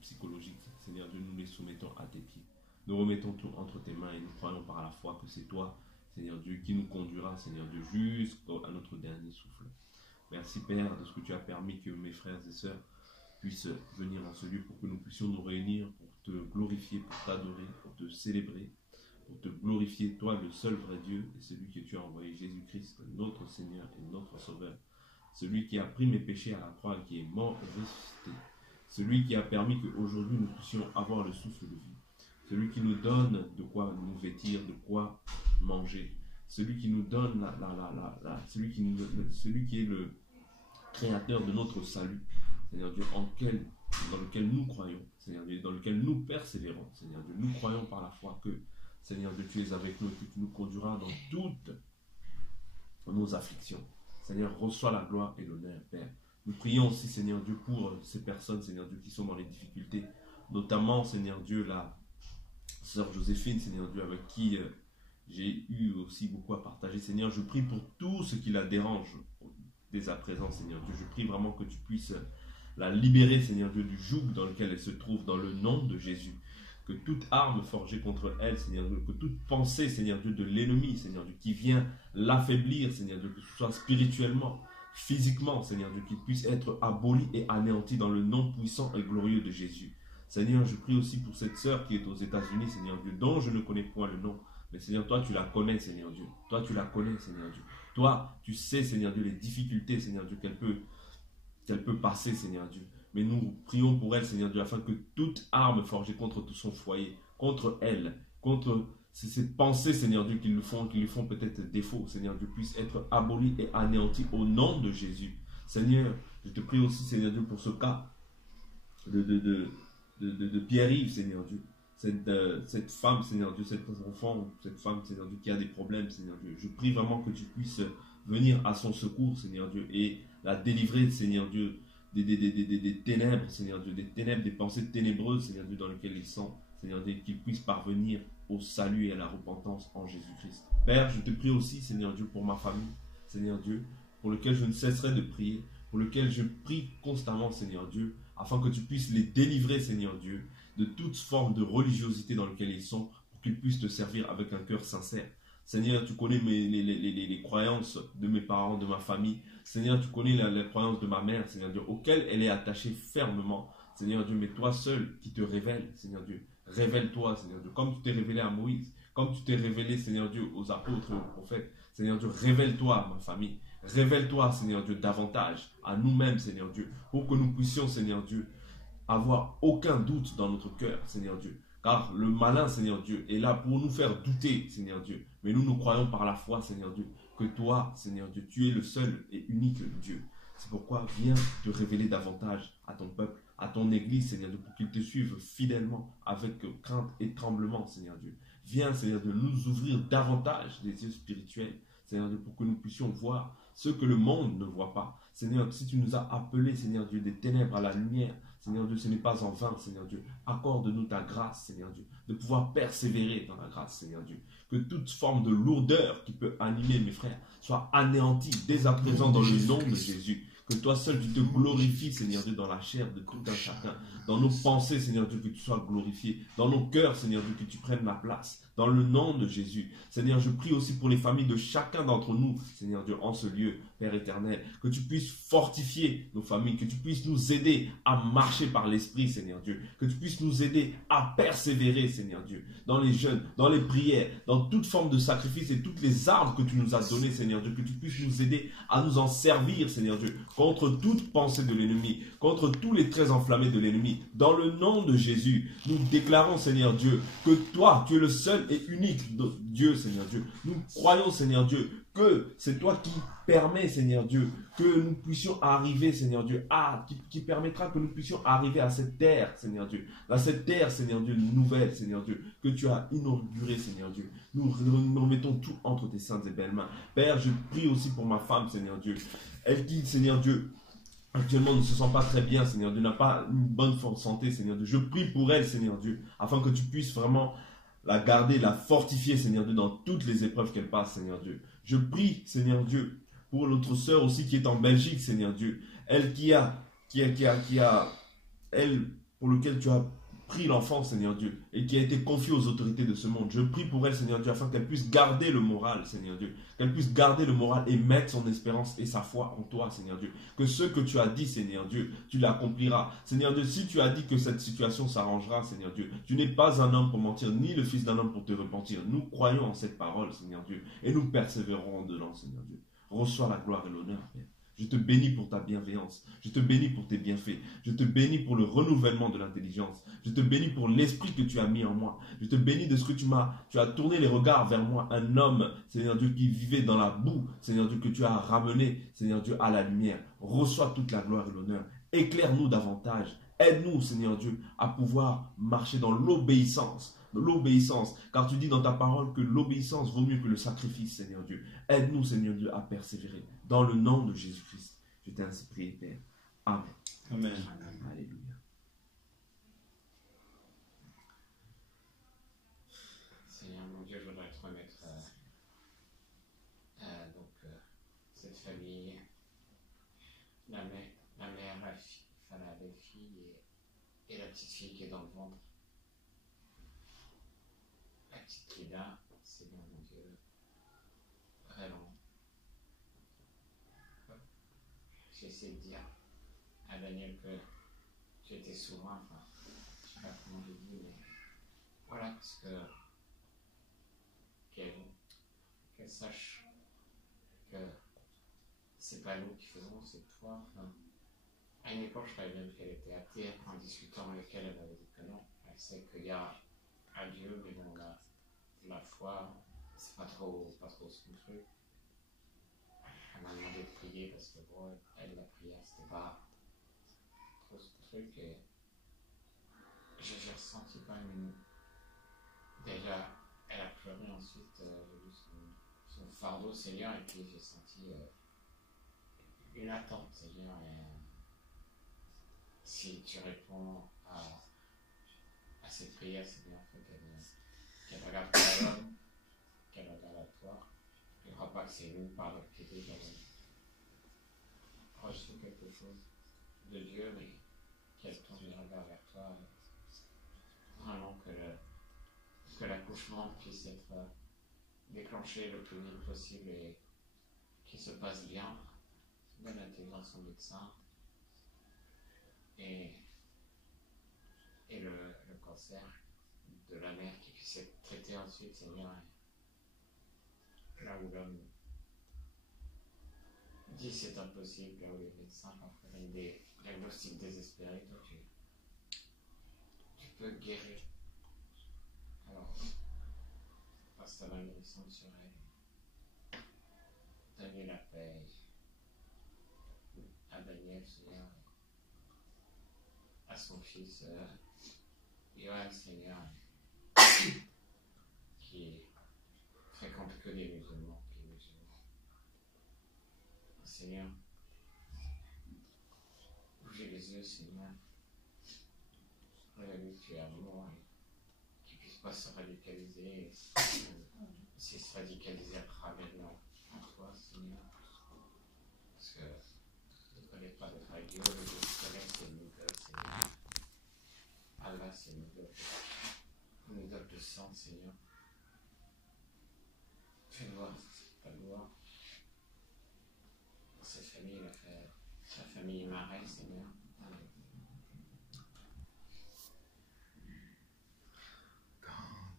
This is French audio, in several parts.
psychologiques. Seigneur Dieu, nous les soumettons à tes pieds. Nous remettons tout entre tes mains et nous croyons par la foi que c'est toi, Seigneur Dieu, qui nous conduira, Seigneur Dieu, jusqu'à notre dernier souffle. Merci Père de ce que tu as permis que mes frères et sœurs puissent venir en ce lieu pour que nous puissions nous réunir pour te glorifier, pour t'adorer, pour te célébrer, pour te glorifier, toi le seul vrai Dieu et celui que tu as envoyé, Jésus-Christ, notre Seigneur et notre Sauveur. Celui qui a pris mes péchés à la croix et qui est mort et ressuscité. Celui qui a permis qu'aujourd'hui nous puissions avoir le souffle de vie. Celui qui nous donne de quoi nous vêtir, de quoi manger. Celui qui nous donne celui qui est le créateur de notre salut. Seigneur Dieu, dans lequel nous croyons, Seigneur Dieu, dans lequel nous persévérons, Seigneur Dieu. Nous croyons par la foi que, Seigneur Dieu, tu es avec nous et que tu nous conduiras dans toutes nos afflictions. Seigneur, reçois la gloire et l'honneur, Père. Nous prions aussi, Seigneur Dieu, pour ces personnes, Seigneur Dieu, qui sont dans les difficultés, notamment, Seigneur Dieu, la sœur Joséphine, Seigneur Dieu, avec qui j'ai eu aussi beaucoup à partager. Seigneur, je prie pour tout ce qui la dérange dès à présent, Seigneur Dieu. Je prie vraiment que tu puisses la libérer, Seigneur Dieu, du joug dans lequel elle se trouve, dans le nom de Jésus. Que toute arme forgée contre elle, Seigneur Dieu, que toute pensée, Seigneur Dieu, de l'ennemi, Seigneur Dieu, qui vient l'affaiblir, Seigneur Dieu, que ce soit spirituellement, physiquement, Seigneur Dieu, qu'il puisse être aboli et anéanti dans le nom puissant et glorieux de Jésus. Seigneur, je prie aussi pour cette sœur qui est aux États-Unis, Seigneur Dieu, dont je ne connais point le nom. Mais Seigneur, toi, tu la connais, Seigneur Dieu. Toi, tu la connais, Seigneur Dieu. Toi, tu sais, Seigneur Dieu, les difficultés, Seigneur Dieu, qu'elle peut passer, Seigneur Dieu. Mais nous prions pour elle, Seigneur Dieu, afin que toute arme forgée contre tout son foyer, contre elle, contre ces pensées, Seigneur Dieu, qui lui font peut-être défaut, Seigneur Dieu, puisse être abolie et anéantie au nom de Jésus. Seigneur, je te prie aussi, Seigneur Dieu, pour ce cas de Pierre-Yves, Seigneur Dieu. Cette femme, Seigneur Dieu, cet enfant, cette femme, Seigneur Dieu, qui a des problèmes, Seigneur Dieu. Je prie vraiment que tu puisses venir à son secours, Seigneur Dieu, et la délivrer, Seigneur Dieu, des ténèbres, Seigneur Dieu, des ténèbres, des pensées ténébreuses, Seigneur Dieu, dans lesquelles ils sont, Seigneur Dieu, qu'ils puissent parvenir au salut et à la repentance en Jésus-Christ. Père, je te prie aussi, Seigneur Dieu, pour ma famille, Seigneur Dieu, pour lequel je ne cesserai de prier, pour lequel je prie constamment, Seigneur Dieu, afin que tu puisses les délivrer, Seigneur Dieu, de toute forme de religiosité dans laquelle ils sont, pour qu'ils puissent te servir avec un cœur sincère. Seigneur, tu connais les croyances de mes parents, de ma famille. Seigneur, tu connais les croyances de ma mère, Seigneur Dieu, auxquelles elle est attachée fermement. Seigneur Dieu, mais toi seul qui te révèle, Seigneur Dieu. Révèle-toi, Seigneur Dieu, comme tu t'es révélé à Moïse, comme tu t'es révélé, Seigneur Dieu, aux apôtres et aux prophètes. Seigneur Dieu, révèle-toi à ma famille. Révèle-toi, Seigneur Dieu, davantage à nous-mêmes, Seigneur Dieu, pour que nous puissions, Seigneur Dieu, avoir aucun doute dans notre cœur, Seigneur Dieu. Car le malin, Seigneur Dieu, est là pour nous faire douter, Seigneur Dieu. Mais nous croyons par la foi, Seigneur Dieu, que toi, Seigneur Dieu, tu es le seul et unique Dieu. C'est pourquoi viens te révéler davantage à ton peuple, à ton église, Seigneur Dieu, pour qu'ils te suivent fidèlement, avec crainte et tremblement, Seigneur Dieu. Viens, Seigneur Dieu, nous ouvrir davantage les yeux spirituels, Seigneur Dieu, pour que nous puissions voir ce que le monde ne voit pas. Seigneur, si tu nous as appelés, Seigneur Dieu, des ténèbres à la lumière, Seigneur Dieu, ce n'est pas en vain, Seigneur Dieu. Accorde-nous ta grâce, Seigneur Dieu, de pouvoir persévérer dans la grâce, Seigneur Dieu. Que toute forme de lourdeur qui peut animer mes frères soit anéantie dès à présent dans le nom de Jésus. Que toi seul tu te glorifies, Seigneur Dieu, dans la chair de tout un chacun. Dans nos pensées, Seigneur Dieu, que tu sois glorifié. Dans nos cœurs, Seigneur Dieu, que tu prennes la place. Dans le nom de Jésus. Seigneur, je prie aussi pour les familles de chacun d'entre nous, Seigneur Dieu, en ce lieu, Père éternel. Que tu puisses fortifier nos familles. Que tu puisses nous aider à marcher par l'Esprit, Seigneur Dieu. Que tu puisses nous aider à persévérer, Seigneur Dieu. Dans les jeûnes, dans les prières, dans toute forme de sacrifice et toutes les armes que tu nous as données, Seigneur Dieu. Que tu puisses nous aider à nous en servir, Seigneur Dieu. Contre toute pensée de l'ennemi, contre tous les traits enflammés de l'ennemi. Dans le nom de Jésus, nous déclarons, Seigneur Dieu, que toi, tu es le seul et unique Dieu, Seigneur Dieu. Nous croyons, Seigneur Dieu, que c'est toi qui permets, Seigneur Dieu, que nous puissions arriver, Seigneur Dieu, qui permettra que nous puissions arriver à cette terre, Seigneur Dieu. À cette terre, Seigneur Dieu, nouvelle, Seigneur Dieu, que tu as inaugurée, Seigneur Dieu. Nous remettons tout entre tes saintes et belles mains. Père, je prie aussi pour ma femme, Seigneur Dieu. Elle qui, Seigneur Dieu, actuellement ne se sent pas très bien, Seigneur Dieu, n'a pas une bonne santé, Seigneur Dieu. Je prie pour elle, Seigneur Dieu, afin que tu puisses vraiment la garder, la fortifier, Seigneur Dieu, dans toutes les épreuves qu'elle passe, Seigneur Dieu. Je prie, Seigneur Dieu, pour notre sœur aussi qui est en Belgique, Seigneur Dieu. Elle pour lequel tu as pris l'enfant, Seigneur Dieu, et qui a été confié aux autorités de ce monde. Je prie pour elle, Seigneur Dieu, afin qu'elle puisse garder le moral, Seigneur Dieu. Qu'elle puisse garder le moral et mettre son espérance et sa foi en toi, Seigneur Dieu. Que ce que tu as dit, Seigneur Dieu, tu l'accompliras. Seigneur Dieu, si tu as dit que cette situation s'arrangera, Seigneur Dieu, tu n'es pas un homme pour mentir, ni le fils d'un homme pour te repentir. Nous croyons en cette parole, Seigneur Dieu, et nous persévérons dedans, Seigneur Dieu. Reçois la gloire et l'honneur, Père. Je te bénis pour ta bienveillance. Je te bénis pour tes bienfaits. Je te bénis pour le renouvellement de l'intelligence. Je te bénis pour l'esprit que tu as mis en moi. Je te bénis de ce que tu as tourné les regards vers moi. Un homme, Seigneur Dieu, qui vivait dans la boue. Seigneur Dieu, que tu as ramené, Seigneur Dieu, à la lumière. Reçois toute la gloire et l'honneur. Éclaire-nous davantage. Aide-nous, Seigneur Dieu, à pouvoir marcher dans l'obéissance. Car tu dis dans ta parole que l'obéissance vaut mieux que le sacrifice, Seigneur Dieu. Aide-nous, Seigneur Dieu, à persévérer. Dans le nom de Jésus-Christ, je t'ai ainsi prié, Père. Amen. Amen. Alléluia. Seigneur mon Dieu, je voudrais te remettre cette famille, la mère, la fille, enfin la belle-fille et la petite fille qui est dans le ventre. La petite qui est là, Seigneur mon Dieu, vraiment. J'ai essayé de dire à Daniel que tu étais souverain, enfin, je ne sais pas comment je dis, mais voilà, parce que qu'elle sache que c'est pas nous qui faisons, c'est toi. Enfin, à une époque, je croyais même qu'elle était athée. En discutant avec elle, elle m'avait dit que non. Elle sait qu'il y a un Dieu, mais bon, la foi, c'est pas trop son truc. Elle m'a demandé de prier parce que pour elle, la prière, c'était pas trop son truc. Et j'ai ressenti quand même déjà, elle a pleuré ensuite, j'ai vu son fardeau, Seigneur, et puis j'ai senti une attente, Seigneur. Et, si tu réponds à cette prière, Seigneur, qu'elle regarde pas à l'homme, qu'elle regarde à toi. Je ne crois pas que c'est nous, par notre piété, qu'elle reçu quelque chose de Dieu, mais qu'elle tourne les regards vers toi. Vraiment que l'accouchement puisse être déclenché le plus vite possible et qu'il se passe bien, bonne intégration médecin et le cancer de la mère qui puisse être traité ensuite, Seigneur. Là où l'homme dit c'est impossible, là où les médecins parfois donnent des diagnostics désespérés, toi tu peux guérir. Alors, passe ta main guérissante sur elle. Donne-lui la paix à Daniel, Seigneur, à son fils, Johan, Seigneur, qui fréquente que les musulmans, Seigneur, bougez les yeux, Seigneur. Regarde que tu es amour et qu'il ne puisse pas se radicaliser. S'il se radicaliser, ramène-le en toi, Seigneur. Parce que je ne connais pas de frère Dieu, mais je connais c'est une idole, Seigneur. Allah, c'est une idole de sang, Seigneur. Fais voir, ta gloire. Cette famille, la famille Marais, Seigneur.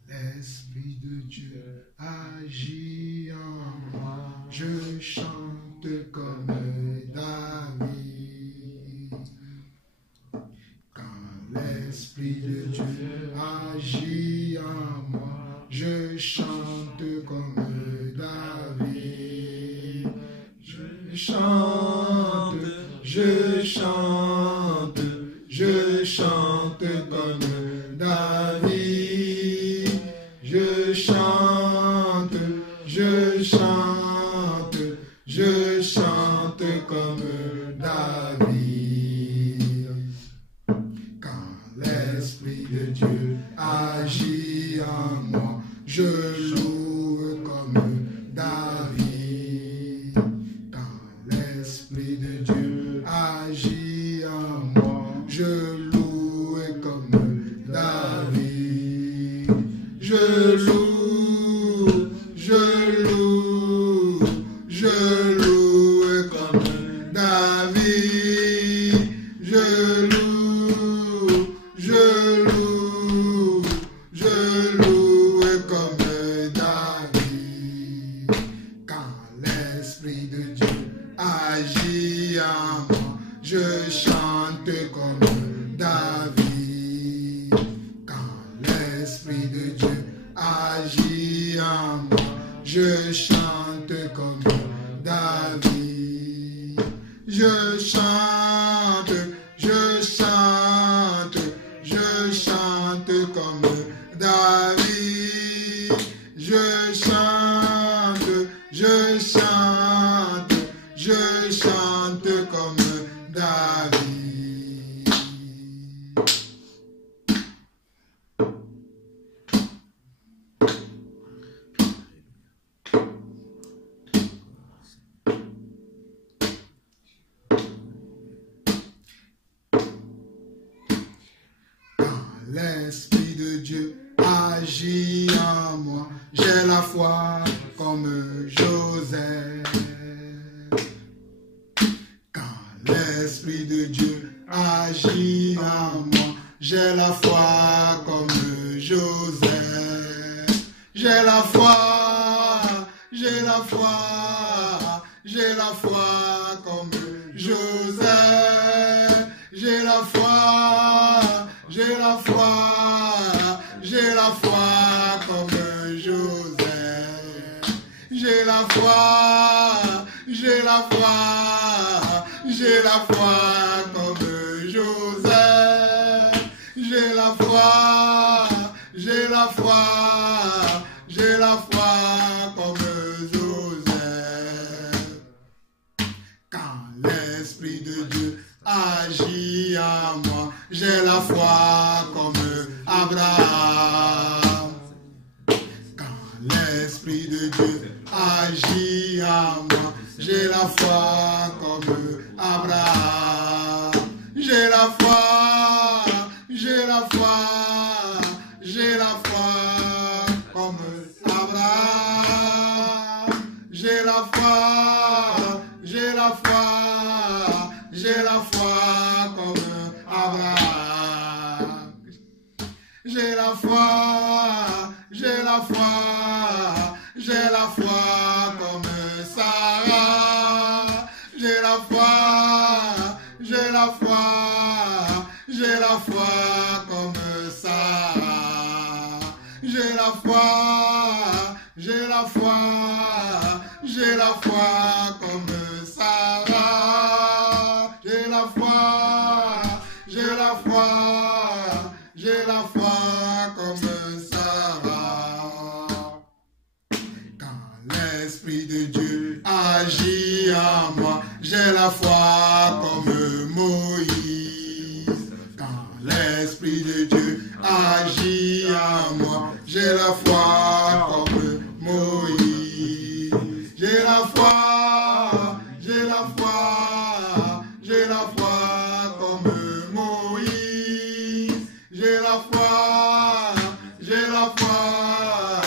L'Esprit de Dieu agit en moi, je chante comme David. Quand l'Esprit de Dieu agit en moi, je chante comme David. Je chante comme David. Je chante comme David. Quand l'Esprit de Dieu agit en moi, je loue comme David. Quand l'Esprit de Dieu agit en moi, je loue David. Quand l'Esprit de Dieu agit en moi, je chante comme David. Je chante comme David. Je chante comme David. L'Esprit de Dieu agit en moi, j'ai la foi comme Joseph. Quand l'Esprit de Dieu agit en moi, j'ai la foi comme Joseph. J'ai la foi comme Joseph. J'ai la foi comme Joseph. J'ai la foi comme Joseph. J'ai la foi comme Joseph. Quand l'Esprit de Dieu agit en moi, j'ai la foi comme Abraham. Quand l'Esprit de Dieu agit en moi, j'ai la foi comme Abraham. J'ai la foi comme Abraham. J'ai la foi comme Abraham. J'ai la foi comme Sarah. J'ai la foi comme Sarah. J'ai la foi comme Sarah. J'ai la foi comme Sarah. Quand l'Esprit de Dieu agit en moi, j'ai la foi comme Moïse. Quand l'Esprit de Dieu agit en moi, j'ai la foi comme Moïse. J'ai la foi comme Moïse. J'ai la foi comme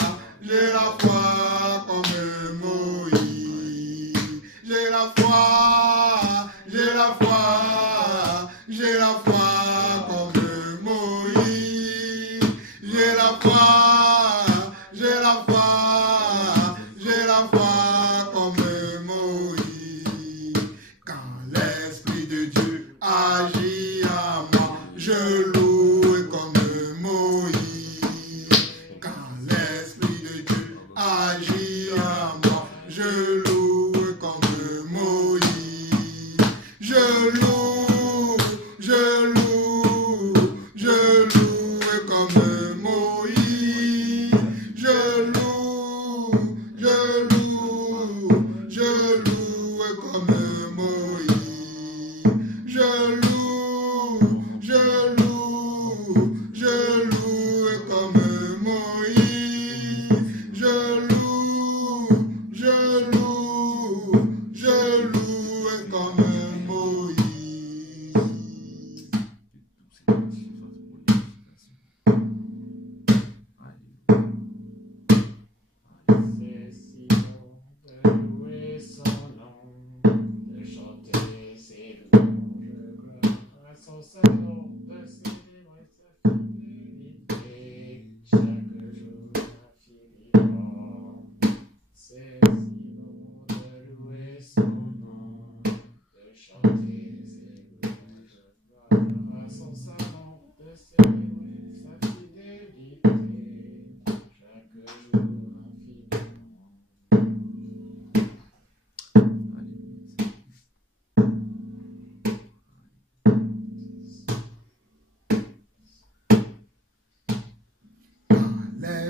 Moïse. J'ai la foi comme Moïse. J'ai la foi comme Moïse. Quand l'Esprit de Dieu agit en moi, je loue comme Moïse. Quand l'Esprit de Dieu agit en moi, je loue comme Moïse. Je loue comme Moïse. Je loue comme Moïse. Je loue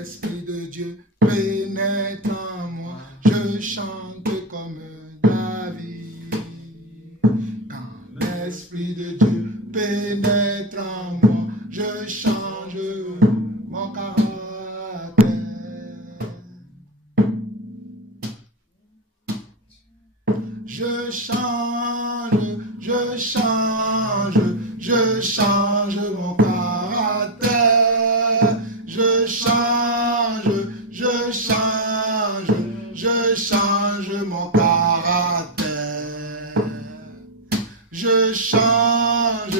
l'Esprit de Dieu pénètre en moi, je chante comme David. Quand l'Esprit de Dieu pénètre en moi, je change mon caractère. Je change mon caractère. Je change mon caractère. Je change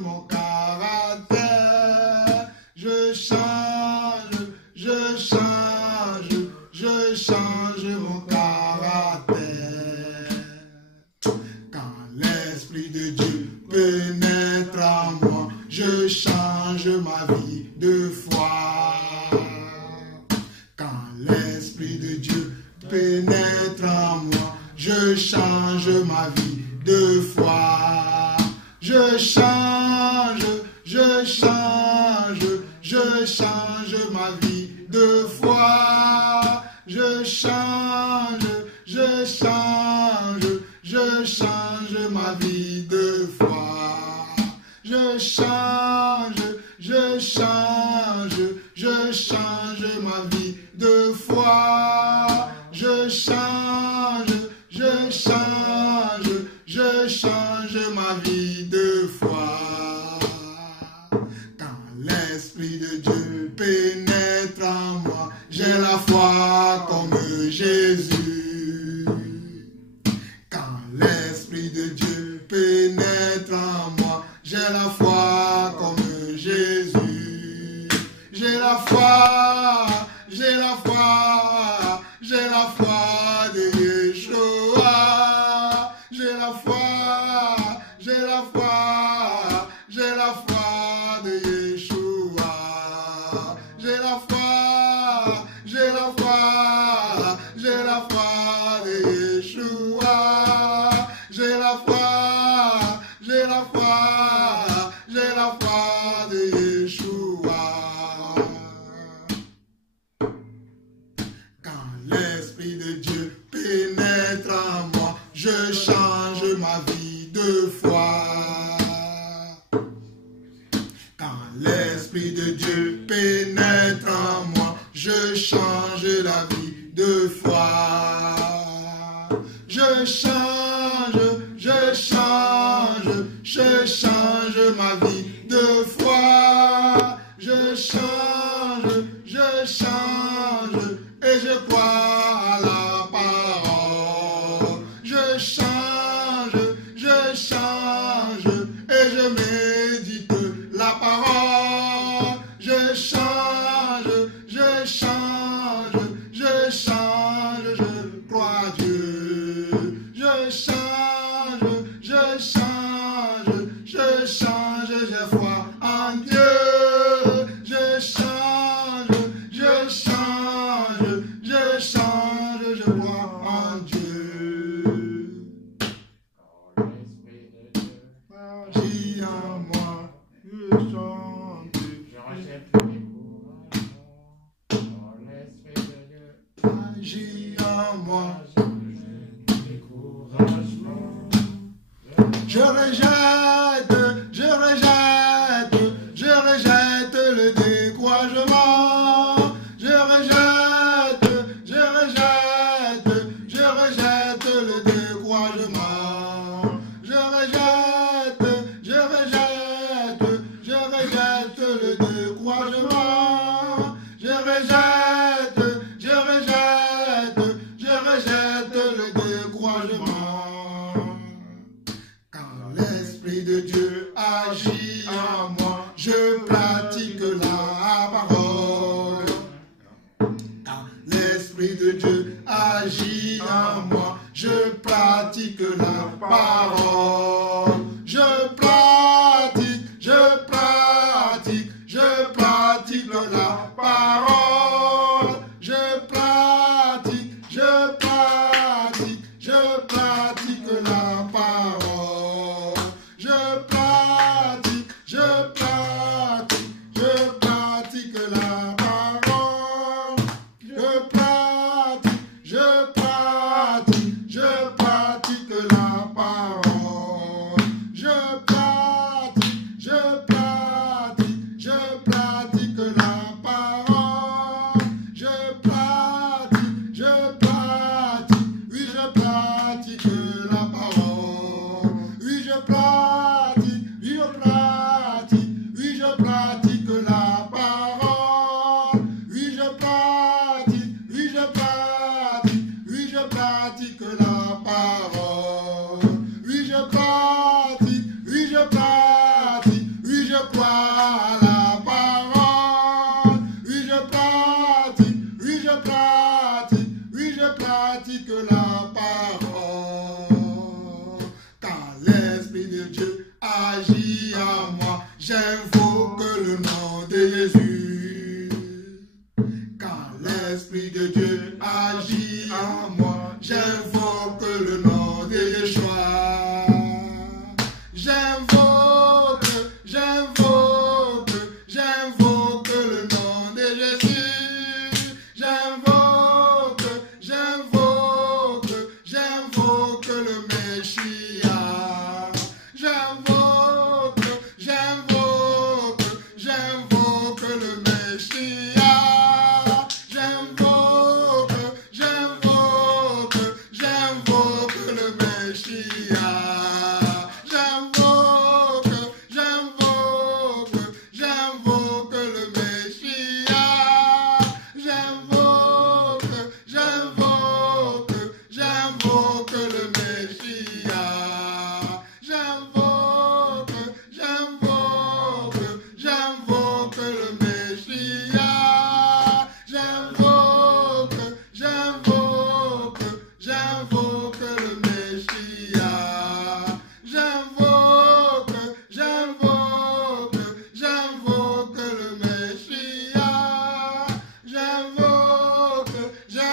mon caractère. Je change mon caractère. Quand l'Esprit de Dieu pénètre en moi, je change ma vie de foi. Quand l'Esprit de Dieu pénètre en moi, je change ma vie de foi. Je change ma vie de foi. Je change ma vie de foi. Je change ma vie de foi. Je change ma vie de foi. Quand l'Esprit de Dieu pénètre en moi, j'ai la foi comme Jésus. Quand l'Esprit de Dieu pénètre en moi, j'ai la foi comme Jésus. J'ai la foi de Yeshua. J'ai la foi de Yeshua. J'ai la foi de Yeshua. J'ai la foi de Yeshua. Quand l'Esprit de Dieu pénètre en moi, je change ma vie de foi. Quand l'Esprit de Dieu pénètre en moi, je change la vie de foi. Je change ma vie de foi. Je change et je crois à la parole. Je change et je médite la parole. Je change, je crois à Dieu. Je change, j'ai foi en Dieu. Je change, je crois en Dieu. Agis en moi, je chante. Je rejette le découragement. Agis en moi, je rejette le découragement. Je rejette le découragement. Je rejette le découragement. Je rejette le découragement. Quand l'Esprit de Dieu agit en moi, je pratique la parole. Quand l'Esprit de Dieu agit en moi, je pratique la parole. Je pratique la parole. Je pratique la parole. Je pratique de Dieu agit en moi, j'invoque le nom de Jésus. Quand l'Esprit de Dieu agit en moi, j'invoque le nom de Yeshua. J'invoque le nom de Jésus. J'invoque le Messia. J'invoque le Messia. J'invoque le Messia. J'invoque le Messia. J'invoque le Messia. J'invoque le Messia. J'invoque le Messia. J'invoque le Messia.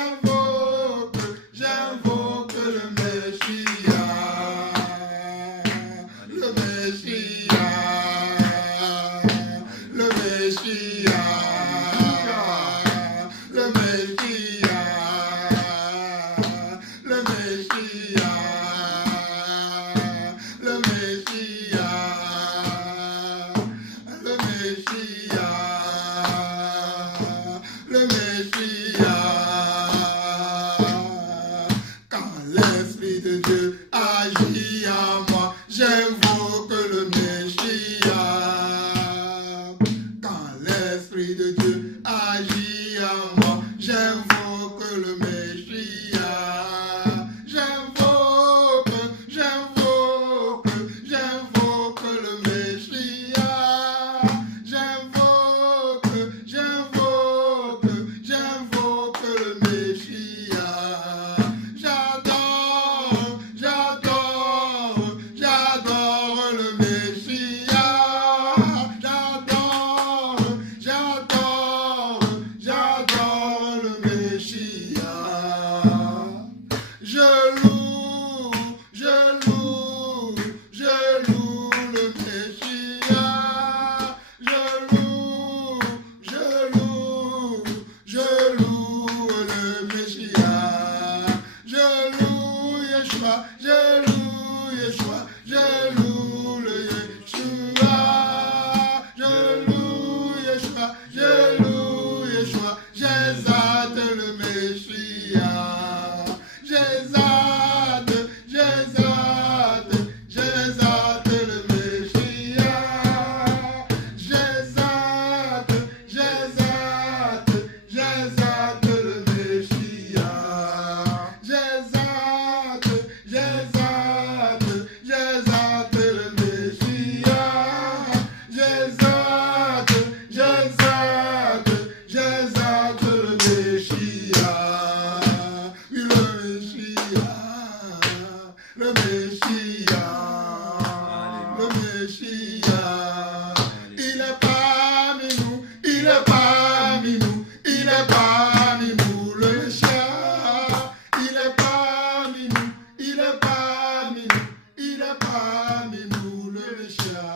J'invoque le Messia. Le Messia. Le Messia. Le Messia. Le Messia. Le Messia. Le Messia. Le Messia. Quand l'Esprit de Dieu agit en moi, j'invoque le Messia. Quand l'Esprit de Dieu agit en moi, j'invoque le Messia. J'invoque le Messia. J'invoque le Messia. J'adore le Messia. J'adore le Messia. Je loue le Messia. Je loue le Messia. Je loue Yeshua. Je loue Yeshua. Je loue le Yeshua. Je loue Yeshua. Je loue Yeshua. J'exalte le Messia. J'exalte le Messia. J'exalte le Messia. J'exalte le Messia. J'exalte le Messia. Oui, le Messia. Le Messia. Il est parmi nous. Il est parmi nous. Il est parmi nous, le Messia. Il est parmi nous. Il est parmi nous. Il est parmi nous, le Messia.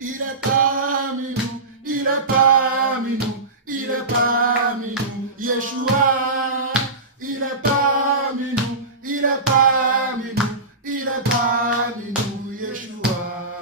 Il est parmi nous. Il est parmi nous. Il est parmi nous, Yeshua. Il est parmi nous. Il est parmi nous. Il est parmi nous, Yeshua.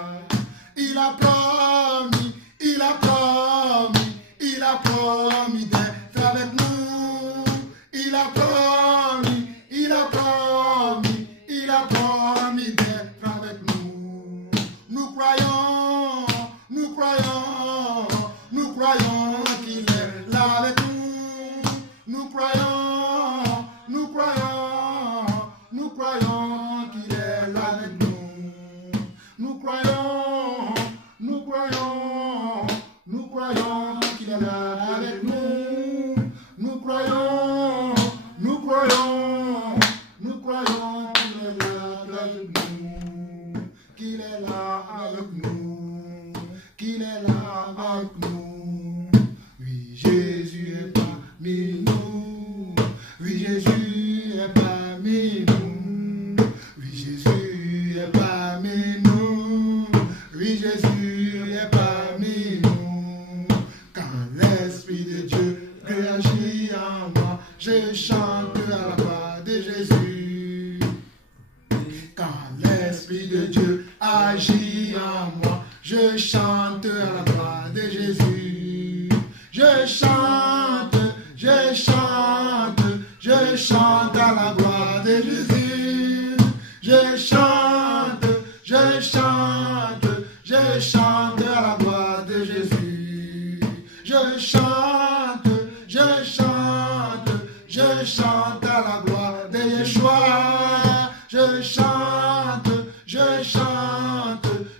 parmi nous. Oui, Jésus est parmi nous. Quand l'Esprit de Dieu réagit en moi, je chante à la gloire de Jésus. Quand l'Esprit de Dieu agit en moi, je chante à la gloire de Jésus. Je chante à la gloire de Jésus. Je chante à la gloire de Jésus. Je chante à la gloire de Yeshua.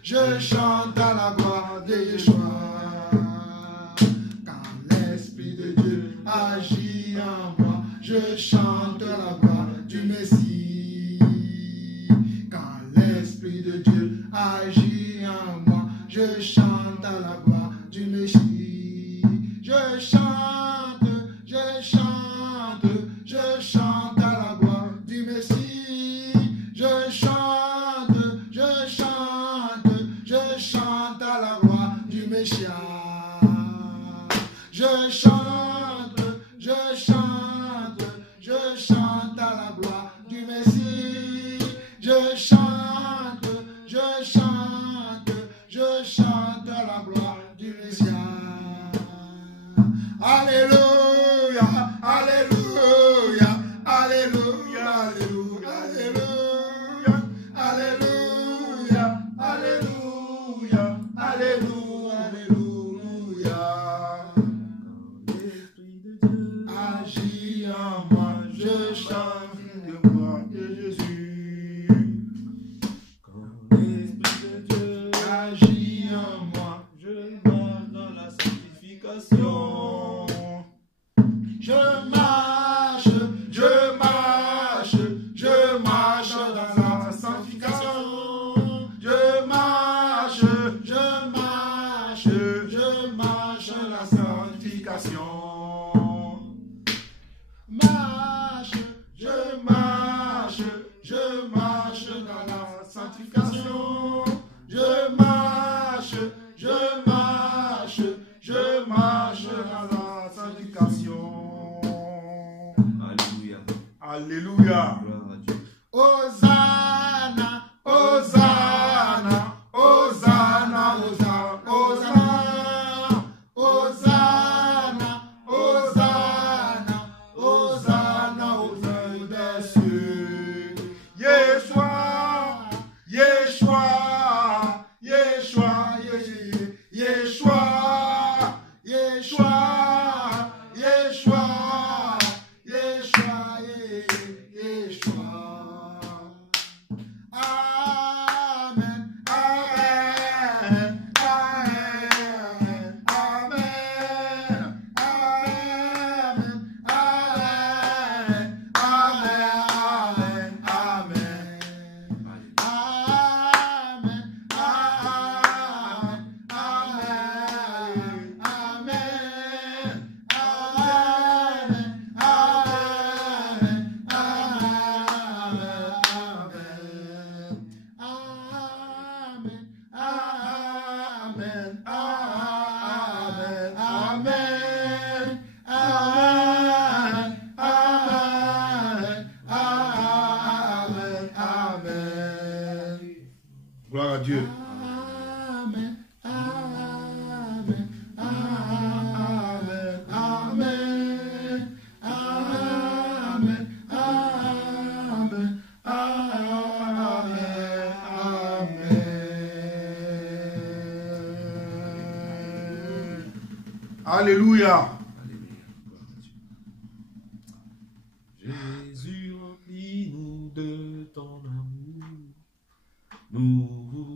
Je chante à la gloire de Yeshua. Quand l'Esprit de Dieu agit en moi, je chante la gloire du Messie. Quand l'Esprit de Dieu agit en moi, je chante à la gloire du Messie. Je chante à la gloire du Messie. Je chante à la gloire du Messia. Je chante à la gloire du Messie. Je chante à la gloire du Messia. Alléluia, alléluia, alléluia, alléluia, alléluia, alléluia, alléluia, alléluia. Agis en moi, je chante de gloire de Jésus. Quand l'Esprit de Dieu Agis en moi, je marche dans la sanctification. je marche dans la sanctification. Je marche dans la sanctification. Je marche dans la sanctification. Je marche dans la sanctification. Alléluia. Alléluia. Gloire à Dieu. Hosanna, Hosanna, Hosanna, Hosanna, Hosanna, Hosanna, Hosanna, Hosanna des cieux. Yeshua, Yeshua, Yeshua, Yeshua, Yeshua, Yeshua, Yeshua, Yeshua. Amen, amen, amen, amen, amen, amen, amen, amen. Gloire à Dieu. Amen, amen, amen, amen, amen, amen, amen. Alléluia. Jésus, remplis-nous de ton amour. Nous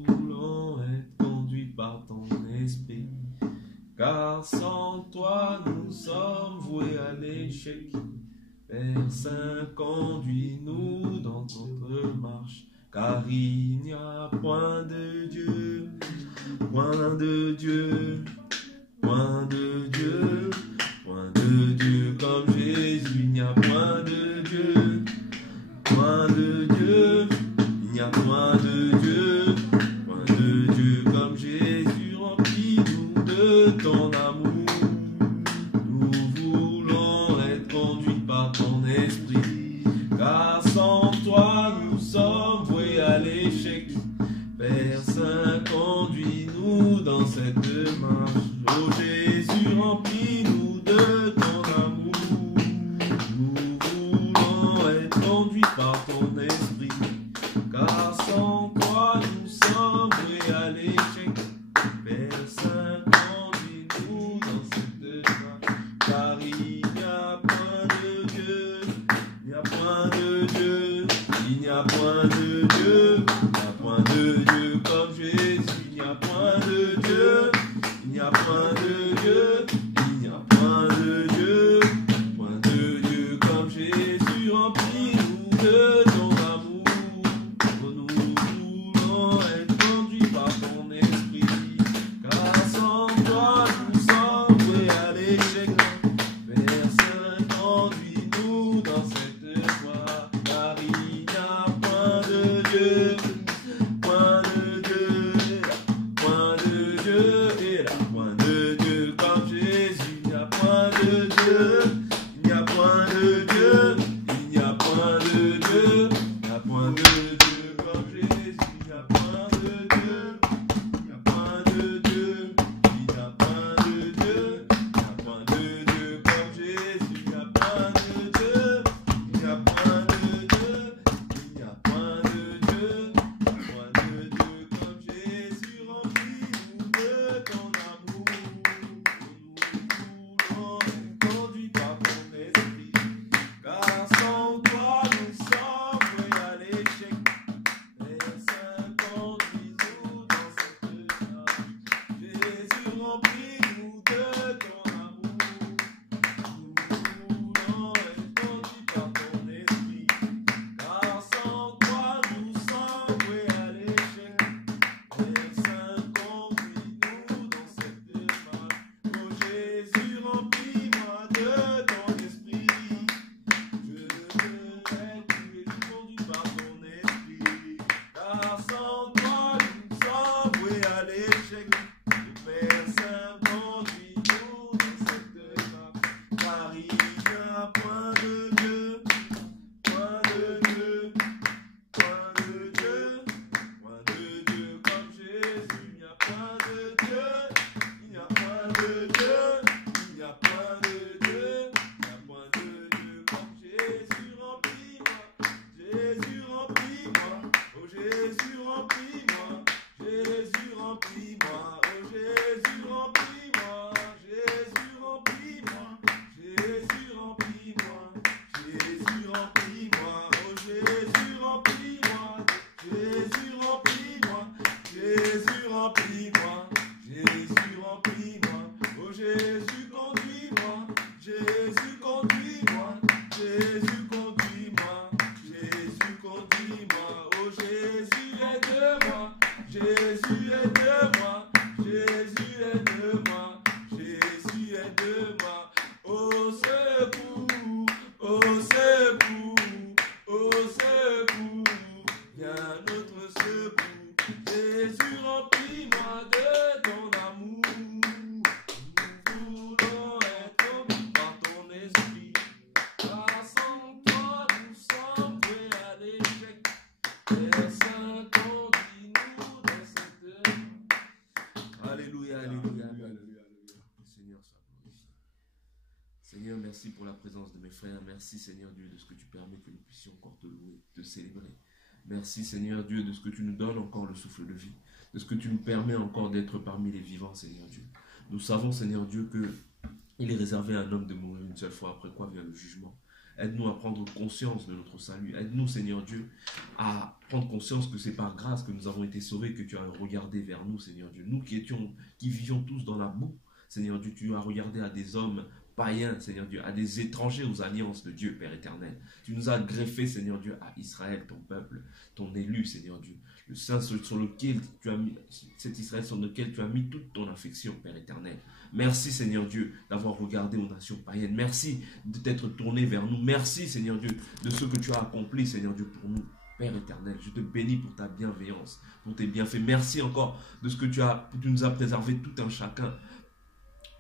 voulons être conduits par ton esprit, car sans toi nous sommes voués à l'échec. Père Saint, conduis-nous dans notre marche, car il n'y a point de Dieu, point de Dieu, point de Dieu, point de Dieu comme Jésus. Il n'y a point de Dieu, point de Dieu, il n'y a point de Dieu, Père Saint, conduis-nous dans cette marche. Oh Jésus, remplis-nous de ton amour. Nous voulons être conduits par ton esprit, car sans toi nous sommes voués à l'échec. Père Saint, conduis-nous dans cette marche, car il n'y a point de Dieu, il n'y a point de Dieu, il n'y a point de Dieu, il n'y a point de Dieu comme Jésus, il n'y a point de Dieu, il n'y a point de Dieu, il n'y a point de Dieu, point de Dieu comme Jésus, remplis-nous de ton amour. Nous voulons être conduits par ton esprit, car sans toi nous sommes voués à l'échec. Père Saint, conduis-nous dans cette voie, car il n'y a point de Dieu, point de Dieu, point de Dieu, et là, point de Dieu comme Jésus, il n'y a point de Dieu, il n'y a point de Dieu, il n'y a point de Dieu, il n'y a point de Dieu comme Jésus, il n'y a point de Dieu, il n'y a point de Dieu, il n'y a point de Dieu, il n'y a point de Dieu comme Jésus, il n'y a point de Dieu, il n'y a point de Dieu, il n'y a point de Dieu, il n'y a point de Dieu comme Jésus, remplis-nous de ton amour. Nous voulons être conduits par ton esprit, car sans toi nous sommes voués à l'échec. Père Saint, conduis-nous dans cette marche. Jésus, remplis-nous de ton amour. Nous voulons être conduits par ton esprit, car sans toi nous sommes voués à l'échec. Père Saint, conduis-nous dans cette marche. Oh Jésus, remplis-moi de ton esprit. Je veux être conduit par ton esprit, car sans toi nous sommes voués à l'échec. Père Saint, conduis-nous dans cette marche, car il n'y a point de Dieu, point de Dieu, point de Dieu, point de Dieu comme Jésus, il n'y a point de Dieu, il n'y a point de Dieu, il n'y a point de Dieu, il n'y a point de Dieu comme Jésus, remplis-moi, Jésus remplis-moi, oh Jésus remplis-moi, Jésus remplis-moi, oh Jésus remplis-moi, Jésus remplis-moi, Jésus remplis-moi, Jésus remplis-moi, oh Jésus remplis-moi, Jésus remplis-moi, Jésus remplis-moi, Jésus remplis-moi, oh Jésus conduis-moi, Jésus conduis-moi, Jésus conduis-moi, Jésus conduis-moi, oh Jésus aide-moi, Jésus aide-moi, Jésus aide-moi, Jésus aide-moi, au secours, au secours, au secours, viens notre secours, Jésus remplis-moi de ton amour. Nous voulons être conduits par ton esprit, car sans toi nous sommes voués à l'échec. Père Saint, conduis-nous dans cette... Alléluia, alléluia, alléluia. Seigneur, sois glorifié. Seigneur, merci pour la présence de mes frères. Merci, Seigneur Dieu, de ce que tu permets que nous puissions encore te louer, te célébrer. Merci, Seigneur Dieu, de ce que tu nous donnes encore le souffle de vie, de ce que tu nous permets encore d'être parmi les vivants, Seigneur Dieu. Nous savons, Seigneur Dieu, qu'il est réservé à un homme de mourir une seule fois, après quoi vient le jugement. Aide-nous à prendre conscience de notre salut. Aide-nous, Seigneur Dieu, à prendre conscience que c'est par grâce que nous avons été sauvés, que tu as regardé vers nous, Seigneur Dieu. Nous qui vivions tous dans la boue, Seigneur Dieu, tu as regardé à des hommes païens, Seigneur Dieu, à des étrangers aux alliances de Dieu, Père éternel. Tu nous as greffés, Seigneur Dieu, à Israël, ton peuple, ton élu, Seigneur Dieu. Le sein sur lequel tu as mis, cet Israël sur lequel tu as mis toute ton affection, Père éternel. Merci, Seigneur Dieu, d'avoir regardé aux nations païennes. Merci de t'être tourné vers nous. Merci, Seigneur Dieu, de ce que tu as accompli, Seigneur Dieu, pour nous. Père éternel, je te bénis pour ta bienveillance, pour tes bienfaits. Merci encore de ce que tu nous as préservé tout un chacun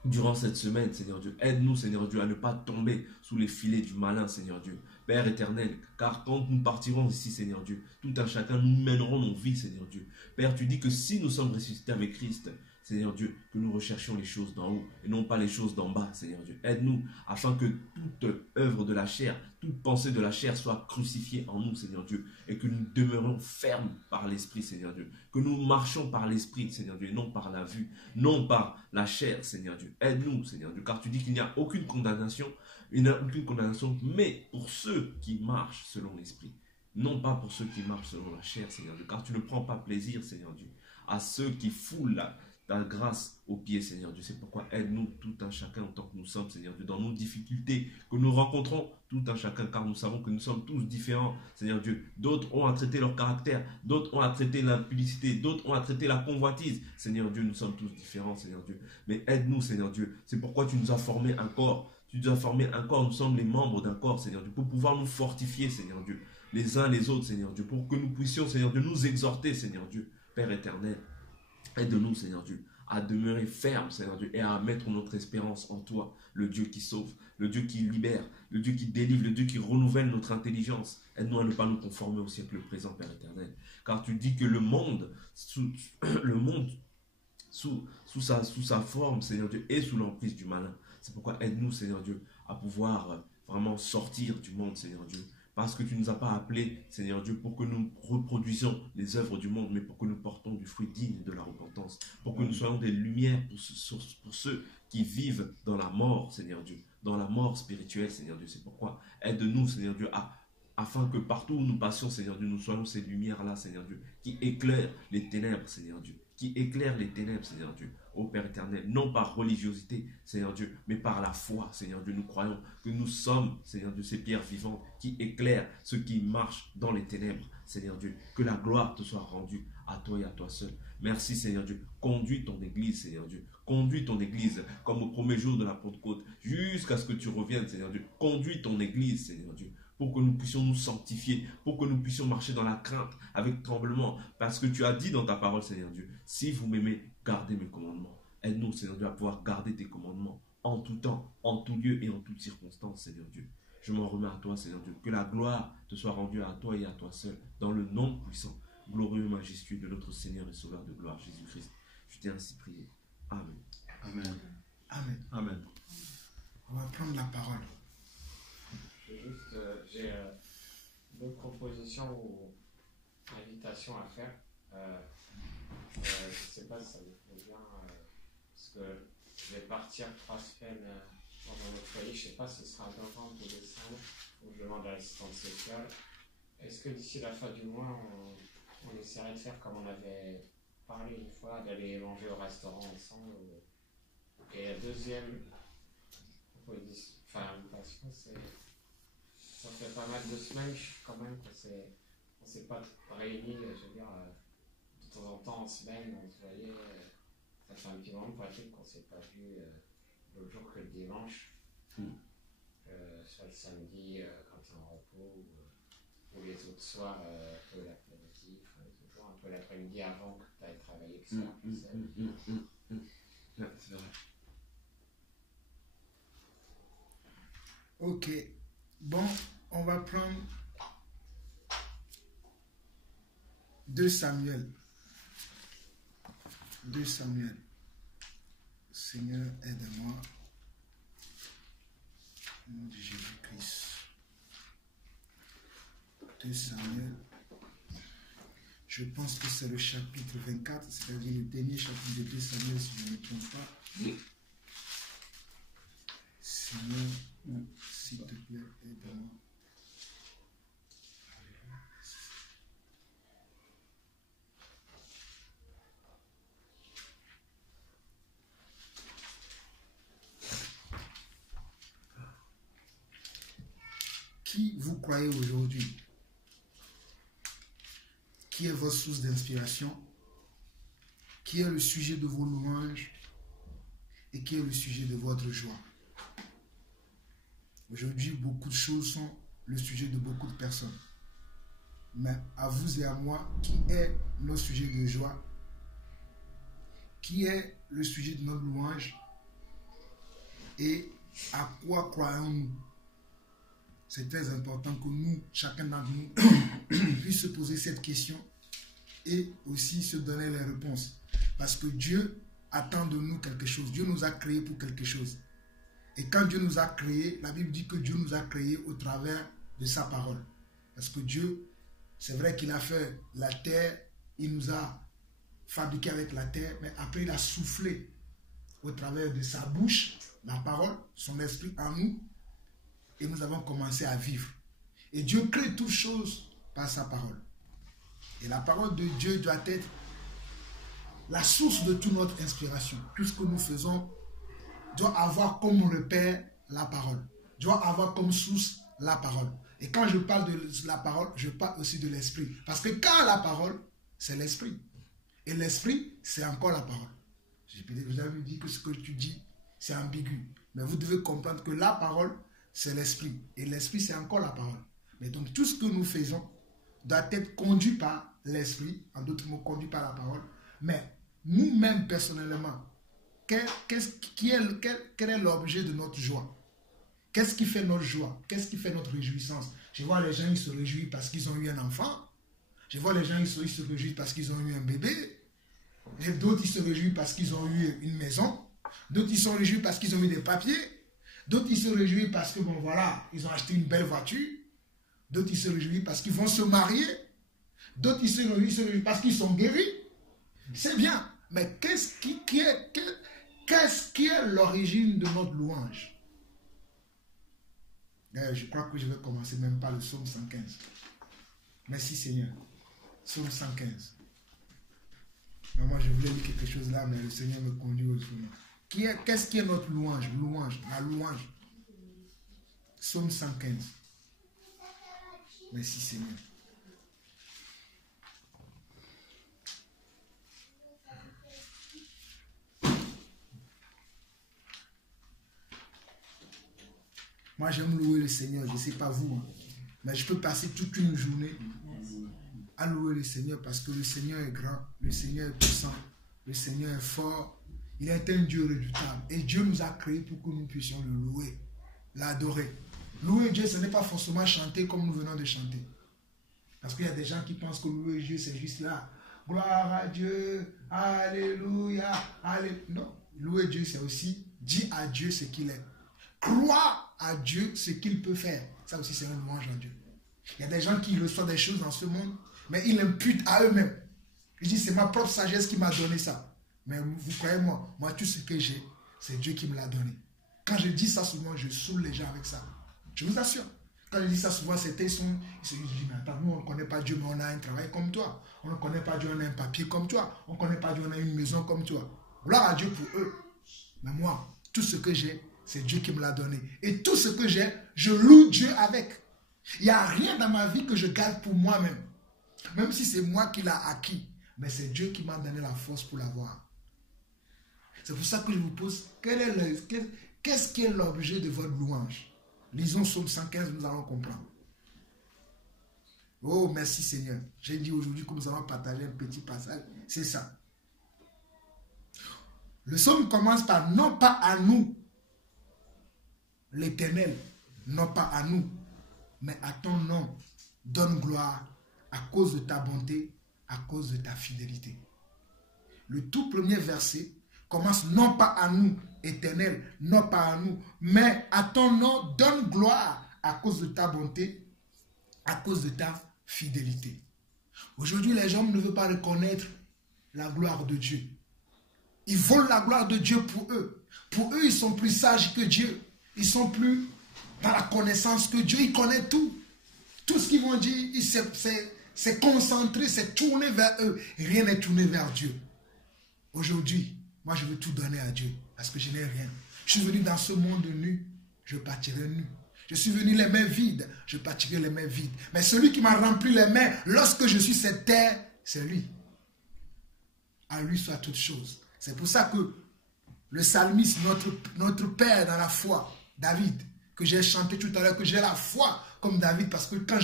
durant cette semaine, Seigneur Dieu. Aide-nous, Seigneur Dieu, à ne pas tomber sous les filets du malin, Seigneur Dieu. Père éternel, Car quand nous partirons ici, Seigneur Dieu, tout un chacun, nous mènerons nos vies, Seigneur Dieu. Père, tu dis que si nous sommes ressuscités avec Christ, Seigneur Dieu, que nous recherchions les choses d'en haut et non pas les choses d'en bas, Seigneur Dieu. Aide-nous afin que toute œuvre de la chair, toute pensée de la chair soit crucifiée en nous, Seigneur Dieu, et que nous demeurions fermes par l'Esprit, Seigneur Dieu. Que nous marchions par l'Esprit, Seigneur Dieu, et non par la vue, non par la chair, Seigneur Dieu. Aide-nous, Seigneur Dieu, car tu dis qu'il n'y a aucune condamnation, mais pour ceux qui marchent selon l'Esprit. Non pas pour ceux qui marchent selon la chair, Seigneur Dieu, car tu ne prends pas plaisir, Seigneur Dieu, à ceux qui foulent ta grâce aux pieds, Seigneur Dieu. C'est pourquoi aide-nous tout un chacun en tant que nous sommes, Seigneur Dieu, dans nos difficultés que nous rencontrons, tout un chacun, car nous savons que nous sommes tous différents, Seigneur Dieu. D'autres ont à traiter leur caractère, d'autres ont à traiter l'impudicité, d'autres ont à traiter la convoitise. Seigneur Dieu, nous sommes tous différents, Seigneur Dieu. Mais aide-nous, Seigneur Dieu. C'est pourquoi tu nous as formé un corps. Tu nous as formé un corps, nous sommes les membres d'un corps, Seigneur Dieu, pour pouvoir nous fortifier, Seigneur Dieu, les uns les autres, Seigneur Dieu, pour que nous puissions, Seigneur Dieu, nous exhorter, Seigneur Dieu, Père éternel. Aide-nous, Seigneur Dieu, à demeurer ferme, Seigneur Dieu, et à mettre notre espérance en toi, le Dieu qui sauve, le Dieu qui libère, le Dieu qui délivre, le Dieu qui renouvelle notre intelligence. Aide-nous à ne pas nous conformer au siècle présent, Père éternel. Car tu dis que le monde, sous sa forme, Seigneur Dieu, est sous l'emprise du malin. C'est pourquoi aide-nous, Seigneur Dieu, à pouvoir vraiment sortir du monde, Seigneur Dieu. Parce que tu ne nous as pas appelés, Seigneur Dieu, pour que nous reproduisions les œuvres du monde, mais pour que nous portons du fruit digne de la repentance, pour que nous soyons des lumières pour ceux qui vivent dans la mort, Seigneur Dieu, dans la mort spirituelle, Seigneur Dieu. C'est pourquoi aide-nous, Seigneur Dieu, afin que partout où nous passions, Seigneur Dieu, nous soyons ces lumières-là, Seigneur Dieu, qui éclairent les ténèbres, Seigneur Dieu, qui éclairent les ténèbres, Seigneur Dieu, ô Père éternel, non par religiosité, Seigneur Dieu, mais par la foi, Seigneur Dieu. Nous croyons que nous sommes, Seigneur Dieu, ces pierres vivantes qui éclairent ceux qui marchent dans les ténèbres, Seigneur Dieu. Que la gloire te soit rendue à toi et à toi seul. Merci, Seigneur Dieu. Conduis ton église, Seigneur Dieu. Conduis ton église comme au premier jour de la Pentecôte, jusqu'à ce que tu reviennes, Seigneur Dieu. Conduis ton église, Seigneur Dieu, pour que nous puissions nous sanctifier, pour que nous puissions marcher dans la crainte, avec tremblement, parce que tu as dit dans ta parole, Seigneur Dieu, si vous m'aimez, gardez mes commandements. Aide-nous, Seigneur Dieu, à pouvoir garder tes commandements en tout temps, en tout lieu et en toutes circonstances, Seigneur Dieu. Je m'en remets à toi, Seigneur Dieu. Que la gloire te soit rendue à toi et à toi seul, dans le nom puissant, glorieux, majestueux de notre Seigneur et Sauveur de gloire, Jésus-Christ. Je t'ai ainsi prié. Amen. Amen. Amen. Amen. On va prendre la parole. J'ai deux propositions ou invitations à faire. Je ne sais pas si ça vous convient, parce que je vais partir 3 semaines dans un autre foyer. Je ne sais pas si ce sera novembre ou décembre. Donc je demande à l'assistante sociale. Est-ce que d'ici la fin du mois, on essaierait de faire comme on avait parlé une fois, d'aller manger au restaurant ensemble? Et la deuxième invitation, c'est... Ça fait pas mal de semaines quand même qu'on ne s'est pas réunis, je veux dire, de temps en temps en semaine, on se voyait, ça fait un petit moment pratique qu'on ne s'est pas vu l'autre jour que le dimanche, soit le samedi quand tu es en repos, ou les autres soirs, un peu l'après-midi, toujours un peu l'après-midi avant que tu ailles travailler, que ça. C'est vrai. Ok. Bon, on va prendre 2 Samuel. 2 Samuel. Seigneur, aide-moi. Au nom de Jésus-Christ. 2 Samuel. Je pense que c'est le chapitre 24, c'est-à-dire le dernier chapitre de 2 Samuel, si je ne me trompe pas. Seigneur, s'il te plaît, aide-moi. Qui vous croyez aujourd'hui? Qui est votre source d'inspiration? Qui est le sujet de vos louanges? Et qui est le sujet de votre joie? Aujourd'hui, beaucoup de choses sont le sujet de beaucoup de personnes. Mais à vous et à moi, qui est notre sujet de joie? Qui est le sujet de notre louange? Et à quoi croyons-nous? c'est très important que nous, chacun d'entre nous, puisse se poser cette question et aussi se donner les réponses. Parce que Dieu attend de nous quelque chose. Dieu nous a créés pour quelque chose. Et quand Dieu nous a créés, la Bible dit que Dieu nous a créés au travers de sa parole. Parce que Dieu, c'est vrai qu'il a fait la terre, il nous a fabriqués avec la terre, mais après il a soufflé au travers de sa bouche, la parole, son esprit en nous, et nous avons commencé à vivre. Et Dieu crée toutes choses par sa parole. Et la parole de Dieu doit être la source de toute notre inspiration. Tout ce que nous faisons doit avoir comme repère la parole, doit avoir comme source la parole. Et quand je parle de la parole, je parle aussi de l'esprit. Parce que quand la parole, c'est l'esprit. Et l'esprit, c'est encore la parole. Vous avez dit que ce que tu dis, c'est ambigu. Mais vous devez comprendre que la parole, c'est l'esprit. Et l'esprit, c'est encore la parole. Mais donc, tout ce que nous faisons doit être conduit par l'esprit, en d'autres mots, conduit par la parole. Mais nous-mêmes, personnellement, quel est l'objet de notre joie? Qu'est-ce qui fait notre joie? Qu'est-ce qui fait notre réjouissance? Je vois les gens, ils se réjouissent parce qu'ils ont eu un enfant. Je vois les gens, ils se réjouissent parce qu'ils ont eu un bébé. Et d'autres, ils se réjouissent parce qu'ils ont eu une maison. D'autres, ils se réjouissent parce qu'ils ont eu des papiers. D'autres, ils se réjouissent parce que, bon, voilà, ils ont acheté une belle voiture. D'autres, ils se réjouissent parce qu'ils vont se marier. D'autres, ils se réjouissent parce qu'ils sont guéris. C'est bien. Mais qu'est-ce qui est l'origine de notre louange? Je crois que je vais commencer même par le psaume 115. Merci Seigneur. Psaume 115. Moi, je voulais dire quelque chose là, mais le Seigneur me conduit autrement. Qu'est-ce qui est notre louange? La louange. Psaume 115. Merci Seigneur. Moi, j'aime louer le Seigneur. Je ne sais pas vous, mais je peux passer toute une journée à louer le Seigneur parce que le Seigneur est grand, le Seigneur est puissant, le Seigneur est fort. Il est un Dieu redoutable. Et Dieu nous a créés pour que nous puissions le louer, l'adorer. Louer Dieu, ce n'est pas forcément chanter comme nous venons de chanter. Parce qu'il y a des gens qui pensent que louer Dieu, c'est juste là. Gloire à Dieu, alléluia, alléluia. Non, louer Dieu, c'est aussi dire à Dieu ce qu'il est. Croire à Dieu ce qu'il peut faire. Ça aussi, c'est une louange à Dieu. Il y a des gens qui reçoivent des choses dans ce monde, mais ils l'imputent à eux-mêmes. Ils disent, c'est ma propre sagesse qui m'a donné ça. Mais vous croyez-moi, moi, tout ce que j'ai, c'est Dieu qui me l'a donné. Quand je dis ça souvent, je saoule les gens avec ça. Je vous assure. Quand je dis ça souvent, ils se disent, mais attends, nous, on ne connaît pas Dieu, mais on a un travail comme toi. On ne connaît pas Dieu, on a un papier comme toi. On ne connaît pas Dieu, on a une maison comme toi. Gloire à Dieu pour eux. Mais moi, tout ce que j'ai, c'est Dieu qui me l'a donné. Et tout ce que j'ai, je loue Dieu avec. Il n'y a rien dans ma vie que je garde pour moi-même. Même si c'est moi qui l'ai acquis. Mais c'est Dieu qui m'a donné la force pour l'avoir. C'est pour ça que je vous pose, qu'est-ce qui est l'objet de votre louange? Lisons Psaume 115, nous allons comprendre. Oh, merci Seigneur. J'ai dit aujourd'hui que nous allons partager un petit passage. C'est ça. Le psaume commence par « Non pas à nous, l'Éternel, non pas à nous, mais à ton nom, donne gloire à cause de ta bonté, à cause de ta fidélité. » Le tout premier verset commence « Non pas à nous, Éternel, non pas à nous, mais à ton nom, donne gloire à cause de ta bonté, à cause de ta fidélité. » Aujourd'hui, les gens ne veulent pas reconnaître la gloire de Dieu. Ils volent la gloire de Dieu pour eux. Pour eux, ils sont plus sages que Dieu. Ils sont plus dans la connaissance que Dieu. Ils connaissent tout. Tout ce qu'ils vont dire, c'est concentré, c'est tourné vers eux. Et rien n'est tourné vers Dieu. Aujourd'hui, moi, je veux tout donner à Dieu parce que je n'ai rien. Je suis venu dans ce monde nu, je partirai nu. Je suis venu les mains vides, je partirai les mains vides. Mais celui qui m'a rempli les mains lorsque je suis cette terre, c'est lui. À lui soit toute chose. C'est pour ça que le psalmiste, notre père dans la foi, David, que j'ai chanté tout à l'heure, que j'ai la foi comme David, parce que quand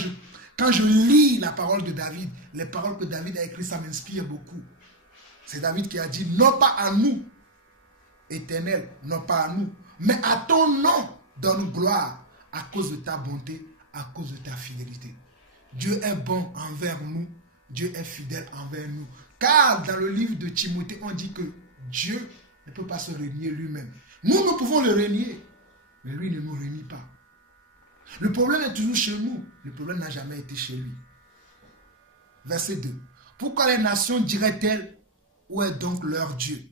je lis la parole de David, les paroles que David a écrites, ça m'inspire beaucoup. C'est David qui a dit, non pas à nous, Éternel, non pas à nous, mais à ton nom donne gloire à cause de ta bonté, à cause de ta fidélité. Dieu est bon envers nous, Dieu est fidèle envers nous. Car dans le livre de Timothée, on dit que Dieu ne peut pas se renier lui-même. Nous pouvons le renier, mais lui ne nous renie pas. Le problème est toujours chez nous, le problème n'a jamais été chez lui. Verset 2. Pourquoi les nations diraient-elles, où est donc leur Dieu?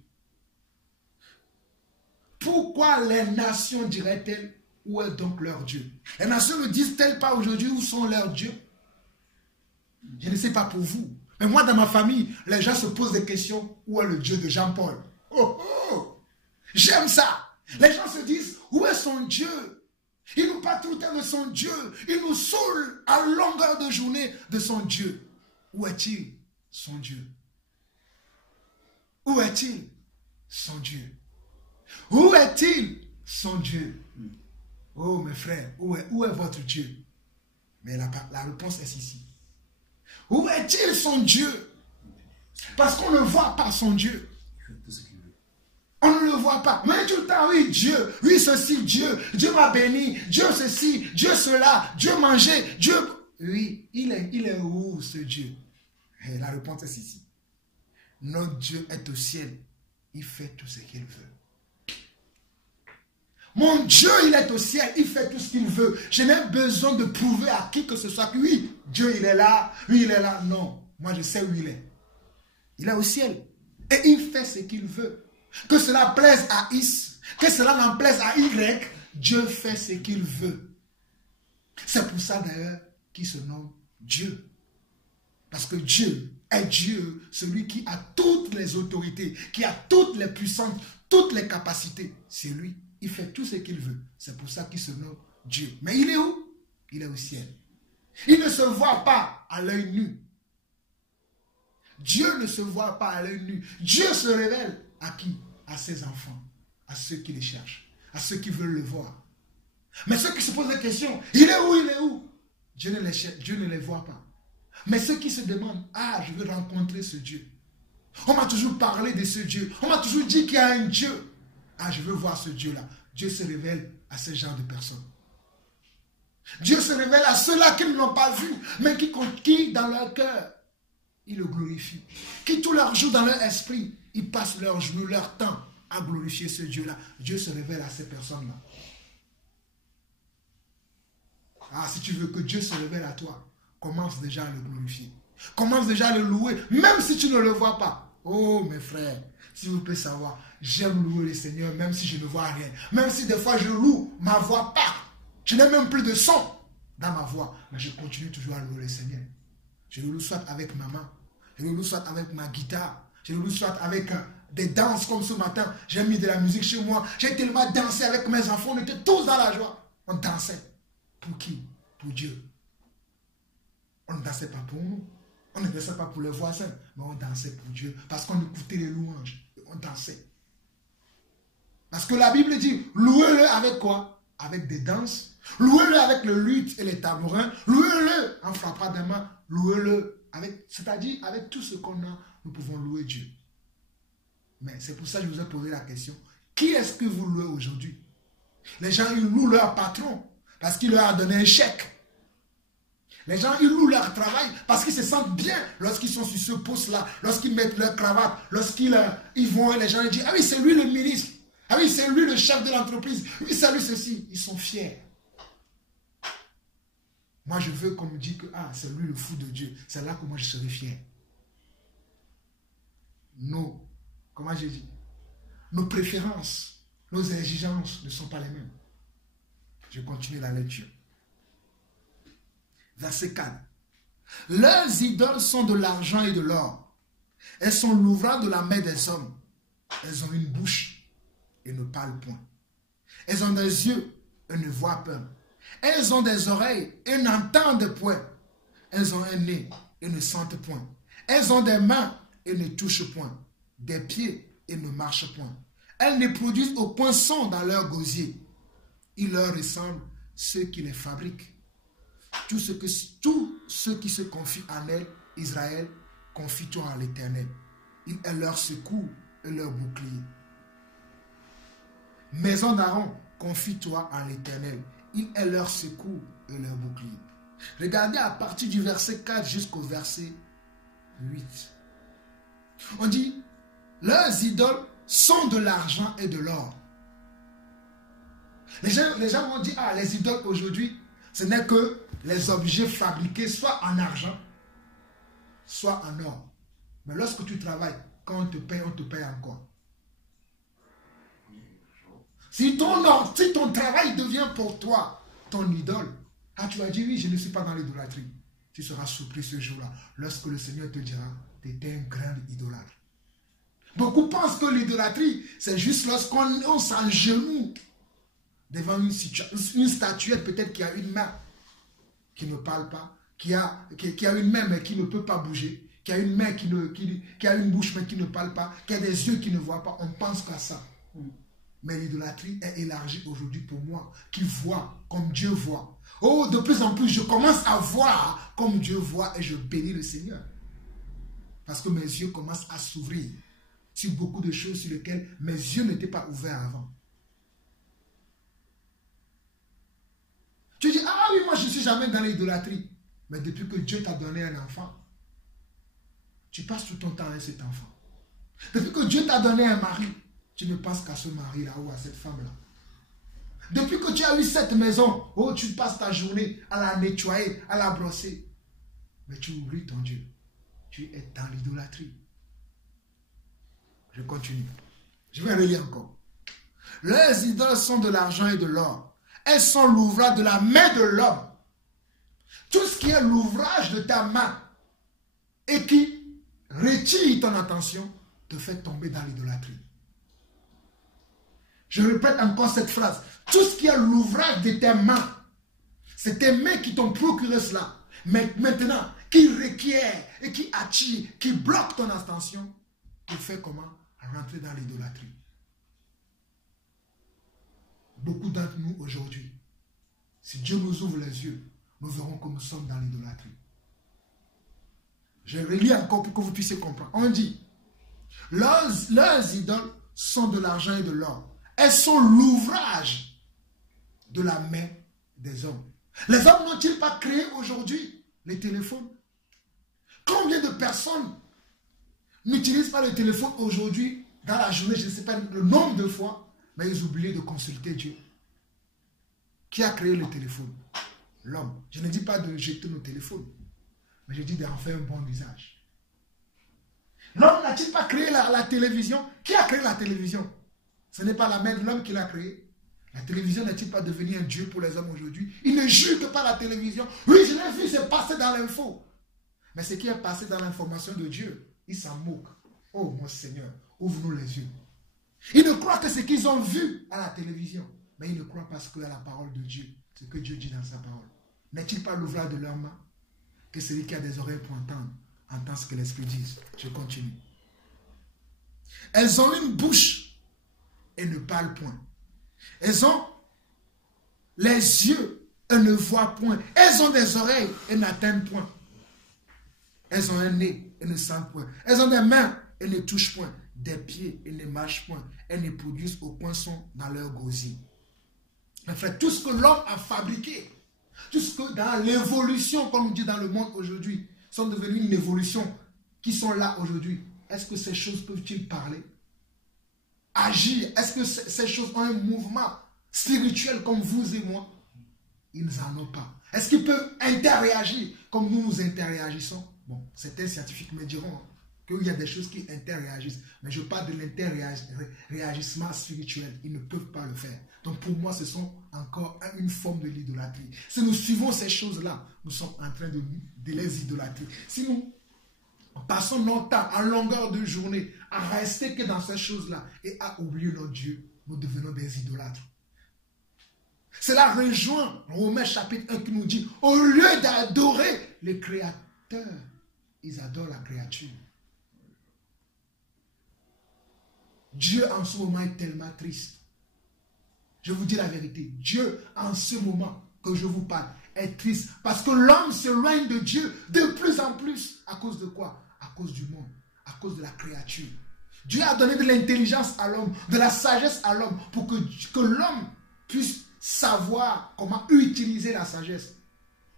Pourquoi les nations diraient-elles, où est donc leur Dieu? Les nations ne disent-elles pas aujourd'hui où sont leurs dieux? Je ne sais pas pour vous, mais moi dans ma famille, les gens se posent des questions, où est le Dieu de Jean-Paul? Oh oh, j'aime ça. Les gens se disent, où est son Dieu? Il nous parle tout le temps de son Dieu. Il nous saoule à longueur de journée de son Dieu. Où est-il, son Dieu? Où est-il, son Dieu? Où est-il, son Dieu? Oh mes frères, où est votre Dieu? Mais la réponse est ici. Où est-il, son Dieu? Parce qu'on ne voit pas son Dieu. On ne le voit pas. Mais tout le temps, oui, Dieu, oui, ceci, Dieu m'a béni, Dieu ceci, Dieu cela, Dieu mangeait, Dieu... Oui, il est où ce Dieu? Et la réponse est ici. Notre Dieu est au ciel. Il fait tout ce qu'il veut. Mon Dieu, il est au ciel. Il fait tout ce qu'il veut. Je n'ai besoin de prouver à qui que ce soit que oui, Dieu, il est là. Oui, il est là. Non, moi, je sais où il est. Il est au ciel. Et il fait ce qu'il veut. Que cela plaise à X, que cela n'en plaise à Y, Dieu fait ce qu'il veut. C'est pour ça d'ailleurs qu'il se nomme Dieu. Parce que Dieu est Dieu, celui qui a toutes les autorités, qui a toutes les puissances, toutes les capacités. C'est lui. Il fait tout ce qu'il veut. C'est pour ça qu'il se nomme Dieu. Mais il est où? Il est au ciel. Il ne se voit pas à l'œil nu. Dieu ne se voit pas à l'œil nu. Dieu se révèle à qui? À ses enfants, à ceux qui les cherchent, à ceux qui veulent le voir. Mais ceux qui se posent la question, il est où, il est où? Dieu ne les voit pas. Mais ceux qui se demandent, ah, je veux rencontrer ce Dieu. On m'a toujours parlé de ce Dieu. On m'a toujours dit qu'il y a un Dieu. Ah, je veux voir ce Dieu-là. Dieu se révèle à ce genre de personnes. Dieu se révèle à ceux-là qui ne l'ont pas vu, mais qui dans leur cœur, ils le glorifient. Qui tout leur jour dans leur esprit, ils passent leur jour, leur temps à glorifier ce Dieu-là. Dieu se révèle à ces personnes-là. Ah, si tu veux que Dieu se révèle à toi, commence déjà à le glorifier. Commence déjà à le louer, même si tu ne le vois pas. Oh, mes frères, si vous pouvez savoir, j'aime louer le Seigneur, même si je ne vois rien. Même si des fois je loue, ma voix part. Je n'ai même plus de son dans ma voix, mais je continue toujours à louer le Seigneur. Je le loue soit avec ma main, je le loue soit avec ma guitare, je le loue soit avec des danses comme ce matin. J'ai mis de la musique chez moi, j'ai tellement dansé avec mes enfants, on était tous dans la joie. On dansait. Pour qui? Pour Dieu. On ne dansait pas pour nous, on ne dansait pas pour les voisins, mais on dansait pour Dieu, parce qu'on écoutait les louanges, on dansait. Parce que la Bible dit, louez-le avec quoi? Avec des danses. Louez-le avec le luth et les tabourins. Louez-le en frappant des mains. Louez-le avec, c'est-à-dire avec tout ce qu'on a, nous pouvons louer Dieu. Mais c'est pour ça que je vous ai posé la question. Qui est-ce que vous louez aujourd'hui? Les gens, ils louent leur patron parce qu'il leur a donné un chèque. Les gens, ils louent leur travail parce qu'ils se sentent bien lorsqu'ils sont sur ce poste-là, lorsqu'ils mettent leur cravate, lorsqu'ils vont, les gens ils disent, ah oui, c'est lui le ministre. Ah oui, c'est lui le chef de l'entreprise. Oui, c'est lui ceci. Ils sont fiers. Moi, je veux qu'on me dise que c'est lui le fou de Dieu. C'est là que moi, je serai fier. Comment j'ai dit? Nos préférences, nos exigences ne sont pas les mêmes. Je continue la lecture. Verset 4. Leurs idoles sont de l'argent et de l'or. Elles sont l'ouvrage de la main des hommes. Elles ont une bouche et ne parlent point. Elles ont des yeux et ne voient pas. Elles ont des oreilles et n'entendent point. Elles ont un nez et ne sentent point. Elles ont des mains et ne touchent point. Des pieds et ne marchent point. Elles ne produisent aucun son dans leur gosier. Il leur ressemble ceux qui les fabriquent. Tous ceux qui se confient en elles, Israël, confie-toi en l'Éternel. Il est leur secours et leur bouclier. Maison d'Aaron, confie-toi en l'Éternel. Il est leur secours et leur bouclier. Regardez à partir du verset 4 jusqu'au verset 8. On dit, leurs idoles sont de l'argent et de l'or. Les gens vont dire, ah, les idoles aujourd'hui, ce n'est que les objets fabriqués soit en argent, soit en or. Mais lorsque tu travailles, quand on te paye encore. Si ton travail devient pour toi ton idole, ah, tu vas dire, oui, je ne suis pas dans l'idolâtrie. Tu seras surpris ce jour-là, lorsque le Seigneur te dira, tu étais un grand idolâtre. Beaucoup pensent que l'idolâtrie, c'est juste lorsqu'on s'agenouille devant une statuette, peut-être qui a une main qui ne parle pas, qui a une main mais qui ne peut pas bouger, qui a une main qui a une bouche mais qui ne parle pas, qui a des yeux qui ne voient pas. On pense qu'à ça. Mais l'idolâtrie est élargie aujourd'hui pour moi, qui vois comme Dieu voit. Oh, de plus en plus, je commence à voir comme Dieu voit et je bénis le Seigneur. Parce que mes yeux commencent à s'ouvrir sur beaucoup de choses sur lesquelles mes yeux n'étaient pas ouverts avant. Tu dis, ah oui, moi je ne suis jamais dans l'idolâtrie. Mais depuis que Dieu t'a donné un enfant, tu passes tout ton temps avec cet enfant. Depuis que Dieu t'a donné un mari, tu ne penses qu'à ce mari-là ou à cette femme-là. Depuis que tu as eu cette maison, oh, tu passes ta journée à la nettoyer, à la brosser. Mais tu oublies ton Dieu. Tu es dans l'idolâtrie. Je continue. Je vais relire encore. Leurs idoles sont de l'argent et de l'or. Elles sont l'ouvrage de la main de l'homme. Tout ce qui est l'ouvrage de ta main et qui retire ton attention te fait tomber dans l'idolâtrie. Je répète encore cette phrase. Tout ce qui est l'ouvrage de tes mains, c'est tes mains qui t'ont procuré cela. Mais maintenant, qui requiert et qui attire, qui bloque ton attention, te fait comment? Rentrer dans l'idolâtrie. Beaucoup d'entre nous aujourd'hui, si Dieu nous ouvre les yeux, nous verrons que nous sommes dans l'idolâtrie. Je relis encore pour que vous puissiez comprendre. On dit, leurs idoles sont de l'argent et de l'or. Elles sont l'ouvrage de la main des hommes. Les hommes n'ont-ils pas créé aujourd'hui les téléphones? Combien de personnes n'utilisent pas le téléphone aujourd'hui dans la journée? Je ne sais pas le nombre de fois, mais ils oublient de consulter Dieu. Qui a créé le téléphone? L'homme. Je ne dis pas de jeter nos téléphones, mais je dis d'en faire un bon usage. L'homme n'a-t-il pas créé la télévision? Qui a créé la télévision? Ce n'est pas la main de l'homme qui l'a créée. La télévision n'est-il pas devenue un dieu pour les hommes aujourd'hui? Ils ne jugent que par la télévision. Oui, je l'ai vu, c'est passé dans l'info. Mais ce qui est passé dans l'information de Dieu, ils s'en moquent. Oh mon Seigneur, ouvre-nous les yeux. Ils ne croient que ce qu'ils ont vu à la télévision. Mais ils ne croient pas ce que la parole de Dieu, ce que Dieu dit dans sa parole. N'est-il pas l'ouvrage de leurs mains? Que celui qui a des oreilles pour entendre, entend ce que l'Esprit dit. Je continue. Elles ont une bouche et ne parlent point. Elles ont les yeux et ne voient point. Elles ont des oreilles et n'atteignent point. Elles ont un nez et ne sentent point. Elles ont des mains et ne touchent point. Des pieds et ne marchent point. Elles ne produisent aucun son dans leur gosier. En fait, tout ce que l'homme a fabriqué, tout ce que dans l'évolution, comme on dit dans le monde aujourd'hui, sont devenues une évolution qui sont là aujourd'hui. Est-ce que ces choses peuvent-ils parler? Agir? Est-ce que ces choses ont un mouvement spirituel comme vous et moi? Ils n'en ont pas. Est-ce qu'ils peuvent interréagir comme nous interréagissons? Bon, certains scientifiques me diront qu'il y a des choses qui interréagissent. Mais je parle de l'interréagissement spirituel. Ils ne peuvent pas le faire. Donc pour moi, ce sont encore une forme de l'idolâtrie. Si nous suivons ces choses-là, nous sommes en train de les idolâtrer. Si nous passons notre temps en longueur de journée à rester que dans ces choses-là et à oublier notre Dieu, nous devenons des idolâtres. Cela rejoint Romains chapitre 1 qui nous dit, au lieu d'adorer le Créateur, ils adorent la créature. Dieu en ce moment est tellement triste. Je vous dis la vérité. Dieu en ce moment que je vous parle est triste. Parce que l'homme s'éloigne de Dieu de plus en plus. À cause de quoi? À cause du monde. À cause de la créature. Dieu a donné de l'intelligence à l'homme, de la sagesse à l'homme pour que l'homme puisse savoir comment utiliser la sagesse.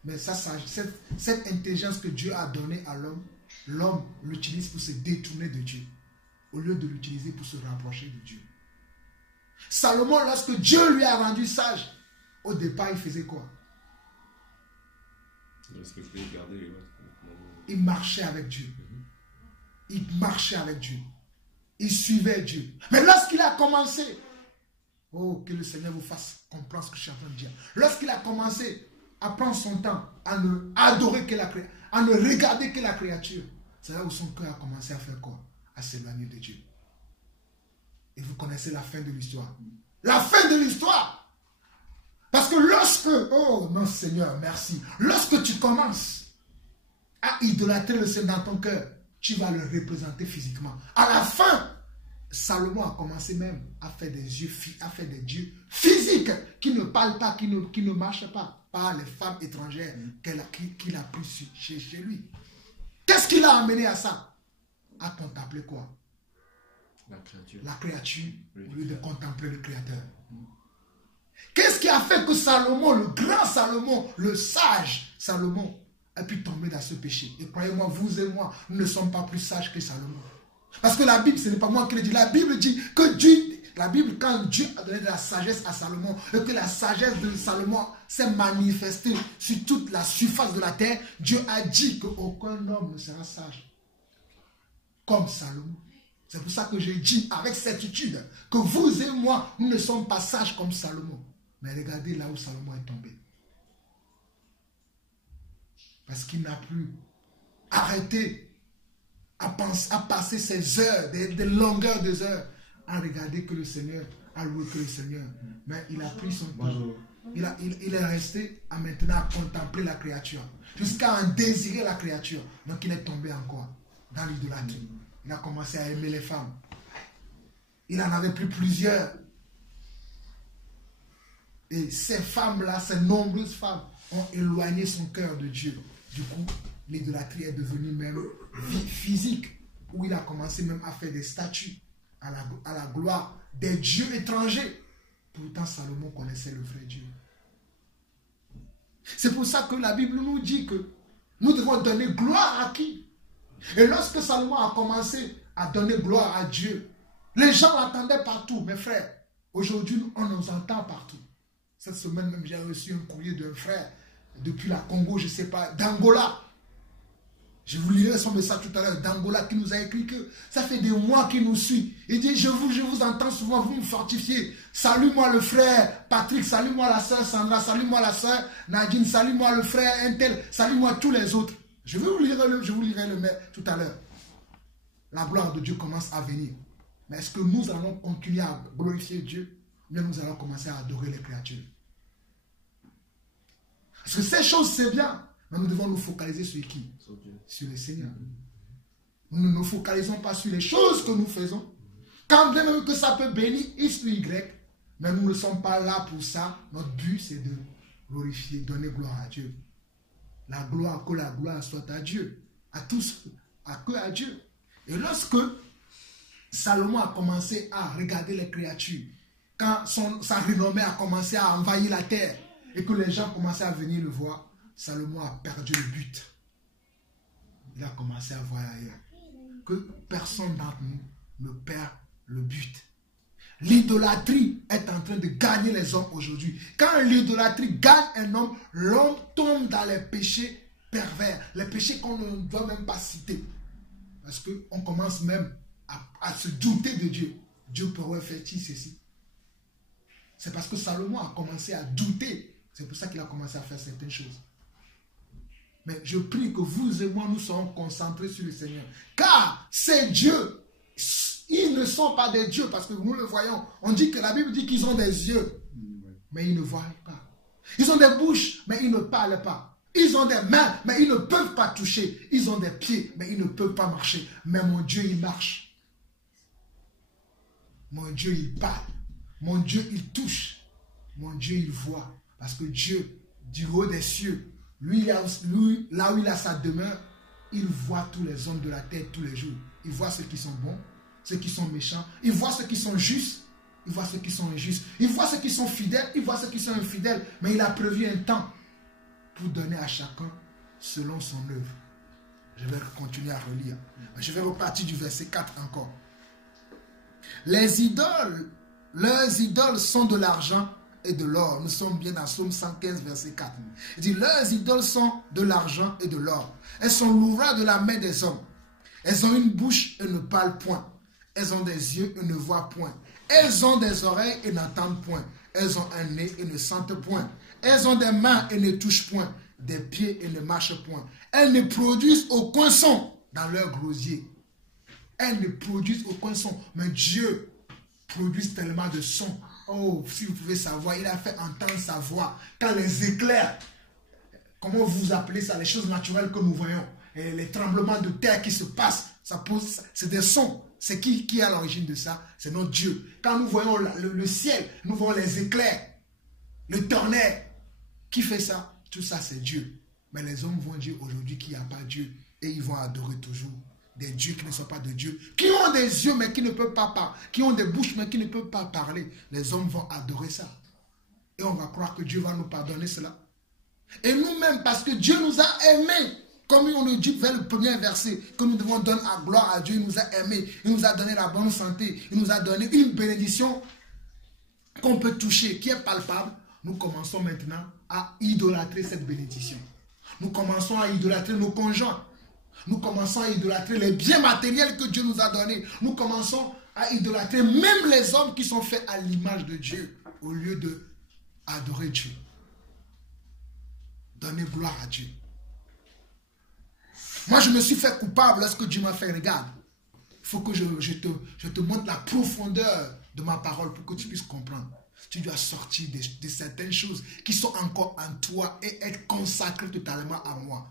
Mais cette intelligence que Dieu a donnée à l'homme, l'homme l'utilise pour se détourner de Dieu, au lieu de l'utiliser pour se rapprocher de Dieu. Salomon, lorsque Dieu lui a rendu sage, au départ, il faisait quoi? Il marchait avec Dieu. Il marchait avec Dieu. Il suivait Dieu. Mais lorsqu'il a commencé, oh, que le Seigneur vous fasse comprendre ce que je suis en train de dire. Lorsqu'il a commencé à prendre son temps, à ne adorer que la créature, à ne regarder que la créature, c'est là où son cœur a commencé à faire quoi? À s'éloigner de Dieu. Et vous connaissez la fin de l'histoire. La fin de l'histoire! Parce que lorsque, oh non Seigneur, merci, lorsque tu commences à idolâtrer le Seigneur dans ton cœur, tu vas le représenter physiquement. À la fin, Salomon a commencé même à faire des dieux physiques qui ne parlent pas, qui ne marchent pas, par les femmes étrangères qu'il a prises chez lui. Qu'est-ce qui l'a amené à ça? À contempler quoi? La créature, au lieu de contempler le Créateur. Qu'est-ce qui a fait que Salomon, le grand Salomon, le sage Salomon, a pu tomber dans ce péché? Et croyez-moi, vous et moi, nous ne sommes pas plus sages que Salomon. Parce que la Bible, ce n'est pas moi qui le dis. La Bible dit que Dieu, la Bible, quand Dieu a donné de la sagesse à Salomon, et que la sagesse de Salomon s'est manifestée sur toute la surface de la terre, Dieu a dit qu'aucun homme ne sera sage comme Salomon. C'est pour ça que je dis avec certitude que vous et moi, nous ne sommes pas sages comme Salomon. Mais regardez là où Salomon est tombé. Parce qu'il n'a plus arrêté à passer ses heures, des longueurs de heures, à regarder que le Seigneur, à louer que le Seigneur. Mais il a pris son temps. Il est resté à maintenant à contempler la créature. Jusqu'à en désirer la créature. Donc il est tombé en quoi? Dans l'idolâtrie. Il a commencé à aimer les femmes. Il en avait plus plusieurs. Et ces femmes-là, ces nombreuses femmes, ont éloigné son cœur de Dieu. Du coup, l'idolâtrie est devenue même physique, où il a commencé même à faire des statues à la gloire des dieux étrangers. Pourtant, Salomon connaissait le vrai Dieu. C'est pour ça que la Bible nous dit que nous devons donner gloire à qui? Et lorsque Salomon a commencé à donner gloire à Dieu, les gens l'attendaient partout, mes frères. Aujourd'hui, on nous entend partout. Cette semaine même, j'ai reçu un courrier d'un frère depuis la Congo, je ne sais pas, d'Angola. Je vous lirai son message tout à l'heure, d'Angola, qui nous a écrit que ça fait des mois qu'il nous suit. Il dit, je vous entends souvent, vous me fortifiez. Salue-moi le frère Patrick, salue-moi la soeur Sandra, salue-moi la soeur Nadine, salue-moi le frère Intel, salue-moi tous les autres. Je vous lirai le mail tout à l'heure. La gloire de Dieu commence à venir. Mais est-ce que nous allons continuer à glorifier Dieu? Mais nous allons commencer à adorer les créatures. Parce que ces choses, c'est bien. Mais nous devons nous focaliser sur qui? Sur le Seigneur. Nous ne nous focalisons pas sur les choses que nous faisons. Quand bien même que ça peut bénir X ou Y, mais nous ne sommes pas là pour ça. Notre but, c'est de glorifier, donner gloire à Dieu. La gloire, que la gloire soit à Dieu. À tous, à Dieu. Et lorsque Salomon a commencé à regarder les créatures, quand sa renommée a commencé à envahir la terre, et que les gens commençaient à venir le voir, Salomon a perdu le but. Il a commencé à voir ailleurs. Que personne d'entre nous ne perd le but. L'idolâtrie est en train de gagner les hommes aujourd'hui. Quand l'idolâtrie gagne un homme, l'homme tombe dans les péchés pervers, les péchés qu'on ne doit même pas citer. Parce qu'on commence même à se douter de Dieu. Dieu pourrait faire-il ceci? C'est parce que Salomon a commencé à douter. C'est pour ça qu'il a commencé à faire certaines choses. Mais je prie que vous et moi, nous soyons concentrés sur le Seigneur. Car ces dieux, ils ne sont pas des dieux parce que nous le voyons. On dit que la Bible dit qu'ils ont des yeux, mais ils ne voient pas. Ils ont des bouches, mais ils ne parlent pas. Ils ont des mains, mais ils ne peuvent pas toucher. Ils ont des pieds, mais ils ne peuvent pas marcher. Mais mon Dieu, il marche. Mon Dieu, il parle. Mon Dieu, il touche. Mon Dieu, il voit. Parce que Dieu, du haut des cieux, lui, là où il a sa demeure, il voit tous les hommes de la terre tous les jours. Il voit ceux qui sont bons, ceux qui sont méchants. Il voit ceux qui sont justes il voit ceux qui sont injustes, il voit ceux qui sont fidèles, il voit ceux qui sont infidèles, mais il a prévu un temps pour donner à chacun selon son œuvre. Je vais continuer à relire. Je vais repartir du verset 4 encore. Les idoles, leurs idoles sont de l'argent et de l'or. Nous sommes bien dans Psaume 115, verset 4. Il dit, leurs idoles sont de l'argent et de l'or. Elles sont l'ouvrage de la main des hommes. Elles ont une bouche et ne parlent point. Elles ont des yeux et ne voient point. Elles ont des oreilles et n'entendent point. Elles ont un nez et ne sentent point. Elles ont des mains et ne touchent point. Des pieds et ne marchent point. Elles ne produisent aucun son dans leur grosier. Elles ne produisent aucun son. Mais Dieu produit tellement de sons. Oh, si vous pouvez savoir, il a fait entendre sa voix. Quand les éclairs, comment vous appelez ça, les choses naturelles que nous voyons, et les tremblements de terre qui se passent, ça pose, c'est des sons. C'est qui est à l'origine de ça? C'est notre Dieu. Quand nous voyons le ciel, nous voyons les éclairs, le tonnerre. Qui fait ça? Tout ça, c'est Dieu. Mais les hommes vont dire aujourd'hui qu'il n'y a pas Dieu. Et ils vont adorer toujours des dieux qui ne sont pas de Dieu. Qui ont des yeux mais qui ne peuvent pas parler. Qui ont des bouches mais qui ne peuvent pas parler. Les hommes vont adorer ça. Et on va croire que Dieu va nous pardonner cela. Et nous-mêmes, parce que Dieu nous a aimés, comme on le dit vers le premier verset, que nous devons donner la gloire à Dieu, il nous a aimés, il nous a donné la bonne santé, il nous a donné une bénédiction qu'on peut toucher, qui est palpable. Nous commençons maintenant à idolâtrer cette bénédiction. Nous commençons à idolâtrer nos conjoints. Nous commençons à idolâtrer les biens matériels que Dieu nous a donnés. Nous commençons à idolâtrer même les hommes qui sont faits à l'image de Dieu, au lieu de adorer Dieu. Donner gloire à Dieu. Moi, je me suis fait coupable lorsque Dieu m'a fait, regarde. Il faut que je te montre la profondeur de ma parole pour que tu puisses comprendre. Tu dois sortir de certaines choses qui sont encore en toi et être consacré totalement à moi.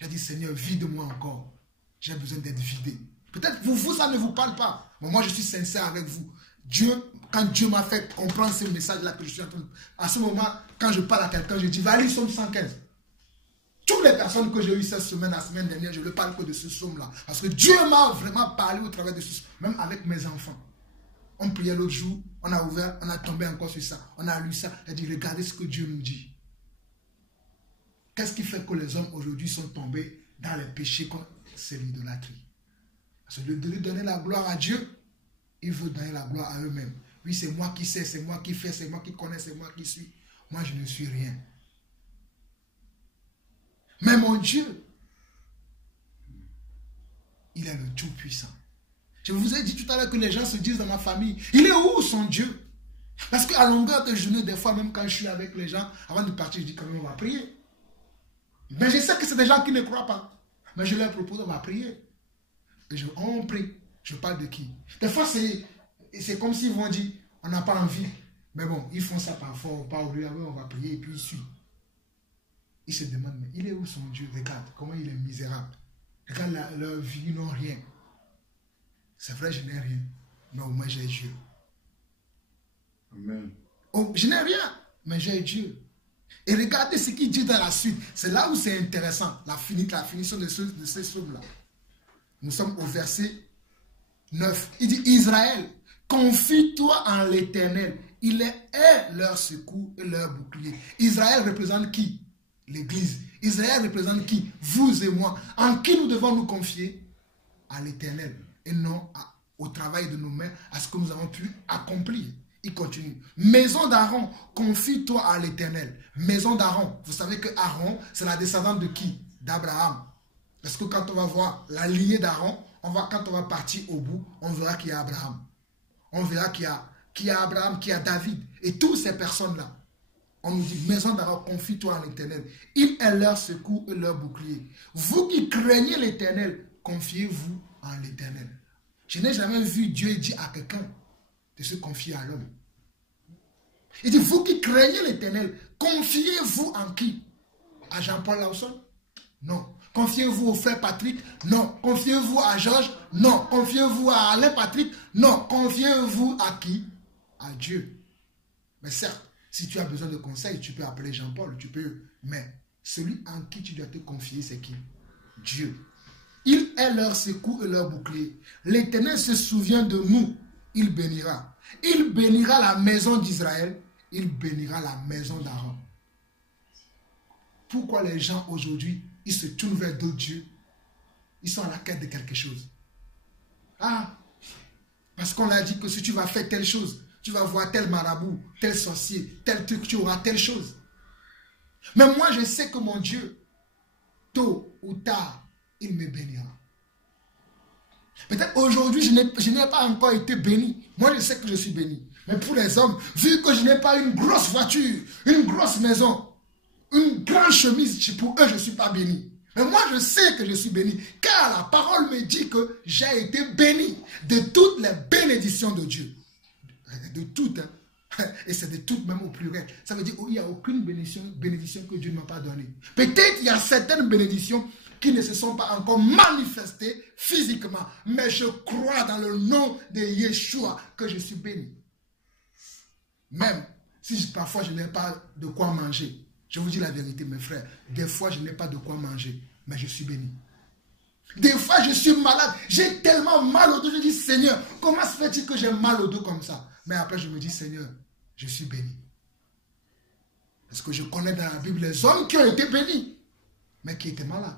J'ai dit, Seigneur, vide-moi encore. J'ai besoin d'être vidé. Peut-être vous, ça ne vous parle pas. Mais moi, je suis sincère avec vous. Quand Dieu m'a fait comprendre ce message-là que je suis en train de... À ce moment, quand je parle à quelqu'un, je dis, va lire Psaume 115. Toutes les personnes que j'ai eues cette semaine, la semaine dernière, je ne parle que de ce psaume-là. Parce que Dieu m'a vraiment parlé au travers de ce psaume, même avec mes enfants. On priait l'autre jour, on a ouvert, on a tombé encore sur ça. On a lu ça, on a dit, regardez ce que Dieu nous dit. Qu'est-ce qui fait que les hommes aujourd'hui sont tombés dans les péchés? C'est l'idolâtrie. Parce que de lui donner la gloire à Dieu, ils veulent donner la gloire à eux-mêmes. Oui, c'est moi qui sais, c'est moi qui fais, c'est moi qui connais, c'est moi qui suis. Moi, je ne suis rien. Mais mon Dieu, il est le Tout-Puissant. Je vous ai dit tout à l'heure que les gens se disent dans ma famille, il est où son Dieu? Parce qu'à longueur de journée, des fois, même quand je suis avec les gens, avant de partir, je dis quand même, on va prier. Mais je sais que c'est des gens qui ne croient pas. Mais je leur propose, on va prier. Et on prie. Je parle de qui? Des fois, c'est comme s'ils vont dire, on n'a pas envie. Mais bon, ils font ça parfois, on va prier et puis ils suivent. Ils se demandent, mais il est où son Dieu? Regarde comment il est misérable. Regarde leur vie, ils n'ont rien. C'est vrai, je n'ai rien. Mais au moins j'ai Dieu. Amen. Oh, je n'ai rien, mais j'ai Dieu. Et regardez ce qu'il dit dans la suite. C'est là où c'est intéressant, la finition de ces psaumes-là. Nous sommes au verset 9. Il dit, Israël, confie-toi en l'Éternel. Il est leur secours et leur bouclier. Israël représente qui? L'Église. Israël représente qui? Vous et moi. En qui nous devons nous confier? À l'Éternel. Et non au travail de nos mains, à ce que nous avons pu accomplir. Il continue. Maison d'Aaron, confie-toi à l'Éternel. Maison d'Aaron. Vous savez que Aaron, c'est la descendante de qui? D'Abraham. Parce que quand on va voir la lignée d'Aaron, quand on va partir au bout, on verra qu'il y a Abraham. On verra qu'il y a Abraham, qu'il y a David. Et toutes ces personnes-là. On nous dit, maison d'Aaron, confie-toi à l'Éternel. Il est leur secours et leur bouclier. Vous qui craignez l'Éternel, confiez-vous en l'Éternel. Je n'ai jamais vu Dieu dire à quelqu'un de se confier à l'homme. Il dit, vous qui craignez l'Éternel, confiez-vous en qui? À Jean-Paul Lawson? Non. Confiez-vous au frère Patrick? Non. Confiez-vous à Georges? Non. Confiez-vous à Alain Patrick? Non. Confiez-vous à qui? À Dieu. Mais certes, si tu as besoin de conseils, tu peux appeler Jean-Paul, mais celui en qui tu dois te confier, c'est qui? Dieu. Il est leur secours et leur bouclier. L'Éternel se souvient de nous. il bénira. Il bénira la maison d'Israël, il bénira la maison d'Aaron. Pourquoi les gens aujourd'hui, ils se tournent vers d'autres dieux? Ils sont à la quête de quelque chose. Ah, parce qu'on a dit que si tu vas faire telle chose, tu vas voir tel marabout, tel sorcier, tel truc, tu auras telle chose. Mais moi, je sais que mon Dieu, tôt ou tard, il me bénira. Peut-être aujourd'hui, je n'ai pas encore été béni. Moi, je sais que je suis béni. Mais pour les hommes, vu que je n'ai pas une grosse voiture, une grosse maison, une grande chemise, pour eux, je ne suis pas béni. Mais moi, je sais que je suis béni, car la parole me dit que j'ai été béni de toutes les bénédictions de Dieu. De toutes, hein. Et c'est de toutes même au pluriel. Ça veut dire qu'il n'y a aucune bénédiction que Dieu ne m'a pas donnée. Peut-être il y a certaines bénédictions qui ne se sont pas encore manifestées physiquement. Mais je crois dans le nom de Yeshua que je suis béni. Même si parfois je n'ai pas de quoi manger. Je vous dis la vérité, mes frères. Des fois, je n'ai pas de quoi manger, mais je suis béni. Des fois, je suis malade. J'ai tellement mal au dos. Je dis, Seigneur, comment se fait-il que j'ai mal au dos comme ça? Mais après, je me dis, Seigneur, je suis béni. Parce que je connais dans la Bible les hommes qui ont été bénis, mais qui étaient malades,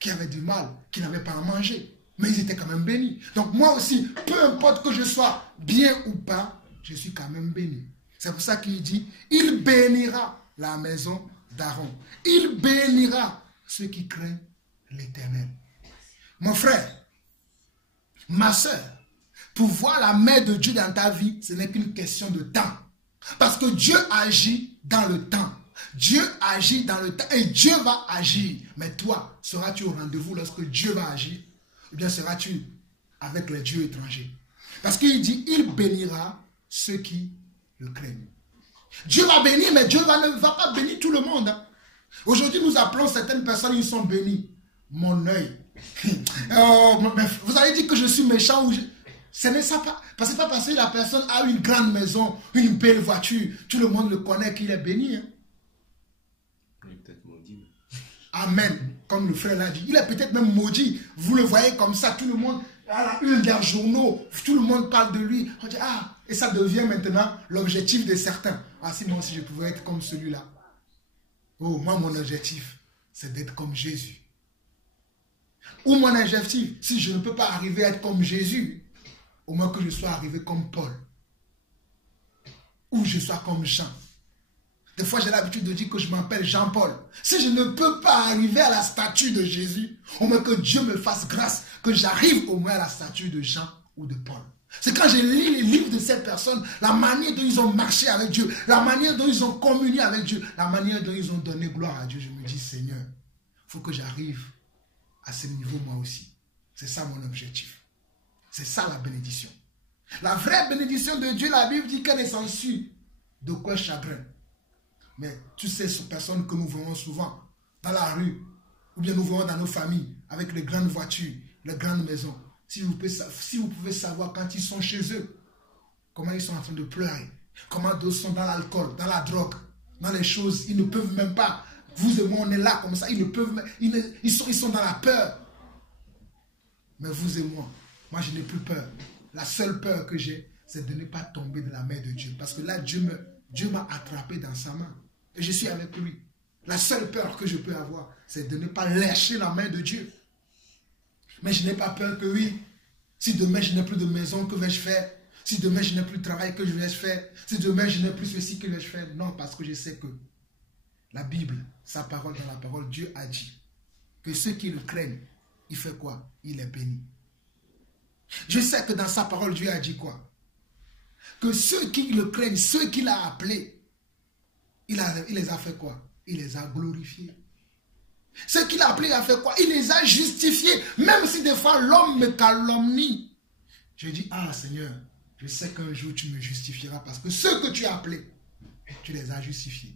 qui avaient du mal, qui n'avaient pas à manger. Mais ils étaient quand même bénis. Donc moi aussi, peu importe que je sois bien ou pas, je suis quand même béni. C'est pour ça qu'il dit, il bénira la maison d'Aaron. Il bénira ceux qui craignent l'Éternel. Mon frère, ma soeur, pour voir la main de Dieu dans ta vie, ce n'est qu'une question de temps. Parce que Dieu agit dans le temps. Dieu agit dans le temps et Dieu va agir. Mais toi, seras-tu au rendez-vous lorsque Dieu va agir? Ou bien seras-tu avec les dieux étrangers? Parce qu'il dit, il bénira ceux qui le craignent. Dieu va bénir, mais Dieu ne va pas bénir tout le monde. Hein. Aujourd'hui, nous appelons certaines personnes, ils sont bénis. Mon œil. Vous allez dire que je suis méchant ou ce n'est pas parce que la personne a une grande maison, une belle voiture, tout le monde le connaît qu'il est béni. Hein. Il est peut-être maudit. Amen. Comme le frère l'a dit. Il est peut-être même maudit. Vous le voyez comme ça, tout le monde à la une des journaux, tout le monde parle de lui. On dit, ah, et ça devient maintenant l'objectif de certains. Ah, si moi aussi je pouvais être comme celui-là. Oh, moi, mon objectif, c'est d'être comme Jésus. Ou mon objectif, si je ne peux pas arriver à être comme Jésus, au moins que je sois arrivé comme Paul. Ou je sois comme Jean. Des fois, j'ai l'habitude de dire que je m'appelle Jean-Paul. Si je ne peux pas arriver à la statue de Jésus, au moins que Dieu me fasse grâce, que j'arrive au moins à la statue de Jean ou de Paul. C'est quand je lis les livres de ces personnes, la manière dont ils ont marché avec Dieu, la manière dont ils ont communié avec Dieu, la manière dont ils ont donné gloire à Dieu, je me dis, Seigneur, il faut que j'arrive à ce niveau moi aussi. C'est ça mon objectif. C'est ça la bénédiction. La vraie bénédiction de Dieu, la Bible dit qu'elle est sans su de quoi chagrin. Mais tu sais, ces personnes que nous voyons souvent dans la rue, ou bien nous voyons dans nos familles, avec les grandes voitures, les grandes maisons, si vous pouvez savoir quand ils sont chez eux, comment ils sont en train de pleurer, comment d'autres sont dans l'alcool, dans la drogue, dans les choses, ils ne peuvent même pas. Vous et moi, on est là comme ça, ils ne peuvent, ils sont dans la peur. Mais vous et moi je n'ai plus peur. La seule peur que j'ai, c'est de ne pas tomber de la main de Dieu. Parce que là, Dieu m'a attrapé dans sa main. Et je suis avec lui. La seule peur que je peux avoir, c'est de ne pas lâcher la main de Dieu. Mais je n'ai pas peur que oui, si demain je n'ai plus de maison, que vais-je faire? Si demain je n'ai plus de travail, que vais-je faire? Si demain je n'ai plus ceci, que vais-je faire? Non, parce que je sais que la Bible, sa parole dans la parole, Dieu a dit que ceux qui le craignent, il fait quoi? Il est béni. Je sais que dans sa parole, Dieu a dit quoi? Que ceux qui le craignent, ceux qu'il a appelés, il les a fait quoi? Il les a glorifiés. Ceux qu'il a appelés, il a fait quoi? Il les a justifiés. Même si des fois l'homme me calomnie. Je dis, ah Seigneur, je sais qu'un jour tu me justifieras parce que ceux que tu as appelés, tu les as justifiés.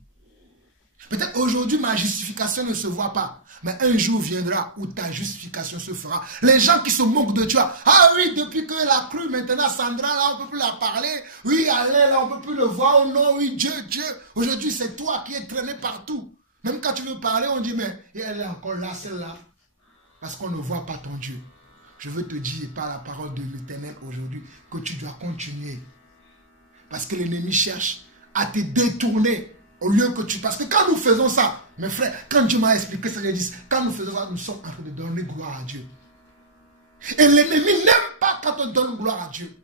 Peut-être aujourd'hui ma justification ne se voit pas. Mais un jour viendra où ta justification se fera. Les gens qui se moquent de toi. Ah oui, depuis que la crue maintenant, Sandra, là, on ne peut plus la parler. Oui, allez, là, on ne peut plus le voir. Oh non, oui, Dieu. Aujourd'hui, c'est toi qui es traîné partout. Même quand tu veux parler, on dit, mais elle est encore là, celle-là. Parce qu'on ne voit pas ton Dieu. je veux te dire par la parole de l'Éternel aujourd'hui que tu dois continuer. Parce que l'ennemi cherche à te détourner au lieu que tu... Parce que quand nous faisons ça, mes frères, quand Dieu m'a expliqué ça, j'ai dit, quand nous faisons ça, nous sommes en train de donner gloire à Dieu. Et l'ennemi n'aime pas quand on donne gloire à Dieu.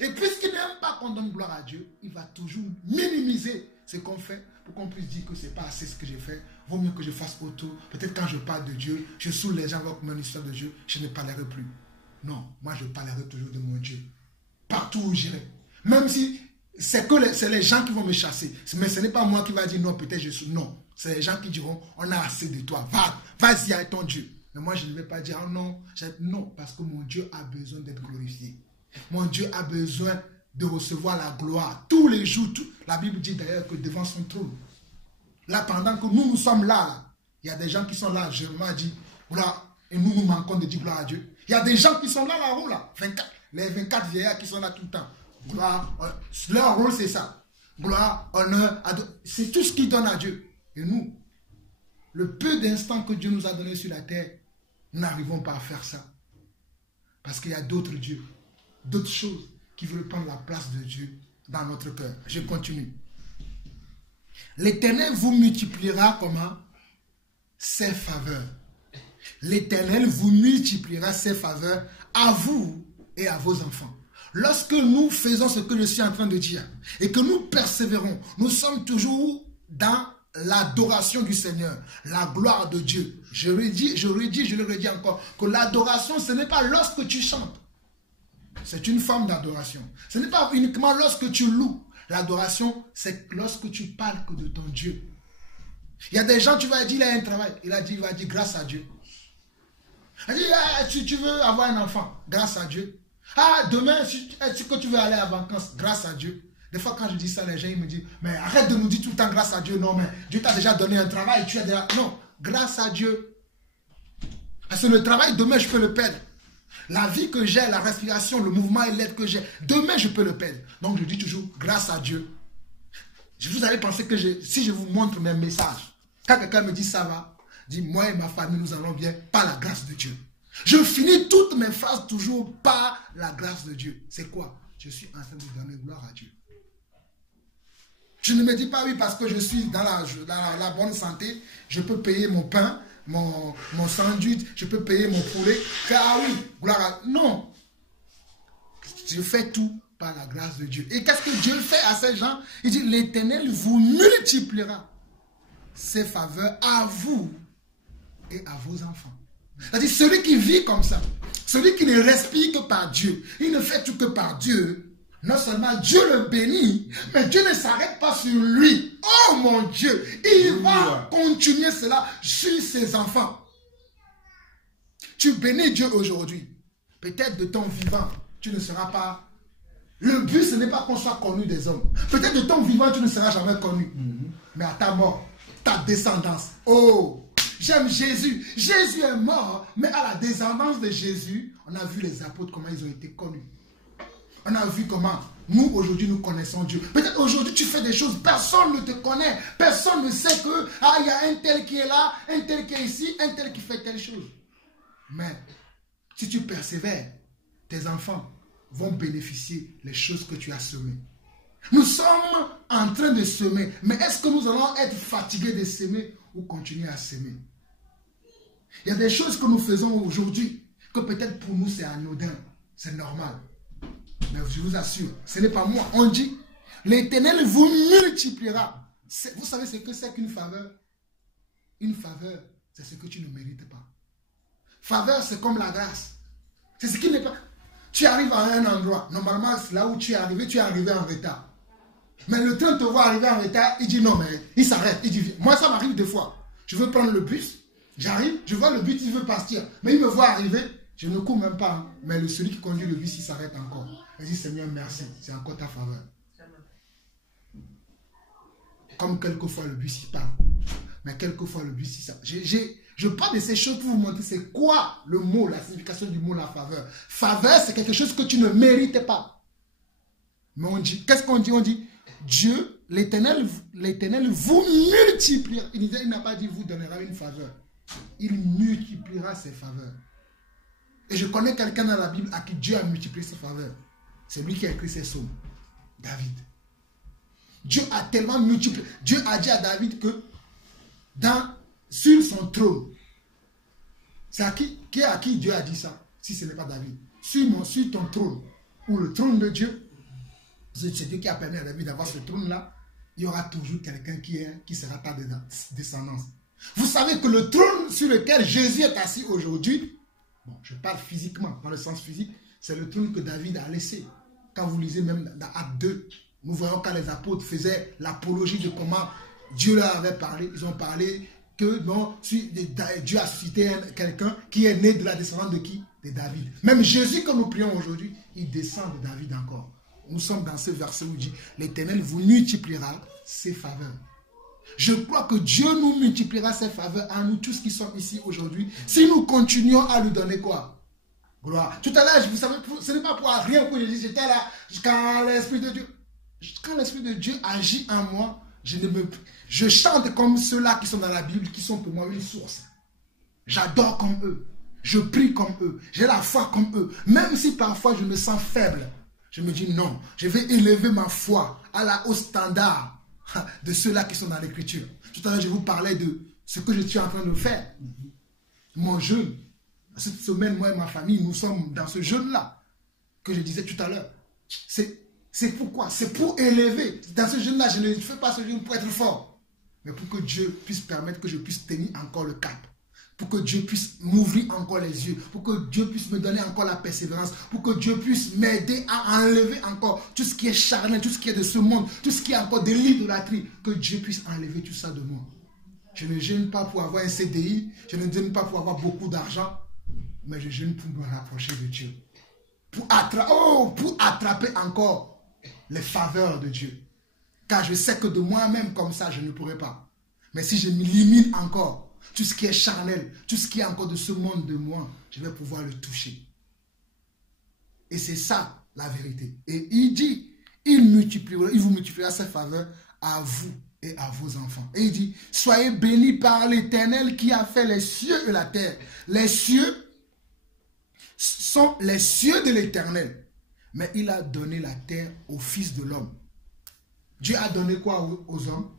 Et puisqu'il n'aime pas qu'on donne gloire à Dieu, il va toujours minimiser ce qu'on fait pour qu'on puisse dire que ce n'est pas assez ce que j'ai fait. Vaut mieux que je fasse autour. Peut-être quand je parle de Dieu, je saoule les gens avec mon histoire de Dieu, je ne parlerai plus. Non, moi je parlerai toujours de mon Dieu. Partout où j'irai. Même si c'est les gens qui vont me chasser. Mais ce n'est pas moi qui va dire non, peut-être je suis... Non, c'est les gens qui diront, on a assez de toi. Vas-y avec ton Dieu. Mais moi je ne vais pas dire oh non. Non, parce que mon Dieu a besoin d'être glorifié. Mon Dieu a besoin de recevoir la gloire tous les jours. La Bible dit d'ailleurs que devant son trône. Là, pendant que nous sommes là, il y a des gens qui sont là. Jérémie a dit, gloire, et nous manquons de dire gloire à Dieu. Il y a des gens qui sont là, là-haut, là. 24, les 24 vieillards qui sont là tout le temps. Gloire, leur rôle c'est ça. Gloire, honneur, c'est tout ce qu'ils donnent à Dieu. Et nous, le peu d'instants que Dieu nous a donné sur la terre, nous n'arrivons pas à faire ça. Parce qu'il y a d'autres dieux, d'autres choses qui veulent prendre la place de Dieu dans notre cœur. Je continue. L'Éternel vous multipliera comment? Ses faveurs. L'Éternel vous multipliera ses faveurs à vous et à vos enfants. Lorsque nous faisons ce que je suis en train de dire et que nous persévérons, nous sommes toujours dans l'adoration du Seigneur, la gloire de Dieu. Je le redis encore, que l'adoration, ce n'est pas lorsque tu chantes. C'est une forme d'adoration. Ce n'est pas uniquement lorsque tu loues. L'adoration, c'est lorsque tu parles que de ton Dieu. Il y a des gens, tu vas dire, il a un travail. Il va dire grâce à Dieu. Il dit, tu veux avoir un enfant, grâce à Dieu. Ah, demain, est-ce que tu veux aller à vacances, grâce à Dieu. Des fois, quand je dis ça, les gens ils me disent, mais arrête de nous dire tout le temps grâce à Dieu. Non, mais Dieu t'a déjà donné un travail. Non, grâce à Dieu. Parce que le travail, demain, je peux le perdre. La vie que j'ai, la respiration, le mouvement et l'aide que j'ai, demain, je peux le perdre. Donc, je dis toujours, grâce à Dieu. Vous avez pensé que si je vous montre mes messages, quand quelqu'un me dit ça va, dit, moi et ma famille, nous allons bien par la grâce de Dieu. Je finis toutes mes phrases toujours par la grâce de Dieu. C'est quoi? Je suis en train de donner gloire à Dieu. Je ne me dis pas oui parce que je suis dans la bonne santé, je peux payer mon pain, mon sandwich, je peux payer mon poulet. Ah oui, gloire à... Non. Je fais tout par la grâce de Dieu. Et qu'est-ce que Dieu fait à ces gens? Il dit, l'Éternel vous multipliera ses faveurs à vous et à vos enfants. C'est-à-dire, celui qui vit comme ça, celui qui ne respire que par Dieu, il ne fait tout que par Dieu, non seulement Dieu le bénit, mais Dieu ne s'arrête pas sur lui. Oh mon Dieu, il va continuer cela sur ses enfants. Tu bénis Dieu aujourd'hui. Peut-être de ton vivant, tu ne seras pas... Le but, ce n'est pas qu'on soit connu des hommes. Peut-être de ton vivant, tu ne seras jamais connu. Mais à ta mort, ta descendance. Oh, j'aime Jésus. Jésus est mort, mais à la descendance de Jésus, on a vu les apôtres, comment ils ont été connus. On a vu comment nous, aujourd'hui, nous connaissons Dieu. Peut-être aujourd'hui, tu fais des choses, personne ne te connaît. Personne ne sait que, il y a un tel qui est là, un tel qui est ici, un tel qui fait telle chose. Mais, si tu persévères, tes enfants vont bénéficier les choses que tu as semées. Nous sommes en train de semer. Mais est-ce que nous allons être fatigués de semer ou continuer à semer? Il y a des choses que nous faisons aujourd'hui que peut-être pour nous c'est anodin, c'est normal. Mais je vous assure, ce n'est pas moi. On dit, l'Éternel vous multipliera. Vous savez ce que c'est qu'une faveur? Une faveur, c'est ce que tu ne mérites pas. Faveur, c'est comme la grâce. C'est ce qui n'est pas... Tu arrives à un endroit. Normalement, là où tu es arrivé en retard. Mais le train te voit arriver en retard, il dit non, mais il s'arrête. Il dit, moi, ça m'arrive des fois. Je veux prendre le bus, j'arrive, je vois le bus, il veut partir. Mais il me voit arriver, je ne cours même pas. Mais celui qui conduit le bus, il s'arrête encore. Il dit, Seigneur, merci, c'est encore ta faveur. Comme quelquefois le bus, il part. Mais quelquefois le bus, il s'arrête. Je parle de ces choses pour vous montrer c'est quoi le mot, la signification du mot la faveur. Faveur, c'est quelque chose que tu ne mérites pas. Mais on dit, qu'est-ce qu'on dit? On dit, Dieu, l'Éternel vous multipliera. Il n'a pas dit vous donnera une faveur. Il multipliera ses faveurs. Et je connais quelqu'un dans la Bible à qui Dieu a multiplié sa faveur. C'est lui qui a écrit ces psaumes. David. Dieu a tellement multiplié. Dieu a dit à David que sur son trône, c'est à qui Dieu a dit ça, si ce n'est pas David. Sur ton trône, ou le trône de Dieu, c'est Dieu qui a permis à David d'avoir ce trône-là, il y aura toujours quelqu'un qui sera ta descendance. Vous savez que le trône sur lequel Jésus est assis aujourd'hui, bon, je parle physiquement, dans le sens physique, c'est le trône que David a laissé. Quand vous lisez même dans Acte 2, nous voyons quand les apôtres faisaient l'apologie de comment Dieu leur avait parlé. Ils ont parlé que non, Dieu a suscité quelqu'un qui est né de la descendance de qui? De David. Même Jésus, que nous prions aujourd'hui, il descend de David encore. Nous sommes dans ce verset où il dit, l'Éternel vous multipliera ses faveurs. Je crois que Dieu nous multipliera ses faveurs à nous tous qui sommes ici aujourd'hui, si nous continuons à lui donner quoi? Gloire. Tout à l'heure, vous savez, ce n'est pas pour rien que je dis, j'étais là, quand l'Esprit de Dieu agit en moi, je chante comme ceux-là qui sont dans la Bible, qui sont pour moi une source. J'adore comme eux. Je prie comme eux. J'ai la foi comme eux. Même si parfois je me sens faible, je me dis non, je vais élever ma foi au standard de ceux-là qui sont dans l'écriture. Tout à l'heure, je vous parlais de ce que je suis en train de faire. Mon jeûne. Cette semaine, moi et ma famille, nous sommes dans ce jeûne-là que je disais tout à l'heure. C'est pourquoi? C'est pour élever. Dans ce jeûne-là, je ne fais pas ce jeûne pour être fort, mais pour que Dieu puisse permettre que je puisse tenir encore le cap. Pour que Dieu puisse m'ouvrir encore les yeux, pour que Dieu puisse me donner encore la persévérance, pour que Dieu puisse m'aider à enlever encore tout ce qui est charnel, tout ce qui est de ce monde, tout ce qui est encore de l'idolâtrie, que Dieu puisse enlever tout ça de moi. Je ne jeûne pas pour avoir un CDI, je ne jeûne pas pour avoir beaucoup d'argent, mais je jeûne pour me rapprocher de Dieu. Pour attraper encore les faveurs de Dieu. Car je sais que de moi-même comme ça, je ne pourrai pas. Mais si je m'élimine encore, tout ce qui est charnel, tout ce qui est encore de ce monde de moi, je vais pouvoir le toucher. Et c'est ça la vérité. Et il dit, il vous multipliera ses faveurs à vous et à vos enfants. Et il dit, soyez bénis par l'Éternel qui a fait les cieux et la terre. Les cieux sont les cieux de l'Éternel. Mais il a donné la terre au Fils de l'homme. Dieu a donné quoi aux hommes?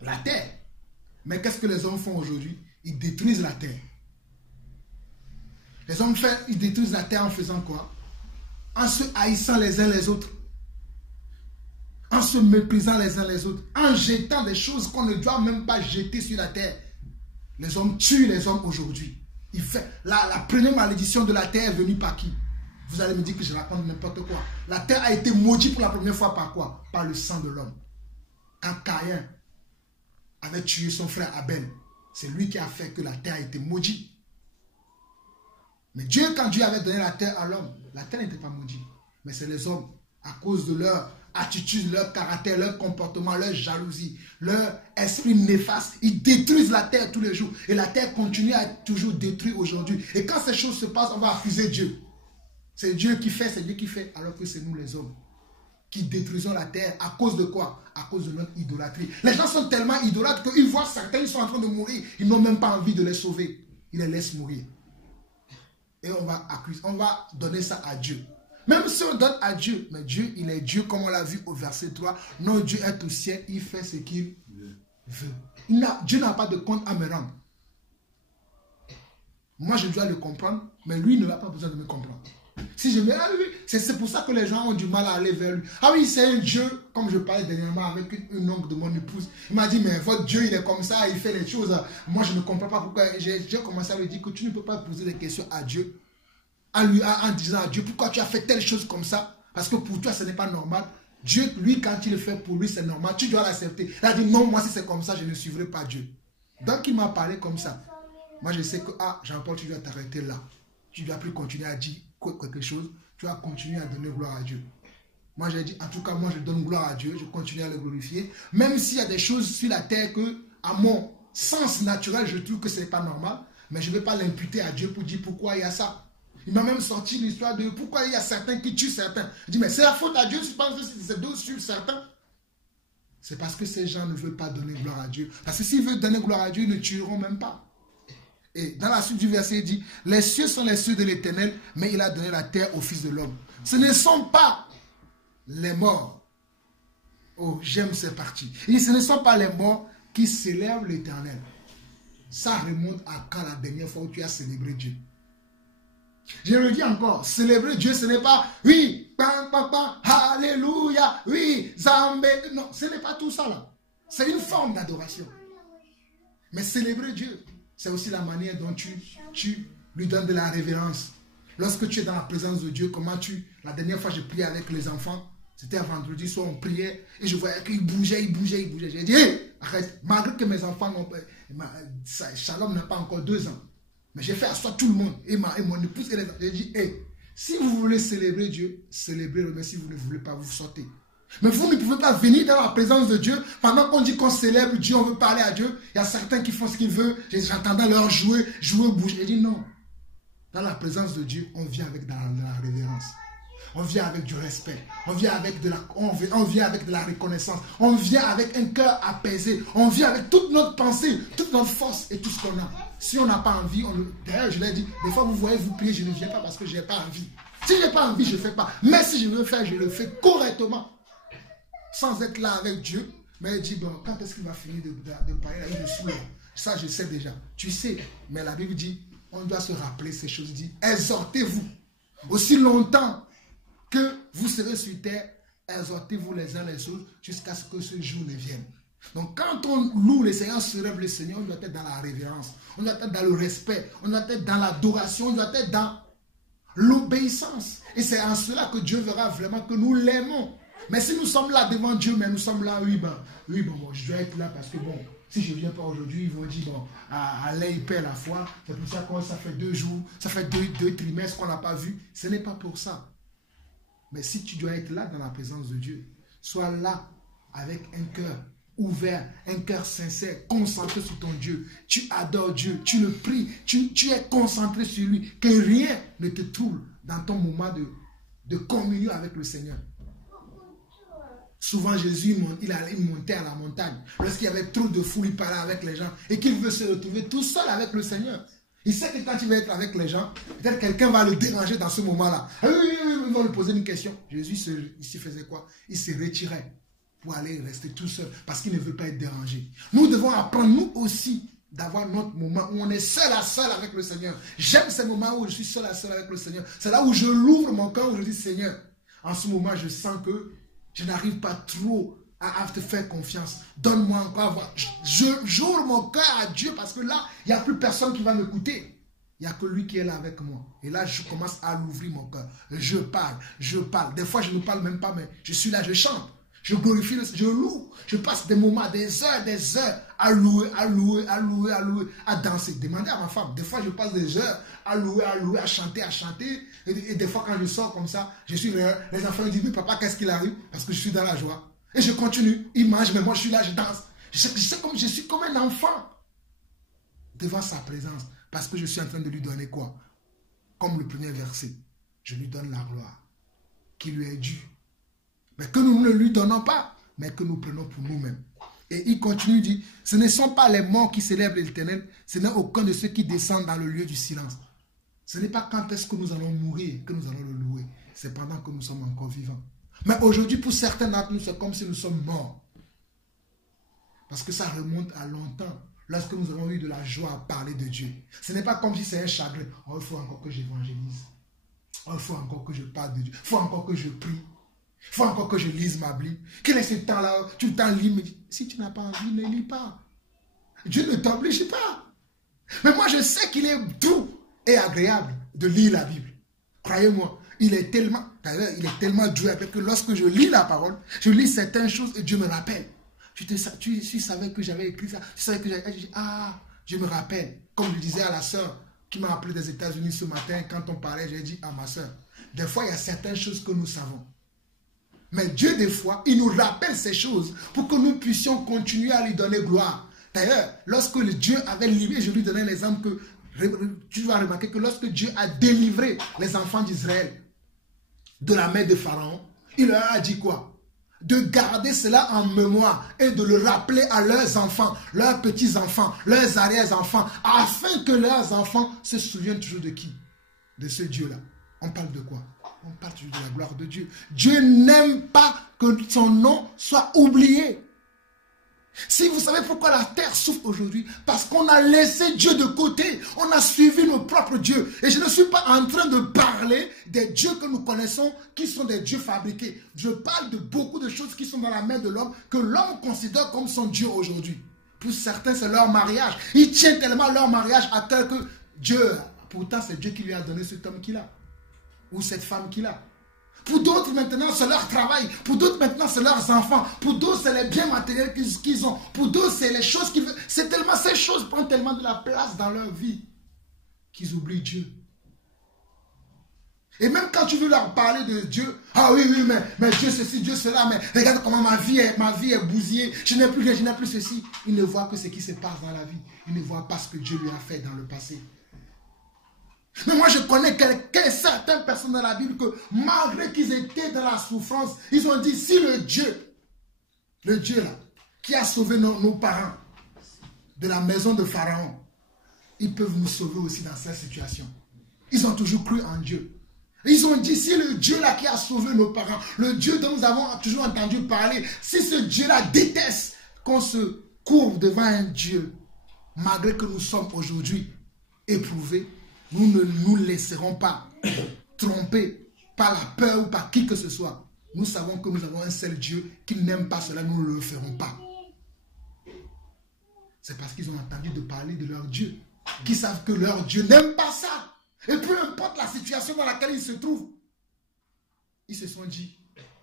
La terre. Mais qu'est-ce que les hommes font aujourd'hui? Ils détruisent la terre. Les hommes ils détruisent la terre en faisant quoi? En se haïssant les uns les autres. En se méprisant les uns les autres. En jetant des choses qu'on ne doit même pas jeter sur la terre. Les hommes tuent les hommes aujourd'hui. La première malédiction de la terre est venue par qui? Vous allez me dire que je raconte n'importe quoi. La terre a été maudite pour la première fois par quoi? Par le sang de l'homme. Quand Caïn avait tué son frère Abel, c'est lui qui a fait que la terre a été maudite. Mais Dieu, quand Dieu avait donné la terre à l'homme, la terre n'était pas maudite. Mais c'est les hommes, à cause de leur attitude, leur caractère, leur comportement, leur jalousie, leur esprit néfaste, ils détruisent la terre tous les jours. Et la terre continue à être toujours détruite aujourd'hui. Et quand ces choses se passent, on va accuser Dieu. C'est Dieu qui fait, c'est Dieu qui fait, alors que c'est nous les hommes qui détruisons la terre. À cause de quoi? À cause de notre idolâtrie. Les gens sont tellement idolâtres qu'ils voient certains, ils sont en train de mourir. Ils n'ont même pas envie de les sauver. Ils les laissent mourir. Et on va donner ça à Dieu. Même si on donne à Dieu, mais Dieu, il est Dieu, comme on l'a vu au verset 3. Non, Dieu est au ciel, il fait ce qu'il veut. Dieu n'a pas de compte à me rendre. Moi, je dois le comprendre, mais lui ne n'a pas besoin de me comprendre. Si je me c'est pour ça que les gens ont du mal à aller vers lui. Ah oui, c'est un Dieu, comme je parlais dernièrement avec une oncle de mon épouse. Il m'a dit, mais votre Dieu, il est comme ça, il fait les choses. Moi, je ne comprends pas pourquoi. J'ai commencé à lui dire que tu ne peux pas poser des questions à Dieu. En disant à Dieu, pourquoi tu as fait telle chose comme ça? Parce que pour toi, ce n'est pas normal. Dieu, lui, quand il le fait pour lui, c'est normal. Tu dois l'accepter. Il a dit, non, moi, si c'est comme ça, je ne suivrai pas Dieu. Donc, il m'a parlé comme ça. Moi, je sais que, Jean-Paul, tu dois t'arrêter là. Tu ne dois plus continuer à dire quelque chose. Tu vas continuer à donner gloire à Dieu. Moi, j'ai dit, en tout cas, moi, je donne gloire à Dieu. Je continue à le glorifier. Même s'il y a des choses sur la terre que, à mon sens naturel, je trouve que ce n'est pas normal. Mais je ne vais pas l'imputer à Dieu pour dire pourquoi il y a ça. Il m'a même sorti l'histoire de pourquoi il y a certains qui tuent certains. Je dis, mais c'est la faute à Dieu, je pense que c'est deux sur certains. C'est parce que ces gens ne veulent pas donner gloire à Dieu. Parce que s'ils veulent donner gloire à Dieu, ils ne tueront même pas. Et dans la suite du verset, il dit, les cieux sont les cieux de l'Éternel, mais il a donné la terre au Fils de l'homme. Ce ne sont pas les morts. Oh, j'aime ces parties. Il dit, ce ne sont pas les morts qui célèbrent l'Éternel. Ça remonte à quand la dernière fois où tu as célébré Dieu. Je le dis encore, célébrer Dieu, ce n'est pas, oui, bam, bam, bam, alléluia, oui, zambé. Non, ce n'est pas tout ça là. C'est une forme d'adoration. Mais célébrer Dieu, c'est aussi la manière dont tu lui donnes de la révérence. Lorsque tu es dans la présence de Dieu, comment la dernière fois, j'ai prié avec les enfants, c'était un vendredi soir, on priait, et je voyais qu'ils bougeaient. J'ai dit, hey, arrête, malgré que mes enfants n'ont pas, Shalom n'a pas encore 2 ans. Mais j'ai fait asseoir tout le monde, et mon épouse, j'ai dit, hey, si vous voulez célébrer Dieu, célébrez-le, mais si vous ne voulez pas, vous sortez. Mais vous ne pouvez pas venir dans la présence de Dieu. Pendant qu'on dit qu'on célèbre Dieu, on veut parler à Dieu. Il y a certains qui font ce qu'ils veulent. J'entendais leur jouer, bouger. J'ai dit non. Dans la présence de Dieu, on vient avec de la révérence. On vient avec du respect. On vient avec de la reconnaissance. On vient avec un cœur apaisé. On vient avec toute notre pensée, toute notre force et tout ce qu'on a. Si on n'a pas envie, d'ailleurs je l'ai dit, des fois vous voyez, vous priez, je ne viens pas parce que je n'ai pas envie. Si je n'ai pas envie, je ne fais pas. Mais si je veux faire, je le fais correctement. Sans être là avec Dieu, mais il dit, bon, quand est-ce qu'il va finir de parler là, il me saoule. Ça, je sais déjà. Tu sais, mais la Bible dit, on doit se rappeler ces choses. Il dit, exhortez-vous. Aussi longtemps que vous serez sur terre, exhortez-vous les uns les autres jusqu'à ce que ce jour ne vienne. Donc, quand on loue le Seigneur, célèbre le Seigneur, on doit être dans la révérence, on doit être dans le respect, on doit être dans l'adoration, on doit être dans l'obéissance. Et c'est en cela que Dieu verra vraiment que nous l'aimons. Mais si nous sommes là devant Dieu, mais nous sommes là, oui, je dois être là parce que bon, si je ne viens pas aujourd'hui, ils vont dire, bon, Alain, il perd la foi. C'est pour ça que ça fait 2 jours, ça fait 2 trimestres qu'on n'a pas vu. Ce n'est pas pour ça. Mais si tu dois être là dans la présence de Dieu, sois là avec un cœur ouvert, un cœur sincère, concentré sur ton Dieu. Tu adores Dieu, tu le pries, tu es concentré sur lui. Que rien ne te trouble dans ton moment de communion avec le Seigneur. Souvent, Jésus, il montait à la montagne. Lorsqu'il y avait trop de foule, il parlait avec les gens. Et qu'il veut se retrouver tout seul avec le Seigneur. Il sait que quand il va être avec les gens, peut-être quelqu'un va le déranger dans ce moment-là. Ils vont lui poser une question. Jésus, il faisait quoi? Il se retirait pour aller rester tout seul. Parce qu'il ne veut pas être dérangé. Nous devons apprendre, nous aussi, d'avoir notre moment où on est seul à seul avec le Seigneur. J'aime ces moments où je suis seul à seul avec le Seigneur. C'est là où je l'ouvre mon cœur, où je dis, Seigneur, en ce moment, je sens que je n'arrive pas trop à te faire confiance. Donne-moi encore à voir. J'ouvre mon cœur à Dieu parce que là, il n'y a plus personne qui va m'écouter. Il n'y a que lui qui est là avec moi. Et là, je commence à l'ouvrir mon cœur. Je parle. Des fois, je ne parle même pas, mais je suis là, je chante. Je glorifie, je loue. Je passe des moments, des heures à louer, à danser. Demandez à ma femme. Des fois, je passe des heures à louer, à chanter. Et des fois, quand je sors comme ça, les enfants me disent, mais papa, qu'est-ce qu'il arrive? Parce que je suis dans la joie. Et je continue. Ils mangent, mais moi, je suis là, je danse. Je suis comme un enfant devant sa présence. Parce que je suis en train de lui donner quoi? Comme le premier verset. Je lui donne la gloire qui lui est due. Mais que nous ne lui donnons pas, mais que nous prenons pour nous-mêmes. Et il continue, il dit, ce ne sont pas les morts qui célèbrent l'Éternel, ce n'est aucun de ceux qui descendent dans le lieu du silence. Ce n'est pas quand est-ce que nous allons mourir que nous allons le louer. C'est pendant que nous sommes encore vivants. Mais aujourd'hui, pour certains d'entre nous, c'est comme si nous sommes morts. Parce que ça remonte à longtemps, lorsque nous avons eu de la joie à parler de Dieu. Ce n'est pas comme si c'est un chagrin. Oh, il faut encore que j'évangélise. Oh, il faut encore que je parle de Dieu. Il faut encore que je prie. Il faut encore que je lise ma Bible. Quel est ce temps-là? Tu le temps lis, mais si tu n'as pas envie, ne lis pas. Dieu ne t'oblige pas. Mais moi, je sais qu'il est doux et agréable de lire la Bible. Croyez-moi, il est tellement doux que lorsque je lis la parole, je lis certaines choses et Dieu me rappelle. Tu savais que j'avais écrit ça. Tu savais que j'avais dit, je me rappelle. Comme je disais à la sœur qui m'a appelé des États-Unis ce matin, quand on parlait, j'ai dit à ma sœur, des fois, il y a certaines choses que nous savons. Mais Dieu, des fois, il nous rappelle ces choses pour que nous puissions continuer à lui donner gloire. D'ailleurs, lorsque Dieu avait livré, je lui donnais l'exemple que tu vas remarquer que lorsque Dieu a délivré les enfants d'Israël de la main de Pharaon, il leur a dit quoi? de garder cela en mémoire et de le rappeler à leurs enfants, leurs petits-enfants, leurs arrière-enfants, afin que leurs enfants se souviennent toujours de qui? De ce Dieu-là. On parle de quoi? On parle toujours de la gloire de Dieu. Dieu n'aime pas que son nom soit oublié. Si vous savez pourquoi la terre souffre aujourd'hui, parce qu'on a laissé Dieu de côté, on a suivi nos propres dieux. Et je ne suis pas en train de parler des dieux que nous connaissons, qui sont des dieux fabriqués. Je parle de beaucoup de choses qui sont dans la main de l'homme, que l'homme considère comme son Dieu aujourd'hui. Pour certains, c'est leur mariage. Ils tiennent tellement leur mariage à cœur que Dieu, pourtant c'est Dieu qui lui a donné cet homme qu'il a, ou cette femme qu'il a. Pour d'autres, maintenant, c'est leur travail. Pour d'autres, maintenant, c'est leurs enfants. Pour d'autres, c'est les biens matériels qu'ils ont. Pour d'autres, c'est les choses qu'ils veulent. C'est tellement, ces choses prennent tellement de la place dans leur vie qu'ils oublient Dieu. Et même quand tu veux leur parler de Dieu, ah oui, mais Dieu ceci, Dieu cela, mais regarde comment ma vie est bousillée. Je n'ai plus rien, je n'ai plus ceci. Ils ne voient que ce qui se passe dans la vie. Ils ne voient pas ce que Dieu lui a fait dans le passé. Mais moi je connais certaines personnes dans la Bible que malgré qu'ils étaient dans la souffrance, ils ont dit si le Dieu là, qui a sauvé nos parents de la maison de Pharaon, ils peuvent nous sauver aussi dans cette situation. Ils ont toujours cru en Dieu. Ils ont dit si le Dieu là qui a sauvé nos parents, le Dieu dont nous avons toujours entendu parler, si ce Dieu là déteste qu'on se courbe devant un Dieu, malgré que nous sommes aujourd'hui éprouvés, nous ne nous laisserons pas tromper par la peur ou par qui que ce soit. Nous savons que nous avons un seul Dieu qui n'aime pas cela, nous ne le ferons pas. C'est parce qu'ils ont entendu de parler de leur Dieu, qu'ils savent que leur Dieu n'aime pas ça. Et peu importe la situation dans laquelle ils se trouvent, ils se sont dit,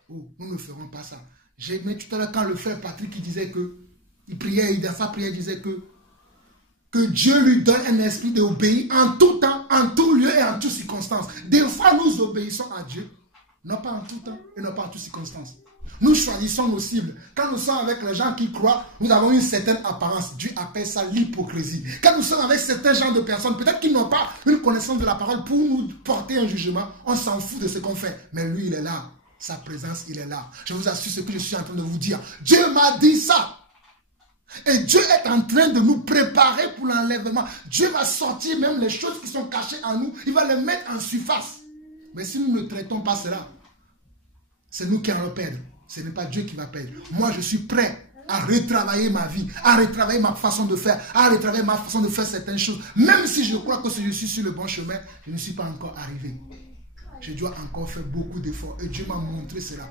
oh, nous ne ferons pas ça. J'ai aimé tout à l'heure quand le frère Patrick il disait que, il priait, dans sa prière, il disait que Dieu lui donne un esprit d'obéir en tout temps, en tout lieu et en toutes circonstances. Des fois, nous obéissons à Dieu, non pas en tout temps et non pas en toutes circonstances. Nous choisissons nos cibles. Quand nous sommes avec les gens qui croient, nous avons une certaine apparence. Dieu appelle ça l'hypocrisie. Quand nous sommes avec certains genres de personnes, peut-être qu'ils n'ont pas une connaissance de la parole pour nous porter un jugement, on s'en fout de ce qu'on fait. Mais lui, il est là. Sa présence, il est là. Je vous assure ce que je suis en train de vous dire. Dieu m'a dit ça. Et Dieu est en train de nous préparer pour l'enlèvement. Dieu va sortir même les choses qui sont cachées en nous. Il va les mettre en surface. Mais si nous ne traitons pas cela, c'est nous qui allons perdre. Ce n'est pas Dieu qui va perdre. Moi, je suis prêt à retravailler ma vie, à retravailler ma façon de faire, à retravailler ma façon de faire certaines choses. Même si je crois que je suis sur le bon chemin, je ne suis pas encore arrivé. Je dois encore faire beaucoup d'efforts. Et Dieu m'a montré cela.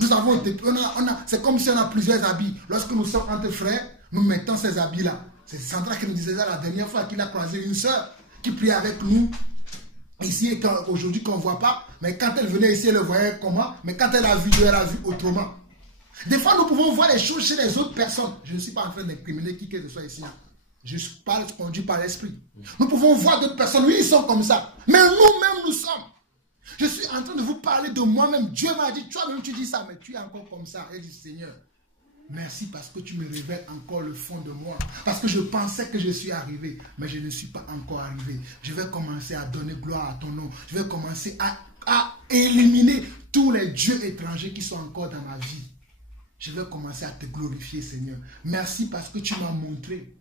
Nous avons été, c'est comme si on a plusieurs habits. Lorsque nous sommes entre frères, nous mettons ces habits-là. C'est Sandra qui nous disait ça la dernière fois qu'il a croisé une soeur qui priait avec nous ici et aujourd'hui qu'on ne voit pas. Mais quand elle venait ici, elle le voyait comment. Mais quand elle a vu Dieu, elle a vu autrement. Des fois, nous pouvons voir les choses chez les autres personnes. Je ne suis pas en train d'incriminer qui que ce soit ici. Je parle conduit par l'esprit. Nous pouvons voir d'autres personnes, oui, ils sont comme ça. Mais nous-mêmes, nous sommes. Je suis en train de vous parler de moi-même. Dieu m'a dit, toi-même tu dis ça, mais tu es encore comme ça. Et je dis, Seigneur, merci parce que tu me révèles encore le fond de moi. Parce que je pensais que je suis arrivé, mais je ne suis pas encore arrivé. Je vais commencer à donner gloire à ton nom. Je vais commencer à éliminer tous les dieux étrangers qui sont encore dans ma vie. Je vais commencer à te glorifier, Seigneur. Merci parce que tu m'as montré.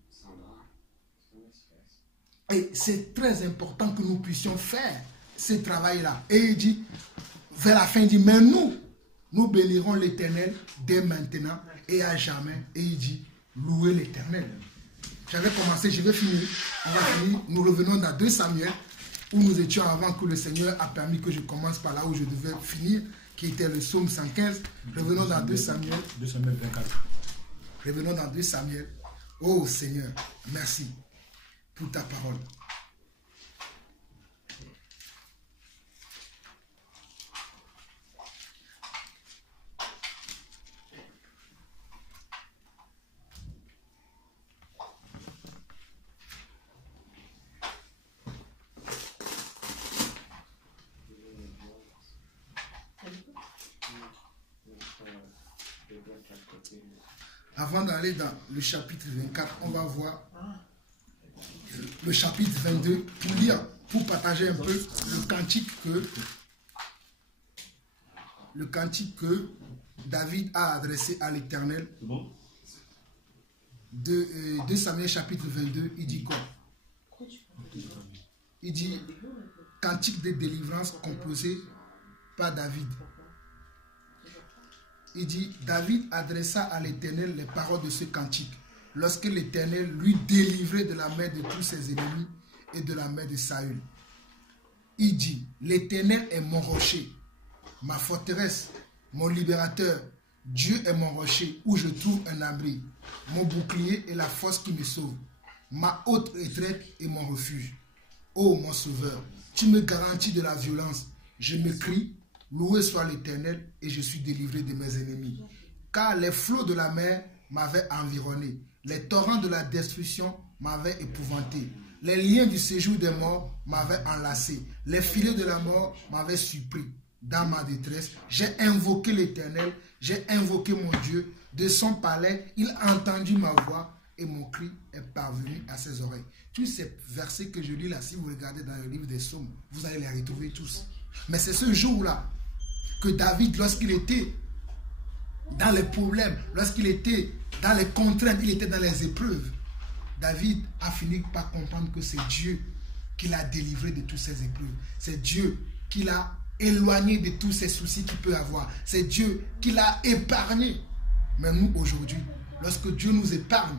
Et c'est très important que nous puissions faire ce travail-là. Et il dit, vers la fin, il dit, mais nous bénirons l'Éternel dès maintenant et à jamais. Et il dit, louez l'Éternel. J'avais commencé, je vais finir. On va finir. Nous revenons dans 2 Samuel, où nous étions avant que le Seigneur a permis que je commence par là où je devais finir, qui était le psaume 115. Revenons dans 2 Samuel. 2 Samuel 24. Revenons dans 2 Samuel. Oh Seigneur, merci pour ta parole. Avant d'aller dans le chapitre 24, on va voir le chapitre 22 pour lire, pour partager un peu le cantique que David a adressé à l'Éternel. C'est bon? 2 Samuel chapitre 22, il dit quoi? Il dit cantique de délivrance composé par David. Il dit David adressa à l'Éternel les paroles de ce cantique lorsque l'Éternel lui délivrait de la main de tous ses ennemis et de la main de Saül. Il dit l'Éternel est mon rocher, ma forteresse, mon libérateur. Dieu est mon rocher où je trouve un abri, mon bouclier et la force qui me sauve, ma haute retraite et mon refuge. Ô mon sauveur, tu me garantis de la violence. Je me crie, loué soit l'Éternel, et je suis délivré de mes ennemis. Car les flots de la mer m'avaient environné, les torrents de la destruction m'avaient épouvanté, les liens du séjour des morts m'avaient enlacé, les filets de la mort m'avaient surpris. Dans ma détresse, j'ai invoqué l'Éternel, j'ai invoqué mon Dieu. De son palais, il a entendu ma voix et mon cri est parvenu à ses oreilles. Tous ces versets que je lis là, si vous regardez dans le livre des Psaumes, vous allez les retrouver tous. Mais c'est ce jour-là que David, lorsqu'il était dans les problèmes, lorsqu'il était dans les contraintes, il était dans les épreuves, David a fini par comprendre que c'est Dieu qui l'a délivré de toutes ces épreuves. C'est Dieu qui l'a éloigné de tous ces soucis qu'il peut avoir. C'est Dieu qui l'a épargné. Mais nous, aujourd'hui, lorsque Dieu nous épargne,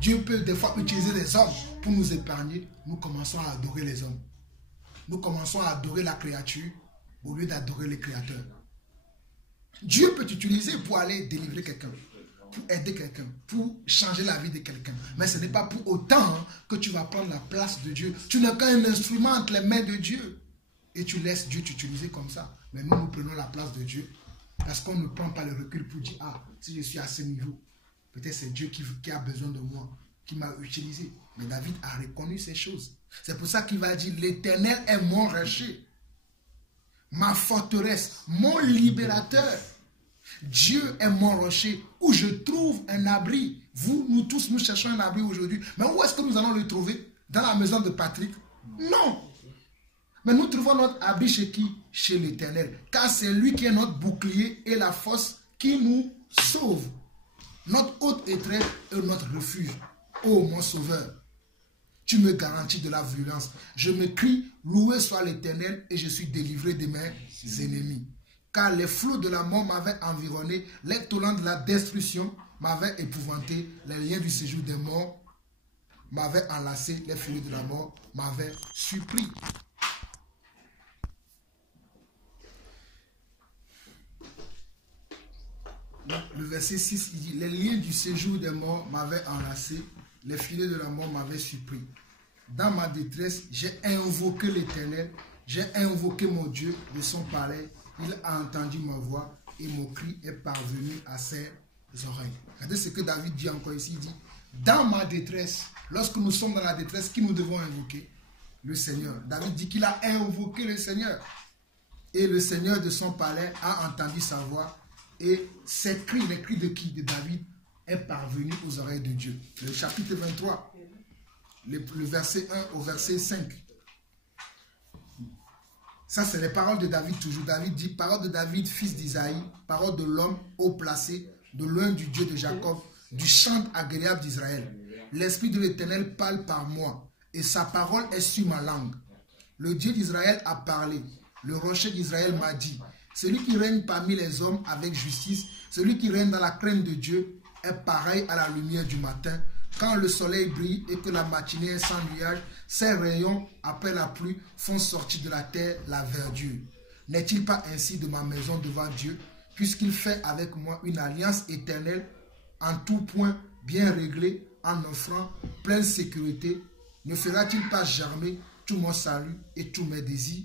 Dieu peut des fois utiliser les hommes pour nous épargner. Nous commençons à adorer les hommes. Nous commençons à adorer la créature au lieu d'adorer le Créateur. Dieu peut t'utiliser pour aller délivrer quelqu'un, pour aider quelqu'un, pour changer la vie de quelqu'un. Mais ce n'est pas pour autant que tu vas prendre la place de Dieu. Tu n'es qu'un instrument entre les mains de Dieu. Et tu laisses Dieu t'utiliser comme ça. Mais nous, nous prenons la place de Dieu. Parce qu'on ne prend pas le recul pour dire, ah, si je suis à ce niveau, peut-être c'est Dieu qui a besoin de moi, qui m'a utilisé. Mais David a reconnu ces choses. C'est pour ça qu'il va dire, l'Éternel est mon rocher, ma forteresse, mon libérateur. Dieu est mon rocher où je trouve un abri. Vous, nous tous, nous cherchons un abri aujourd'hui. Mais où est-ce que nous allons le trouver? Dans la maison de Patrick? Non. Mais nous trouvons notre abri chez qui? Chez l'Éternel. Car c'est lui qui est notre bouclier et la force qui nous sauve. Notre haute retraite et notre refuge. Ô mon sauveur, tu me garantis de la violence. Je me crie, loué soit l'Éternel et je suis délivré de mes ennemis. Car les flots de la mort m'avaient environné, les torrents de la destruction m'avaient épouvanté, les liens du séjour des morts m'avaient enlacé, les filets de la mort m'avaient surpris. Le verset 6, il dit, les liens du séjour des morts m'avaient enlacé, les filets de la mort m'avaient surpris. Dans ma détresse, j'ai invoqué l'Éternel, j'ai invoqué mon Dieu de son palais, il a entendu ma voix et mon cri est parvenu à ses oreilles. Regardez ce que David dit encore ici, il dit, dans ma détresse, lorsque nous sommes dans la détresse, qui nous devons invoquer? Le Seigneur. David dit qu'il a invoqué le Seigneur. Et le Seigneur de son palais a entendu sa voix. Et ces cris, les cris de qui? De David, est parvenu aux oreilles de Dieu. Le chapitre 23, le verset 1 au verset 5. Ça, c'est les paroles de David toujours. David dit, parole de David, fils d'Isaïe, parole de l'homme haut placé, de l'un du Dieu de Jacob, du chant agréable d'Israël. L'Esprit de l'Éternel parle par moi, et sa parole est sur ma langue. Le Dieu d'Israël a parlé. Le rocher d'Israël m'a dit, celui qui règne parmi les hommes avec justice, celui qui règne dans la crainte de Dieu, est pareil à la lumière du matin. Quand le soleil brille et que la matinée est sans nuage, ses rayons, après la pluie, font sortir de la terre la verdure. N'est-il pas ainsi de ma maison devant Dieu, puisqu'il fait avec moi une alliance éternelle, en tout point bien réglée, en offrant pleine sécurité? Ne fera-t-il pas germer tout mon salut et tous mes désirs?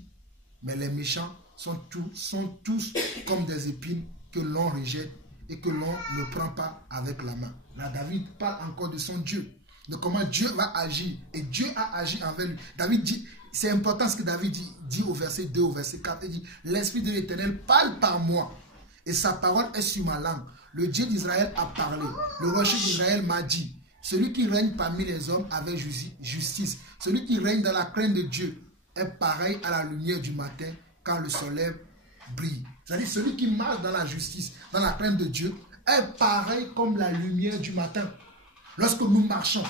Mais les méchants sont tous comme des épines que l'on rejette et que l'on ne prend pas avec la main. Là, David parle encore de son Dieu, de comment Dieu va agir. Et Dieu a agi envers lui. David dit, c'est important ce que David dit au verset 2, au verset 4. Il dit, l'Esprit de l'Éternel parle par moi et sa parole est sur ma langue. Le Dieu d'Israël a parlé. Le rocher d'Israël m'a dit, celui qui règne parmi les hommes avec justice, celui qui règne dans la crainte de Dieu est pareil à la lumière du matin quand le soleil brille. C'est-à-dire celui qui marche dans la justice, dans la crainte de Dieu, est pareil comme la lumière du matin. Lorsque nous marchons,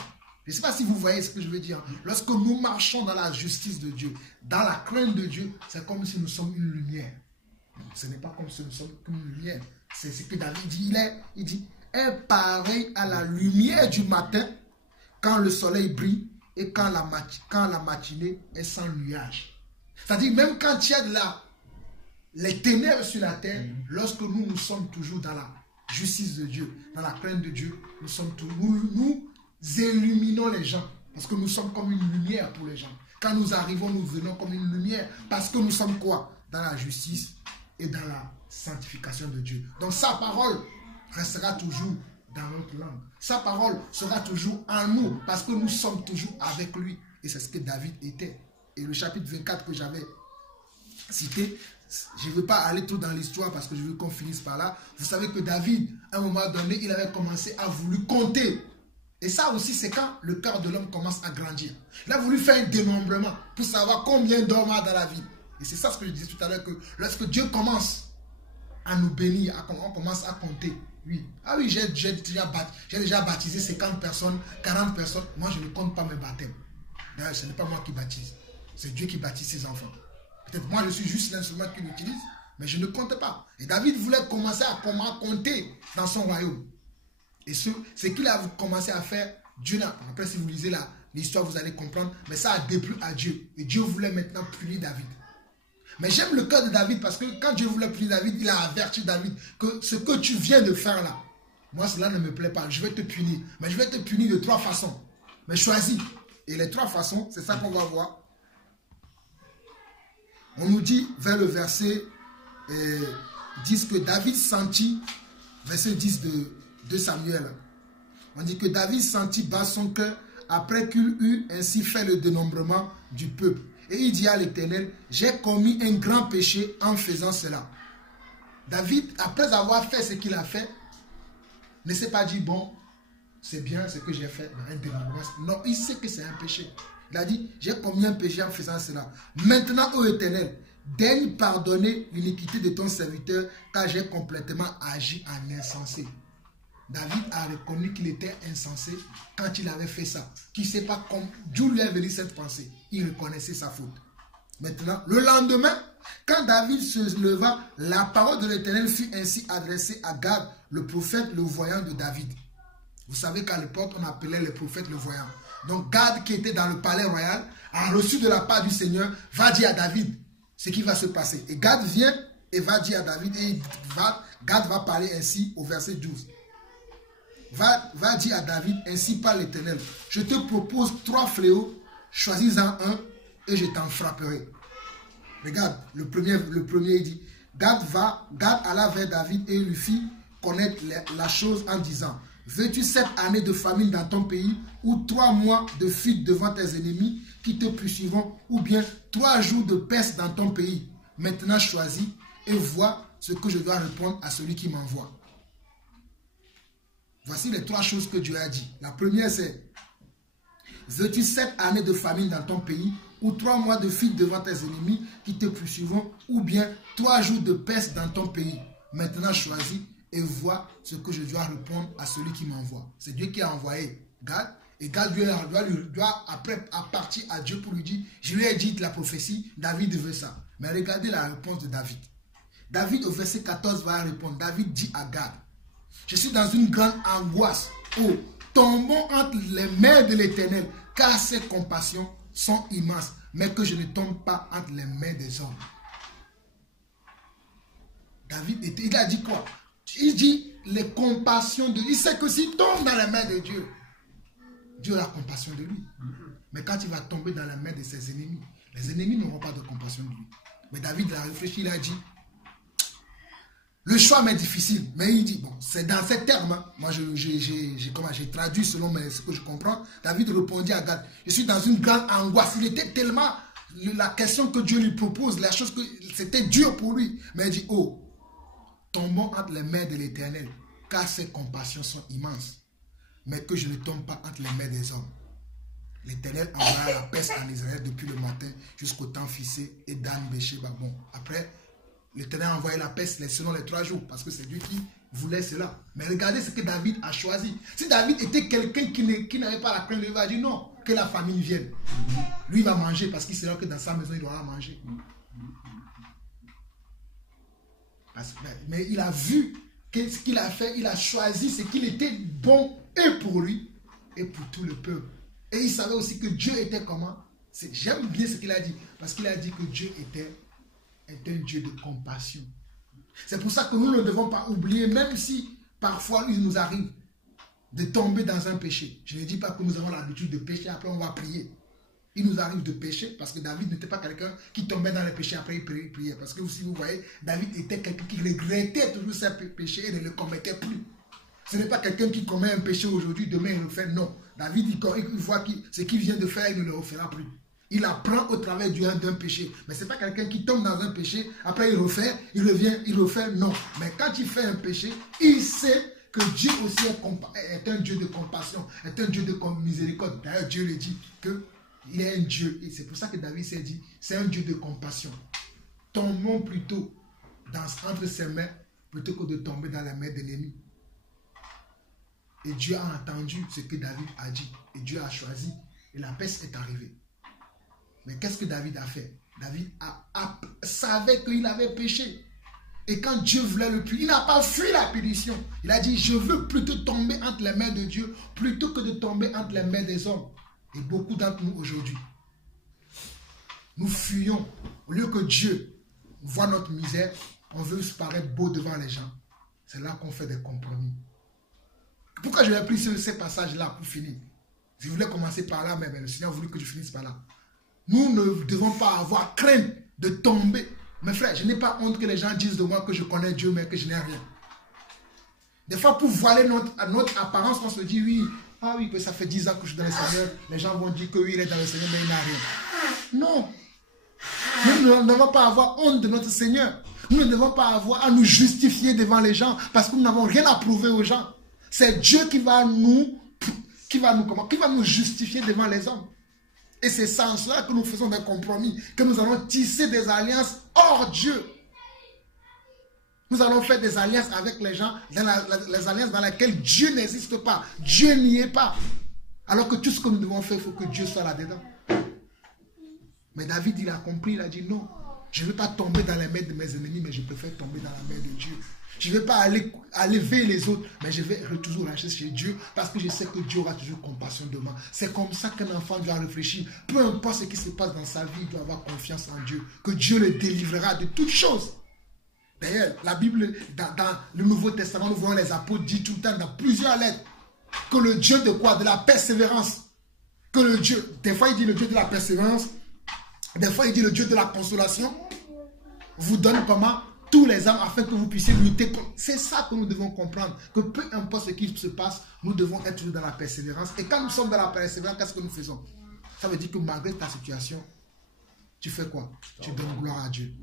je ne sais pas si vous voyez ce que je veux dire, lorsque nous marchons dans la justice de Dieu, dans la crainte de Dieu, c'est comme si nous sommes une lumière. Ce n'est pas comme si nous sommes une lumière. C'est ce que David dit. Il dit, est pareil à la lumière du matin quand le soleil brille et quand la matinée est sans nuage. C'est-à-dire même quand il y a les ténèbres sur la terre, lorsque nous sommes toujours dans la justice de Dieu, dans la crainte de Dieu, nous illuminons les gens parce que nous sommes comme une lumière pour les gens. Quand nous arrivons, nous venons comme une lumière parce que nous sommes quoi? Dans la justice et dans la sanctification de Dieu. Donc sa parole restera toujours dans notre langue. Sa parole sera toujours en nous parce que nous sommes toujours avec lui. Et c'est ce que David était. Et le chapitre 24 que j'avais cité, je ne veux pas aller trop dans l'histoire parce que je veux qu'on finisse par là. Vous savez que David, à un moment donné, il avait commencé à vouloir compter. Et ça aussi, c'est quand le cœur de l'homme commence à grandir. Il a voulu faire un dénombrement pour savoir combien d'hommes a dans la vie. Et c'est ça ce que je disais tout à l'heure, que lorsque Dieu commence à nous bénir, on commence à compter. Oui. Ah oui, j'ai déjà baptisé 50 personnes, 40 personnes. Moi, je ne compte pas mes baptêmes. D'ailleurs, ce n'est pas moi qui baptise. C'est Dieu qui baptise ses enfants. Peut-être moi, je suis juste l'instrument qu'il utilise, mais je ne compte pas. Et David voulait commencer à compter dans son royaume. Et ce qu'il a commencé à faire, Dieu n'a... Après, si vous lisez l'histoire, vous allez comprendre. Mais ça a déplu à Dieu. Et Dieu voulait maintenant punir David. Mais j'aime le cœur de David parce que quand Dieu voulait punir David, il a averti David que ce que tu viens de faire là, moi cela ne me plaît pas, je vais te punir. Mais je vais te punir de 3 façons. Mais choisis. Et les 3 façons, c'est ça qu'on va voir. On nous dit vers le verset 10 que David sentit, verset 10 de Samuel. On dit que David sentit bas son cœur après qu'il eut ainsi fait le dénombrement du peuple. Et il dit à l'Éternel, j'ai commis un grand péché en faisant cela. David, après avoir fait ce qu'il a fait, ne s'est pas dit, bon, c'est bien ce que j'ai fait dans un dénombrement. Non, il sait que c'est un péché. Il a dit, j'ai commis un péché en faisant cela. Maintenant, ô Éternel, daigne pardonner l'iniquité de ton serviteur, car j'ai complètement agi en insensé. David a reconnu qu'il était insensé quand il avait fait ça. Qu'il ne sait pas d'où lui est venue cette pensée. Il reconnaissait sa faute. Maintenant, le lendemain, quand David se leva, la parole de l'Éternel fut ainsi adressée à Gad, le prophète, le voyant de David. Vous savez qu'à l'époque, on appelait les prophètes le voyant. Donc Gad, qui était dans le palais royal, a reçu de la part du Seigneur, va dire à David ce qui va se passer. Et Gad vient et va dire à David, et Gad va parler ainsi au verset 12. Va dire à David, ainsi par l'Éternel, je te propose 3 fléaux, choisis-en un et je t'en frapperai. Regarde, le premier dit, Gad alla vers David et lui fit connaître la chose en disant, veux-tu 7 années de famine dans ton pays ou 3 mois de fuite devant tes ennemis qui te poursuivront ou bien 3 jours de peste dans ton pays? Maintenant choisis et vois ce que je dois répondre à celui qui m'envoie. Voici les 3 choses que Dieu a dit. La première c'est, veux-tu 7 années de famine dans ton pays ou 3 mois de fuite devant tes ennemis qui te poursuivront ou bien 3 jours de peste dans ton pays? Maintenant choisis et vois ce que je dois répondre à celui qui m'envoie. C'est Dieu qui a envoyé Gad. Et Gad doit après partir à Dieu pour lui dire, je lui ai dit la prophétie, David veut ça. Mais regardez la réponse de David. David au verset 14 va répondre. David dit à Gad, je suis dans une grande angoisse. Oh, tombons entre les mains de l'Éternel, car ses compassions sont immenses, mais que je ne tombe pas entre les mains des hommes. David, il a dit quoi? Il dit les compassions de lui. Il sait que s'il tombe dans les mains de Dieu, Dieu a compassion de lui. Mais quand il va tomber dans la main de ses ennemis, les ennemis n'auront pas de compassion de lui. Mais David a réfléchi, il a dit, le choix m'est difficile. Mais il dit, bon, c'est dans ces termes. Hein. Moi, j'ai traduit selon ce que je comprends. David répondit à Gad, je suis dans une grande angoisse. Il était tellement, la question que Dieu lui propose, la chose que c'était dur pour lui. Mais il dit, oh, tombons entre les mains de l'Éternel, car ses compassions sont immenses, mais que je ne tombe pas entre les mains des hommes. L'Éternel envoya la peste en Israël depuis le matin jusqu'au temps fixé et Dan Béché Babon. Après, l'Éternel a envoyé la peste selon les 3 jours, parce que c'est Dieu qui voulait cela. Mais regardez ce que David a choisi. Si David était quelqu'un qui n'avait pas la crainte de Dieu, il va dire non, que la famine vienne. Lui, il va manger parce qu'il sait que dans sa maison, il aura à manger. Mais il a vu que ce qu'il a fait, il a choisi ce qu'il était bon et pour lui et pour tout le peuple. Et il savait aussi que Dieu était comment? J'aime bien ce qu'il a dit, parce qu'il a dit que Dieu est un Dieu de compassion. C'est pour ça que nous ne devons pas oublier, même si parfois il nous arrive de tomber dans un péché. Je ne dis pas que nous avons l'habitude de pécher, après on va prier. Il nous arrive de pécher, parce que David n'était pas quelqu'un qui tombait dans les péchés, après il priait. Parce que si vous voyez, David était quelqu'un qui regrettait toujours ses péchés et ne le commettait plus. Ce n'est pas quelqu'un qui commet un péché aujourd'hui, demain il le fait, non. David, il voit ce qu'il vient de faire, il ne le refera plus. Il apprend au travers d'un péché. Mais ce n'est pas quelqu'un qui tombe dans un péché, après il refait, il revient, il refait, non. Mais quand il fait un péché, il sait que Dieu aussi est un Dieu de compassion, est un Dieu de miséricorde. D'ailleurs, Dieu le dit qu'il est un Dieu. Et c'est pour ça que David s'est dit, c'est un Dieu de compassion. Tombons plutôt entre ses mains, plutôt que de tomber dans la main d'ennemis. Et Dieu a entendu ce que David a dit. Et Dieu a choisi. Et la peste est arrivée. Mais qu'est-ce que David a fait? David savait qu'il avait péché. Et quand Dieu voulait le punir, il n'a pas fui la punition. Il a dit, je veux plutôt tomber entre les mains de Dieu, plutôt que de tomber entre les mains des hommes. Et beaucoup d'entre nous aujourd'hui, nous fuyons. Au lieu que Dieu voit notre misère, on veut se paraître beau devant les gens. C'est là qu'on fait des compromis. Pourquoi je vais pris ces passages-là pour finir? Je voulais commencer par là, mais le Seigneur a voulu que je finisse par là. Nous ne devons pas avoir crainte de tomber. Mes frères, je n'ai pas honte que les gens disent de moi que je connais Dieu, mais que je n'ai rien. Des fois, pour voiler notre apparence, on se dit, oui, que ça fait 10 ans que je suis dans le Seigneur. Les gens vont dire que oui, il est dans le Seigneur, mais il n'a rien. Non. Nous ne devons pas avoir honte de notre Seigneur. Nous ne devons pas avoir à nous justifier devant les gens, parce que nous n'avons rien à prouver aux gens. C'est Dieu qui va nous justifier devant les hommes. Et c'est sans cela que nous faisons des compromis, que nous allons tisser des alliances hors Dieu. Nous allons faire des alliances avec les gens, les alliances dans lesquelles Dieu n'existe pas. Dieu n'y est pas. Alors que tout ce que nous devons faire, il faut que Dieu soit là-dedans. Mais David, il a compris, il a dit non. Je ne veux pas tomber dans les mains de mes ennemis, mais je préfère tomber dans la main de Dieu. Je ne vais pas aller vers les autres, mais je vais toujours rester chez Dieu parce que je sais que Dieu aura toujours compassion de moi. C'est comme ça qu'un enfant doit réfléchir. Peu importe ce qui se passe dans sa vie, il doit avoir confiance en Dieu. Que Dieu le délivrera de toutes choses. D'ailleurs, la Bible, dans le Nouveau Testament, nous voyons les apôtres dire tout le temps dans plusieurs lettres que le Dieu de quoi? De la persévérance. Que le Dieu, des fois il dit le Dieu de la persévérance, des fois il dit le Dieu de la consolation, vous donne comment? Tous les âmes afin que vous puissiez lutter contre. C'est ça que nous devons comprendre. Que peu importe ce qui se passe, nous devons être toujours dans la persévérance. Et quand nous sommes dans la persévérance, qu'est-ce que nous faisons? Ça veut dire que malgré ta situation, tu fais quoi? Tu donnes gloire à Dieu.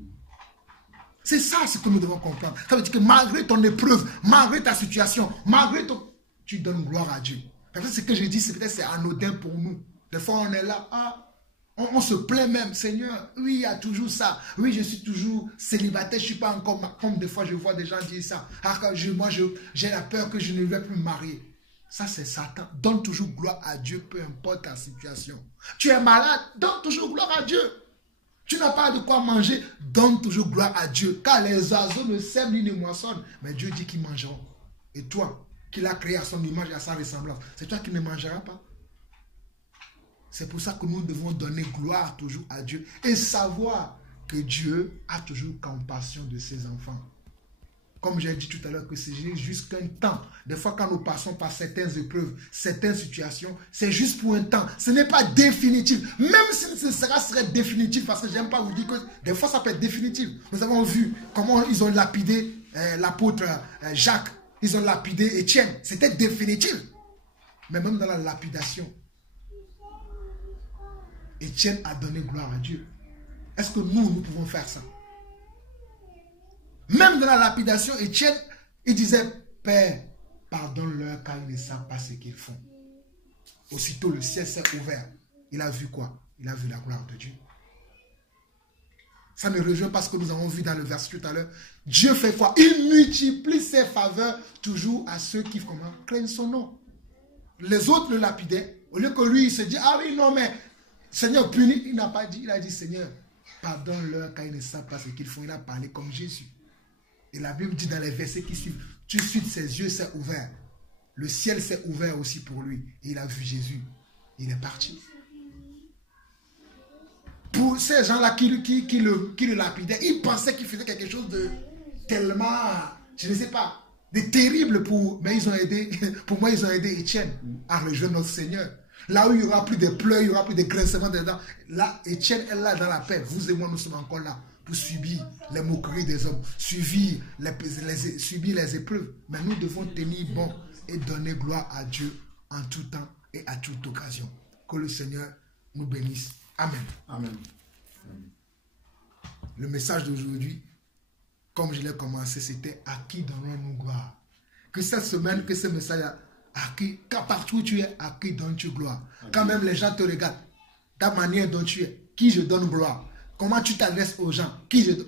C'est ça ce que nous devons comprendre. Ça veut dire que malgré ton épreuve, malgré ta situation, tu donnes gloire à Dieu. Parce que ce que je dis, c'est peut-être c'est anodin pour nous. Des fois, on est là, on se plaint même, Seigneur, oui, il y a toujours ça. Oui, je suis toujours célibataire, je ne suis pas encore... Comme des fois, je vois des gens dire ça. Moi, j'ai la peur que je ne vais plus me marier. Ça, c'est Satan. Donne toujours gloire à Dieu, peu importe ta situation. Tu es malade, donne toujours gloire à Dieu. Tu n'as pas de quoi manger, donne toujours gloire à Dieu. Car les oiseaux ne sèment ni ne moissonnent, mais Dieu dit qu'ils mangeront. Et toi, qui l'as créé à son image et à sa ressemblance, c'est toi qui ne mangeras pas. C'est pour ça que nous devons donner gloire toujours à Dieu et savoir que Dieu a toujours compassion de ses enfants. Comme j'ai dit tout à l'heure que c'est juste qu'un temps. Des fois quand nous passons par certaines épreuves, certaines situations, c'est juste pour un temps. Ce n'est pas définitif. Même si ce serait définitif, parce que j'aime pas vous dire que des fois ça peut être définitif. Nous avons vu comment ils ont lapidé l'apôtre Jacques. Ils ont lapidé Étienne. C'était définitif. Mais même dans la lapidation, Étienne a donné gloire à Dieu. Est-ce que nous pouvons faire ça? Même dans la lapidation, Étienne, il disait, Père, pardonne-leur car ils ne savent pas ce qu'ils font. Aussitôt, le ciel s'est ouvert. Il a vu quoi? Il a vu la gloire de Dieu. Ça ne rejoint pas ce que nous avons vu dans le verset tout à l'heure. Dieu fait quoi? Il multiplie ses faveurs toujours à ceux qui craignent son nom. Les autres le lapidaient. Au lieu que lui, il se dit, ah oui, non, mais Seigneur, punis. Il n'a pas dit, il a dit, Seigneur, pardonne-leur car ils ne savent pas ce qu'ils font. Il a parlé comme Jésus. Et la Bible dit dans les versets qui suivent, tout de suite ses yeux s'est ouvert. Le ciel s'est ouvert aussi pour lui. Et il a vu Jésus. Il est parti. Pour ces gens-là qui le lapidaient, ils pensaient qu'il faisait quelque chose de tellement, je ne sais pas, de terrible mais ils ont aidé, pour moi ils ont aidé Étienne à rejoindre notre Seigneur. Là où il n'y aura plus de pleurs, il n'y aura plus de grincements des dents. Là, Étienne est là dans la paix. Vous et moi, nous sommes encore là pour subir les moqueries des hommes, subir les épreuves. Mais nous devons tenir bon et donner gloire à Dieu en tout temps et à toute occasion. Que le Seigneur nous bénisse. Amen. Amen. Le message d'aujourd'hui, comme je l'ai commencé, c'était à qui donnons-nous gloire. Que cette semaine, que ce message, à qui, quand partout où tu es, à qui donnes-tu gloire. Quand même les gens te regardent, ta manière dont tu es, qui je donne gloire. Comment tu t'adresses aux gens,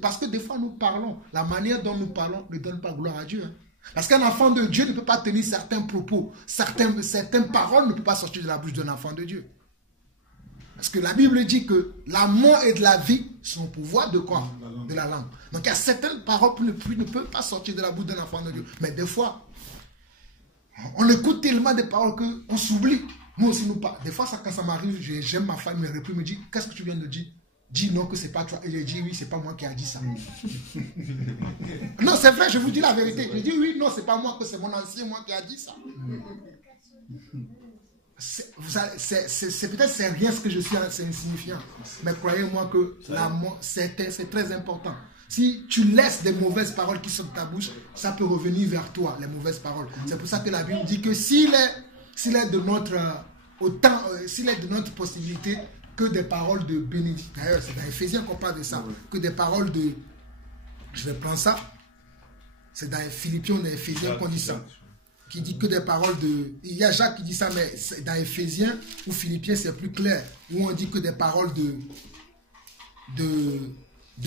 parce que des fois nous parlons, la manière dont nous parlons ne donne pas gloire à Dieu. Parce qu'un enfant de Dieu ne peut pas tenir certains propos, certaines paroles ne peuvent pas sortir de la bouche d'un enfant de Dieu. Parce que la Bible dit que la mort et de la vie sont au pouvoir de quoi? De la langue. Donc il y a certaines paroles qui ne peuvent pas sortir de la bouche d'un enfant de Dieu. Mais des fois, on écoute tellement des paroles qu'on s'oublie. Moi aussi, nous parlons. Des fois, quand ça m'arrive, j'aime ma femme, elle me dit, qu'est-ce que tu viens de dire? Dis non que c'est pas toi. Et je dis oui, c'est pas moi qui a dit ça. Non, c'est vrai, je vous dis la vérité. Je dis oui, non, c'est pas moi, que c'est mon ancien moi qui a dit ça. C'est peut-être c'est rien ce que je suis, c'est insignifiant. Mais croyez-moi que la mort, c'est très important. Si tu laisses des mauvaises paroles qui sortent de ta bouche, ça peut revenir vers toi, les mauvaises paroles. C'est pour ça que la Bible dit que s'il est de notre possibilité que des paroles de bénédiction. D'ailleurs, c'est dans Éphésiens qu'on parle de ça. Que des paroles de... Je vais prendre ça. C'est dans Philippiens, dans Éphésiens qu'on dit ça. Qui dit que des paroles de... Il y a Jacques qui dit ça, mais dans Éphésiens ou Philippiens, c'est plus clair. Où on dit que des paroles de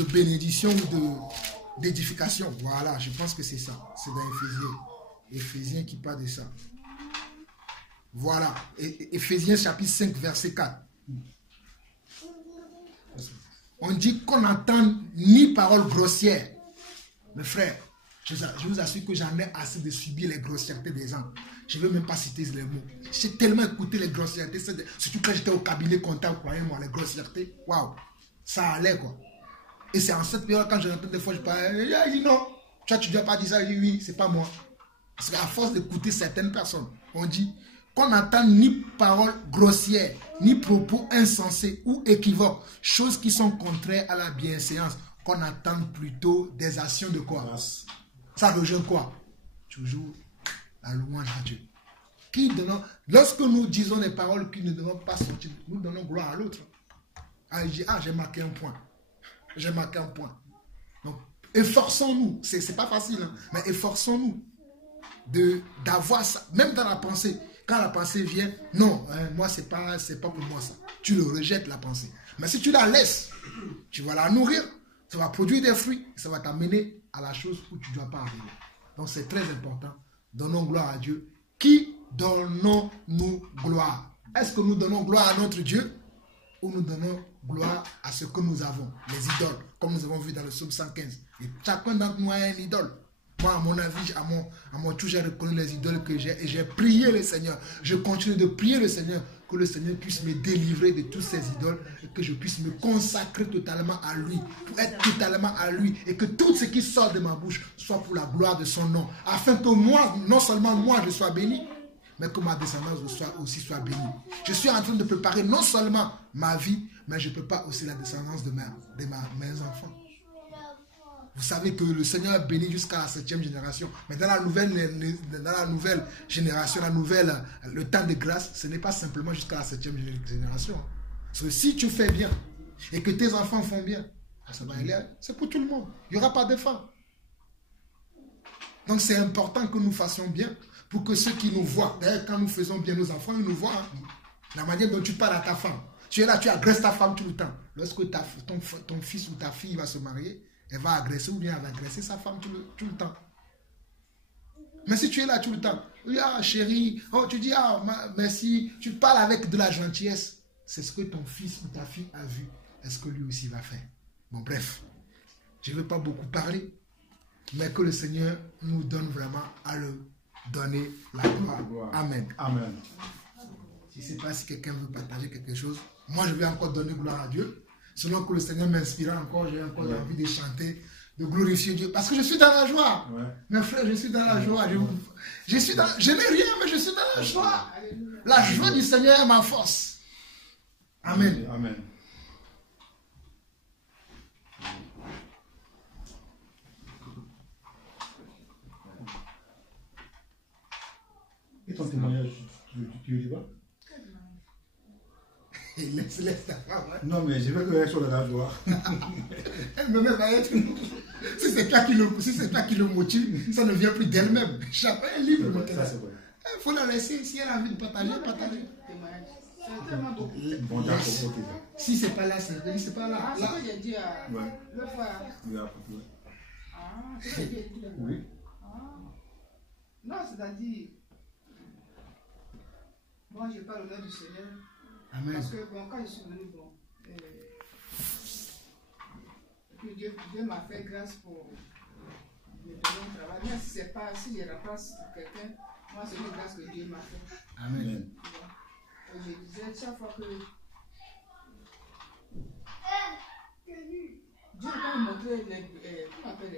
bénédiction ou d'édification. Voilà, je pense que c'est ça. C'est dans Éphésiens qui parle de ça. Voilà. Éphésiens chapitre 5, verset 4. On dit qu'on n'entend ni paroles grossières. Mes frères, je vous assure que j'en ai assez de subir les grossièretés des gens. Je ne veux même pas citer les mots. J'ai tellement écouté les grossièretés, surtout quand j'étais au cabinet comptable, croyez-moi, les grossièretés, waouh, ça allait quoi. Et c'est en cette période, quand je l'entends des fois, je parle, il dit non, tu ne dois pas dire ça, il dit oui, c'est pas moi. Parce qu'à force d'écouter certaines personnes, on dit qu'on n'entend ni paroles grossières, ni propos insensés ou équivoques, choses qui sont contraires à la bienséance, qu'on attend plutôt des actions de quoi? Ça rejoint quoi? Toujours la louange à Dieu. Lorsque nous disons des paroles qui ne doivent pas sortir, nous donnons gloire à l'autre. J'ai marqué un point. J'ai marqué un point. Donc, efforçons-nous. C'est pas facile, hein, mais efforçons-nous d'avoir ça, même dans la pensée. Quand la pensée vient, non, moi, c'est pas pour moi ça. Tu le rejettes, la pensée. Mais si tu la laisses, tu vas la nourrir, ça va produire des fruits, ça va t'amener à la chose où tu ne dois pas arriver. Donc, c'est très important. Donnons gloire à Dieu. Qui donnons-nous gloire? Est-ce que nous donnons gloire à notre Dieu ou nous donnons gloire à ce que nous avons, les idoles, comme nous avons vu dans le psaume 115. Et chacun d'entre nous a un idole. Moi, à mon avis, à mon tour, j'ai reconnu les idoles que j'ai et j'ai prié le Seigneur. Je continue de prier le Seigneur, que le Seigneur puisse me délivrer de tous ces idoles et que je puisse me consacrer totalement à lui, pour être totalement à lui et que tout ce qui sort de ma bouche soit pour la gloire de son nom, afin que moi, non seulement moi, je sois béni, mais que ma descendance aussi soit bénie. Je suis en train de préparer non seulement ma vie, mais je prépare aussi la descendance de mes enfants. Vous savez que le Seigneur a béni jusqu'à la 7e génération. Mais dans la nouvelle génération, le temps de grâce, ce n'est pas simplement jusqu'à la 7e génération. Parce que si tu fais bien et que tes enfants font bien, ça va aller, c'est pour tout le monde. Il n'y aura pas de fin. Donc c'est important que nous fassions bien pour que ceux qui nous voient, d'ailleurs quand nous faisons bien, nos enfants, ils nous voient. Hein. La manière dont tu parles à ta femme, Tu es là, tu agresses ta femme tout le temps. Lorsque ton fils ou ta fille va se marier, elle va agresser ou bien elle va agresser sa femme tout le temps. Mais si tu es là tout le temps, ah chérie, oh, tu dis ah merci, tu parles avec de la gentillesse, c'est ce que ton fils ou ta fille a vu. Est-ce que lui aussi va faire? Bon bref, je ne veux pas beaucoup parler, mais que le Seigneur nous donne vraiment à le donner la gloire. Amen. Amen. Je ne sais pas si quelqu'un veut partager quelque chose. Moi, je vais encore donner gloire à Dieu. Selon que le Seigneur m'inspire encore, j'ai encore envie de chanter, de glorifier Dieu. Parce que je suis dans la joie. Ouais. Mes frères, je suis dans la joie. Je n'ai rien, mais je suis dans la joie. La joie du Seigneur est ma force. Amen. Amen. Et ton témoignage, tu le dis pas? Laisse ta femme. Hein? Non, mais je veux qu'elle soit dans la joie. Elle-même va être. Si c'est toi qui le motive, ça ne vient plus d'elle-même. Chacun est libre. Il faut la laisser. Si elle a envie de partager, partager. Bon, d'accord, ok. Si c'est pas là, c'est pas là. Ah, c'est ce que j'ai dit le frère. Ah, c'est ce que j'ai dit. Oui. Non, c'est-à-dire, moi je parle au nom du Seigneur. Amen. Parce que bon, quand je suis venu, que Dieu m'a fait grâce pour me donner un travail. Même si c'est pas, si je remplace quelqu'un, moi c'est une grâce que Dieu m'a fait. Amen. Et je disais chaque fois que Dieu m'a montré les, comment on appelle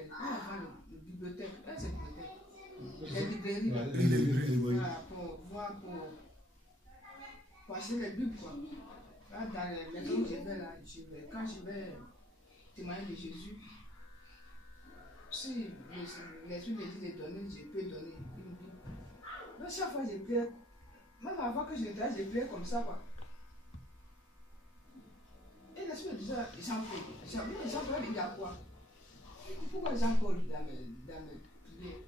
les bibliothèques, c'est bibliothèque. Les librairies. Voilà, pour voir, pour acheter les Bibles, quoi. Là, dans les maisons où je vais là, quand je vais témoigner de Jésus, si l'Esprit me dit de donner, je peux donner une Bible. Mais chaque fois, je priais, même avant que je le fasse, je priais comme ça, quoi. Et l'Esprit me disait, Jean-Paul, il y a quoi? Pourquoi Jean-Paul dans mes prières?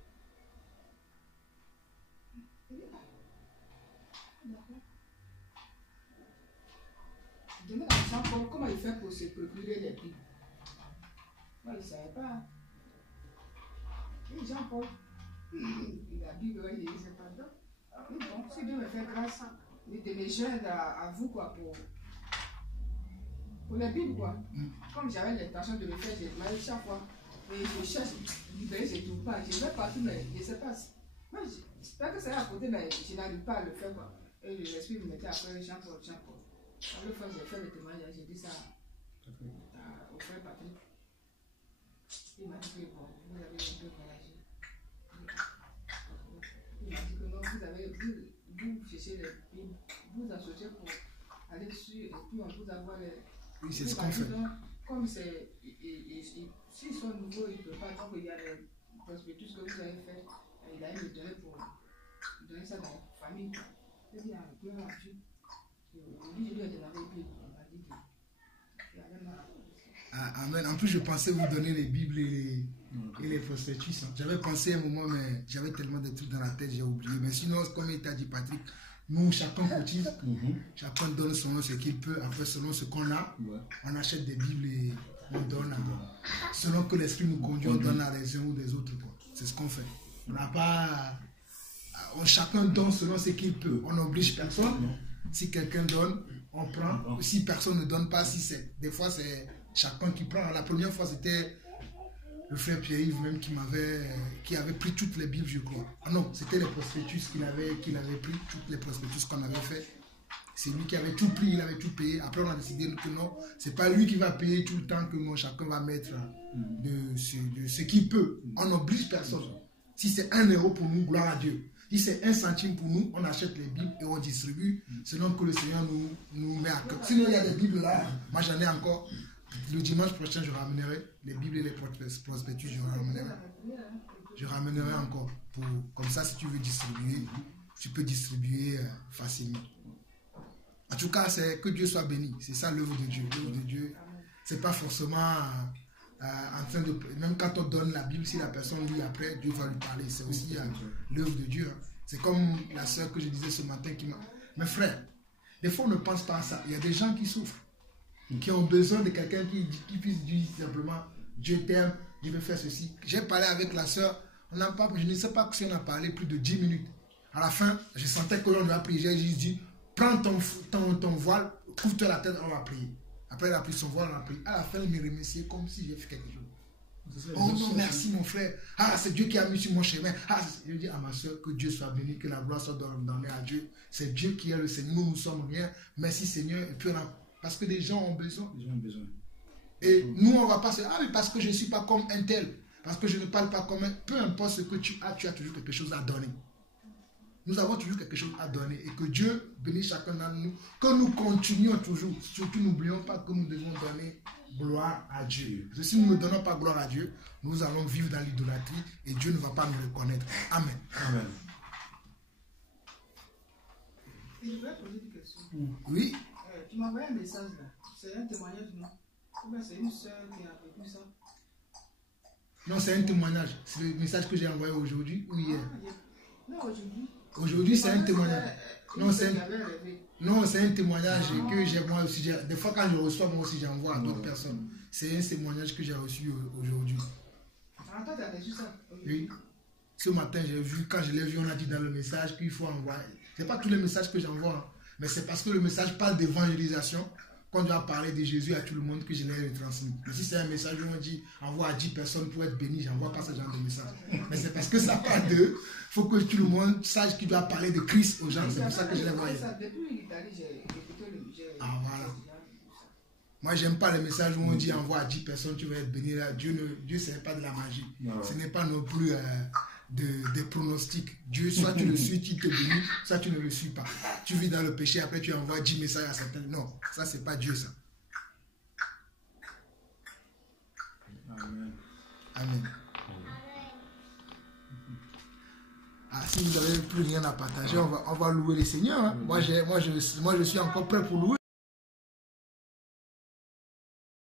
Je demande à Jean-Paul comment il fait pour se procurer les Bibles. Moi, je ne savais pas. Et Jean-Paul, la Bible, il ne sait pas. Donc, si Dieu me fait grâce de me joindre à vous, quoi, pour les Bibles, quoi. Comme j'avais l'intention de le faire, j'ai demandé chaque fois. Et je cherche, je ne trouve pas. Je vais partout, mais je ne sais pas. Moi, j'espère que c'est à côté, mais je n'arrive pas à le faire, quoi. Et l'Esprit me mettait après Jean-Paul. L'autre fois, j'ai fait le témoignage, j'ai dit ça au frère Patrick. Il m'a dit que bon, vous avez un peu voyagé. Il m'a dit que non, vous cherchez les Bibles, vous associez pour aller dessus et puis on vous envoie les. Oui, c'est ce qu'on fait. Donc, comme c'est. S'ils sont nouveaux, ils ne peuvent pas. Donc, il y a les prospectus que vous avez fait. Il a me donner pour donner ça dans la famille. Il dit, ah, Dieu m'a tué. Amen. En plus, je pensais vous donner les Bibles et les prospectus. J'avais pensé un moment, mais j'avais tellement de trucs dans la tête, j'ai oublié. Mais sinon, comme il t'a dit Patrick, nous, chacun cotise, chacun donne selon ce qu'il peut. Après, selon ce qu'on a, on achète des Bibles et on donne. Selon que l'Esprit nous conduit, on donne à les uns ou des autres. C'est ce qu'on fait. On n'a pas... chacun donne selon ce qu'il peut. On n'oblige personne. Si quelqu'un donne, on prend. Si personne ne donne pas, des fois c'est chacun qui prend. La première fois c'était le frère Pierre-Yves même qui avait pris toutes les Bibles, je crois. Ah non, c'était les prospectus qu'il avait pris, toutes les prospectus qu'on avait fait. C'est lui qui avait tout pris, il avait tout payé. Après on a décidé que non, c'est pas lui qui va payer tout le temps, que non, chacun va mettre de ce qu'il peut. On n'oblige personne. Si c'est 1 euro pour nous, gloire à Dieu. Si c'est 1 centime pour nous, on achète les Bibles et on distribue selon que le Seigneur nous met à cœur. Sinon, il y a des Bibles là. Moi, j'en ai encore. Le dimanche prochain, je ramènerai les Bibles et les prospectus. Je ramènerai encore. Comme ça, si tu veux distribuer, tu peux distribuer facilement. En tout cas, c'est que Dieu soit béni. C'est ça l'œuvre de Dieu. L'œuvre de Dieu, c'est pas forcément... en train de, même quand on donne la Bible, si la personne lit après, Dieu va lui parler. C'est aussi l'œuvre de Dieu. C'est comme la soeur que je disais ce matin qui m'a... Mes frères, Des fois, on ne pense pas à ça. Il y a des gens qui souffrent, qui ont besoin de quelqu'un qui puisse dire simplement, Dieu t'aime, Dieu veut faire ceci. J'ai parlé avec la sœur, je ne sais pas si on a parlé plus de 10 minutes. À la fin, je sentais que l'on lui a prié. J'ai juste dit, prends ton voile, couvre-toi la tête, on va prier. Après, elle a pris son voile, on a prié. À la fin, elle me remerciait comme si j'ai fait quelque chose. Oh non, merci mon frère. Ah, c'est Dieu qui a mis sur mon chemin. Ah, je dis à ma soeur que Dieu soit béni, que la gloire soit donnée à Dieu. C'est Dieu qui est le Seigneur. Nous sommes rien. Merci Seigneur. Et puis, parce que les gens ont besoin. Les gens ont besoin. Et nous, on ne va pas se dire, ah, mais parce que je ne suis pas comme un tel. Parce que je ne parle pas comme un. Peu importe ce que tu as toujours quelque chose à donner. Nous avons toujours quelque chose à donner. Et que Dieu bénisse chacun d'entre nous. Que nous continuions toujours. Surtout, n'oublions pas que nous devons donner gloire à Dieu. Parce que si nous ne donnons pas gloire à Dieu, nous allons vivre dans l'idolâtrie et Dieu ne va pas nous reconnaître. Amen. Amen. Et je voulais poser une question. Oui. Tu m'as envoyé un message là. C'est un témoignage, non? Ou bien c'est une soeur qui a vécu ça? Non, c'est un témoignage. C'est le message que j'ai envoyé aujourd'hui ou hier. Non, aujourd'hui. Aujourd'hui, c'est un témoignage. Non, c'est un témoignage que j'ai moi aussi. Des fois, quand je reçois, moi aussi, j'envoie à d'autres personnes. C'est un témoignage que j'ai reçu aujourd'hui. Ah, toi, tu as reçu ça? Oui. Ce matin, j'ai vu, quand je l'ai vu, on a dit dans le message qu'il faut envoyer. Ce n'est pas tous les messages que j'envoie, hein, mais c'est parce que le message parle d'évangélisation. Quand on doit parler de Jésus à tout le monde que je l'ai retransmis. Et si c'est un message où on dit envoie à 10 personnes pour être béni, j'envoie pas ce genre de message. Mais c'est parce que ça parle d'eux. Il faut que tout le monde sache qu'il doit parler de Christ aux gens. C'est pour ça que je l'ai envoyé. Depuis l'Italie, j'ai écouté le. Ah voilà. Moi, j'aime pas les messages où on dit envoie à 10 personnes, tu vas être béni. Là, Dieu ce n'est pas de la magie. Non. Ce n'est pas non plus des pronostics. Dieu, soit tu le suis, tu te bénis, soit tu ne le suis pas. Tu vis dans le péché, après tu envoies 10 messages à certains. Non, ça, c'est pas Dieu, ça. Amen. Amen. Ah, si vous n'avez plus rien à partager, on va louer le Seigneur. Hein. Moi, je suis encore prêt pour louer.